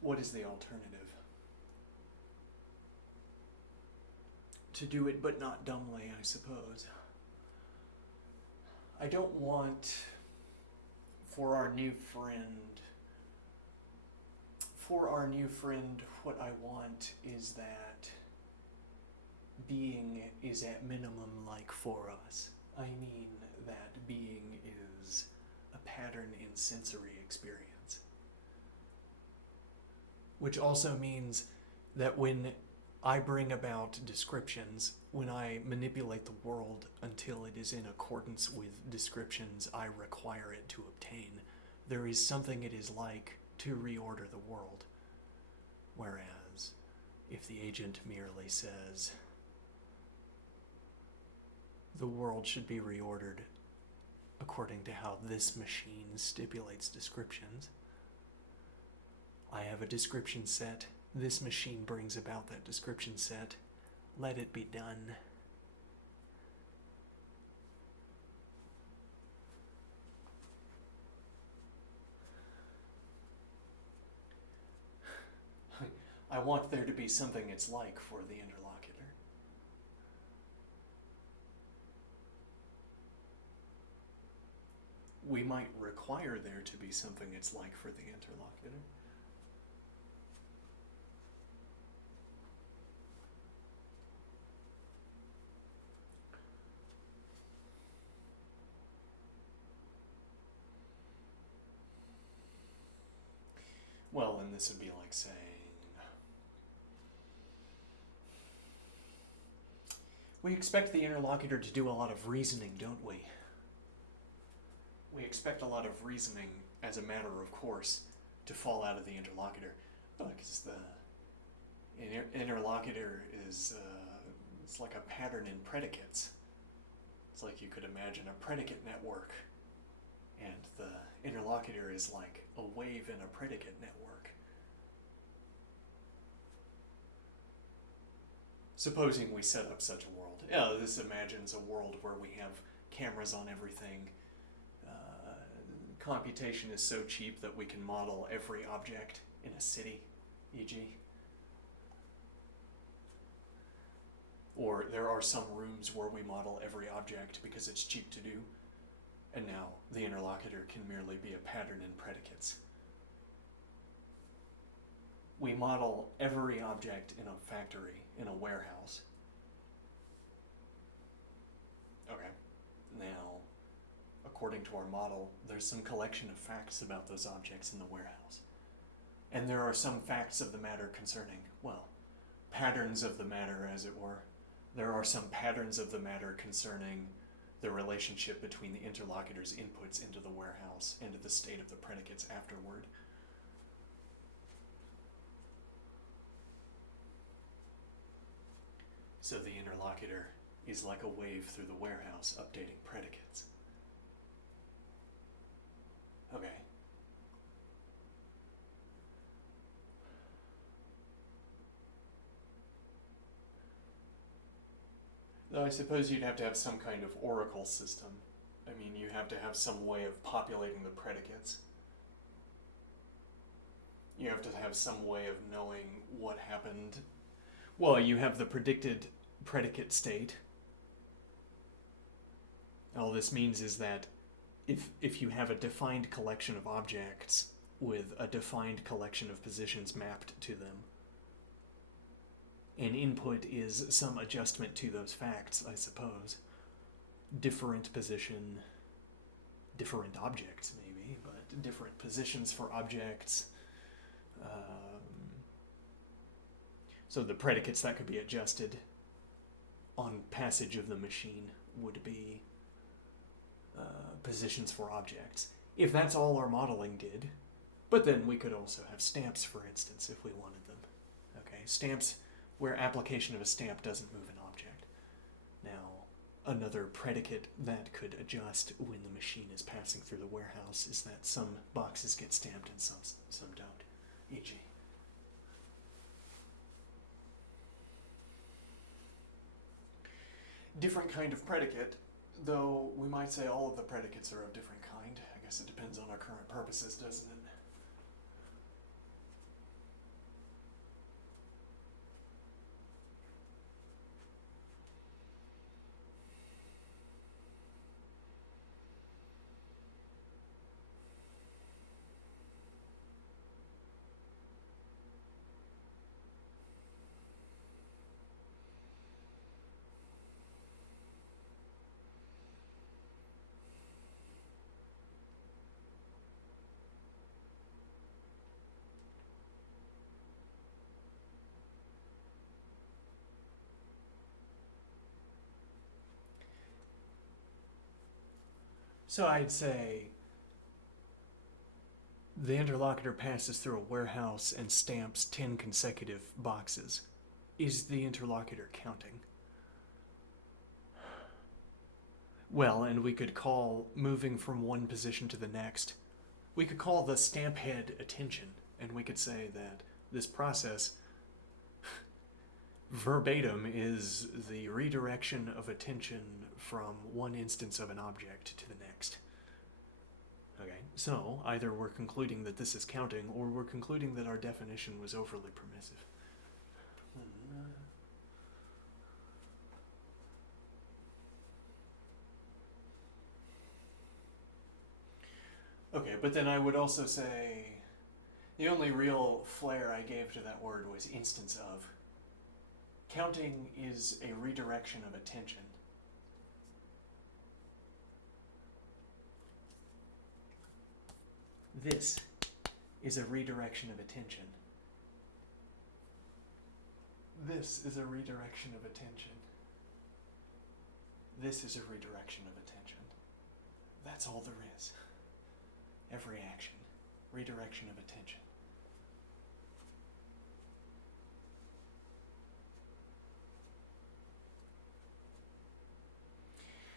What is the alternative? To do it, but not dumbly, I suppose. I don't want for our new friend, what I want is that being is at minimum like for us. I mean that being is a pattern in sensory experience. Which also means that when I bring about descriptions, when I manipulate the world until it is in accordance with descriptions I require it to obtain, there is something it is like to reorder the world. Whereas, if the agent merely says, the world should be reordered according to how this machine stipulates descriptions, I have a description set, this machine brings about that description set, let it be done. I want there to be something it's like for the interlocutor. We might require there to be something it's like for the interlocutor. Well, then this would be like saying, we expect the interlocutor to do a lot of reasoning, don't we? We expect a lot of reasoning as a matter of course to fall out of the interlocutor. Because the interlocutor is it's like a pattern in predicates. It's like you could imagine a predicate network, and the interlocutor is like a wave in a predicate network. Supposing we set up such a world. This imagines a world where we have cameras on everything. Computation is so cheap that we can model every object in a city, e.g. Or there are some rooms where we model every object because it's cheap to do. And now the interlocutor can merely be a pattern in predicates. We model every object in a factory, in a warehouse. Okay, now, according to our model, there's some collection of facts about those objects in the warehouse. And there are some facts of the matter concerning, well, patterns of the matter, as it were. There are some patterns of the matter concerning the relationship between the interlocutor's inputs into the warehouse and the state of the predicates afterward. So the interlocutor is like a wave through the warehouse updating predicates. Okay. Though I suppose you'd have to have some kind of oracle system. I mean, you have to have some way of populating the predicates. You have to have some way of knowing what happened. Well, you have the predicted predicate state. All this means is that if you have a defined collection of objects with a defined collection of positions mapped to them, an input is some adjustment to those facts, I suppose. Different position, different objects maybe, but different positions for objects. So the predicates that could be adjusted on passage of the machine would be positions for objects. If that's all our modeling did, but then we could also have stamps, for instance, if we wanted them. Okay, stamps where application of a stamp doesn't move an object. Now, another predicate that could adjust when the machine is passing through the warehouse is that some boxes get stamped and some don't, e.g. Different kind of predicate, though we might say all of the predicates are of different kind. I guess it depends on our current purposes, doesn't it? So I'd say the interlocutor passes through a warehouse and stamps 10 consecutive boxes. Is the interlocutor counting? Well, and we could call moving from one position to the next. We could call the stamp head attention, and we could say that this process verbatim is the redirection of attention from one instance of an object to the next. Okay, so either we're concluding that this is counting, or we're concluding that our definition was overly permissive. Okay, but then I would also say the only real flair I gave to that word was instance of. Counting is a redirection of attention. This is a redirection of attention. This is a redirection of attention. This is a redirection of attention. That's all there is. Every action, redirection of attention.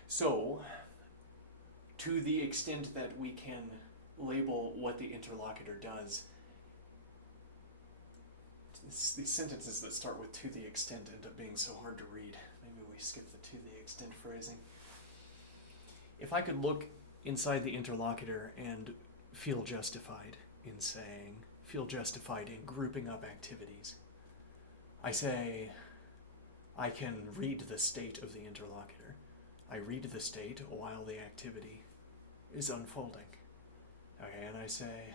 So, to the extent that we can label what the interlocutor does, these sentences that start with "to the extent" end up being so hard to read. Maybe we skip the "to the extent" phrasing. If I could look inside the interlocutor and feel justified in saying, feel justified in grouping up activities, I say, I can read the state of the interlocutor. I read the state while the activity is unfolding. Okay, and I say,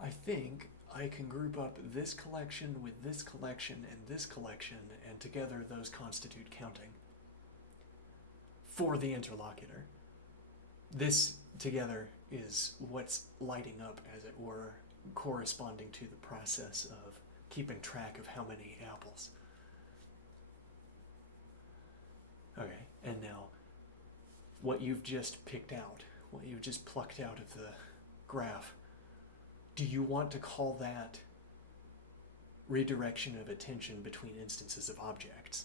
I think I can group up this collection with this collection and this collection, and together those constitute counting for the interlocutor. This together is what's lighting up, as it were, corresponding to the process of keeping track of how many apples. Okay, and now, what you've just picked out, what you've just plucked out of the graph, do you want to call that redirection of attention between instances of objects?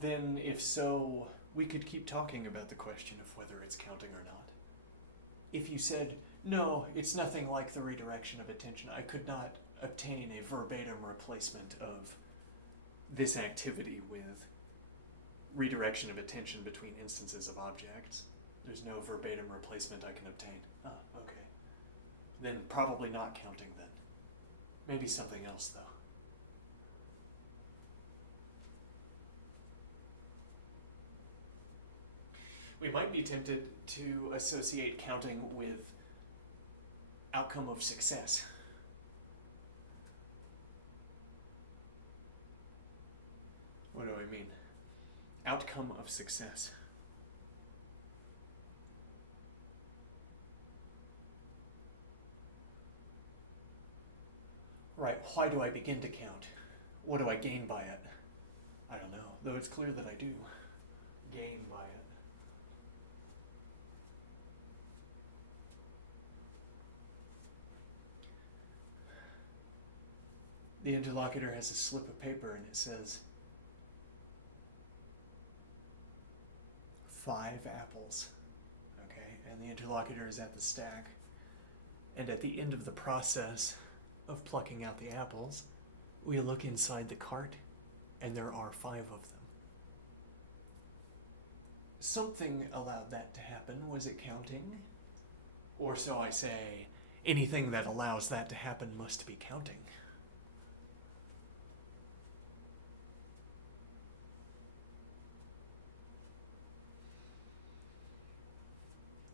then if so, we could keep talking about the question of whether it's counting or not. If you said, no, it's nothing like the redirection of attention, I could not obtain a verbatim replacement of this activity with redirection of attention between instances of objects. There's no verbatim replacement I can obtain. Ah, okay. Then probably not counting then. Maybe something else though. We might be tempted to associate counting with outcome of success. What do I mean? Outcome of success. Right, why do I begin to count? What do I gain by it? I don't know, though it's clear that I do gain by it. The interlocutor has a slip of paper and it says 5 apples. Okay, and the interlocutor is at the stack. And at the end of the process of plucking out the apples, we look inside the cart and there are 5 of them. Something allowed that to happen. Was it counting? Or so I say, anything that allows that to happen must be counting.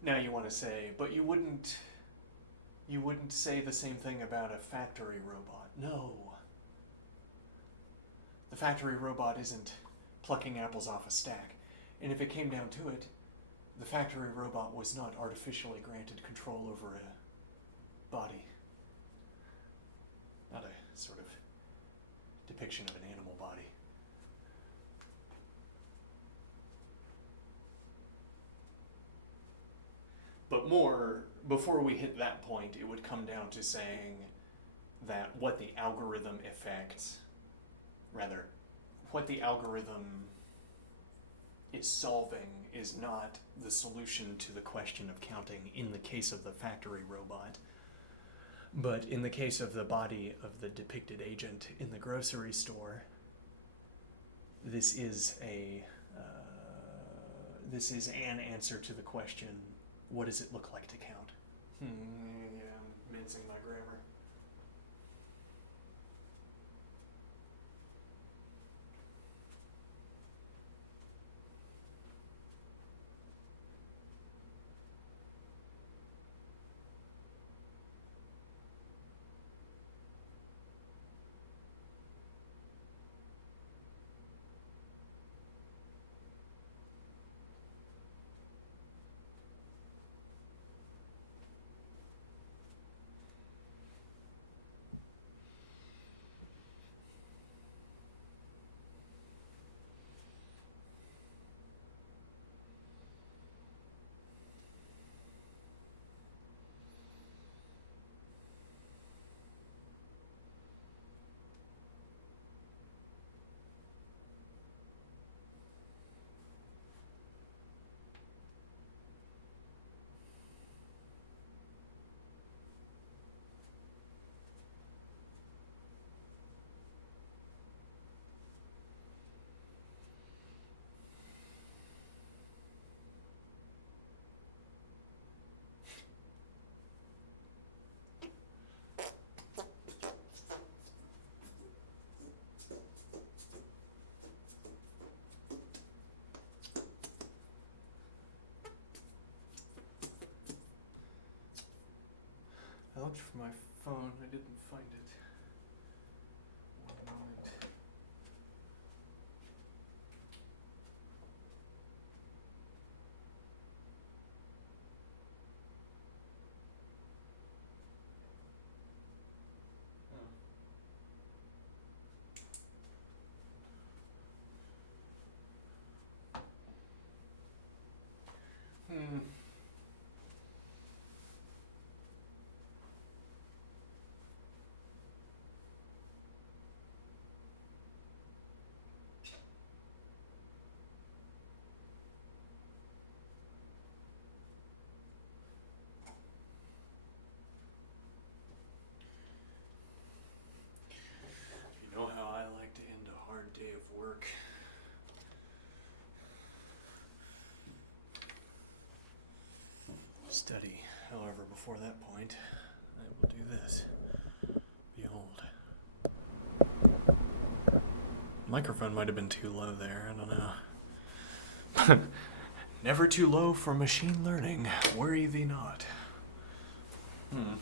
Now you want to say, but you wouldn't say the same thing about a factory robot. No. The factory robot isn't plucking apples off a stack. And if it came down to it, the factory robot was not artificially granted control over a body. Not a sort of depiction of an animal body. But more, before we hit that point, it would come down to saying that what the algorithm affects, rather, what the algorithm is solving is not the solution to the question of counting in the case of the factory robot, but in the case of the body of the depicted agent in the grocery store, this is an answer to the question, what does it look like to count? Yeah, I'm mincing my grammar. I looked for my phone, I didn't find it. One moment. Hmm. Study. However, before that point, I will do this. Behold. Microphone might have been too low there. I don't know. Never too low for machine learning. Worry thee not. Hmm.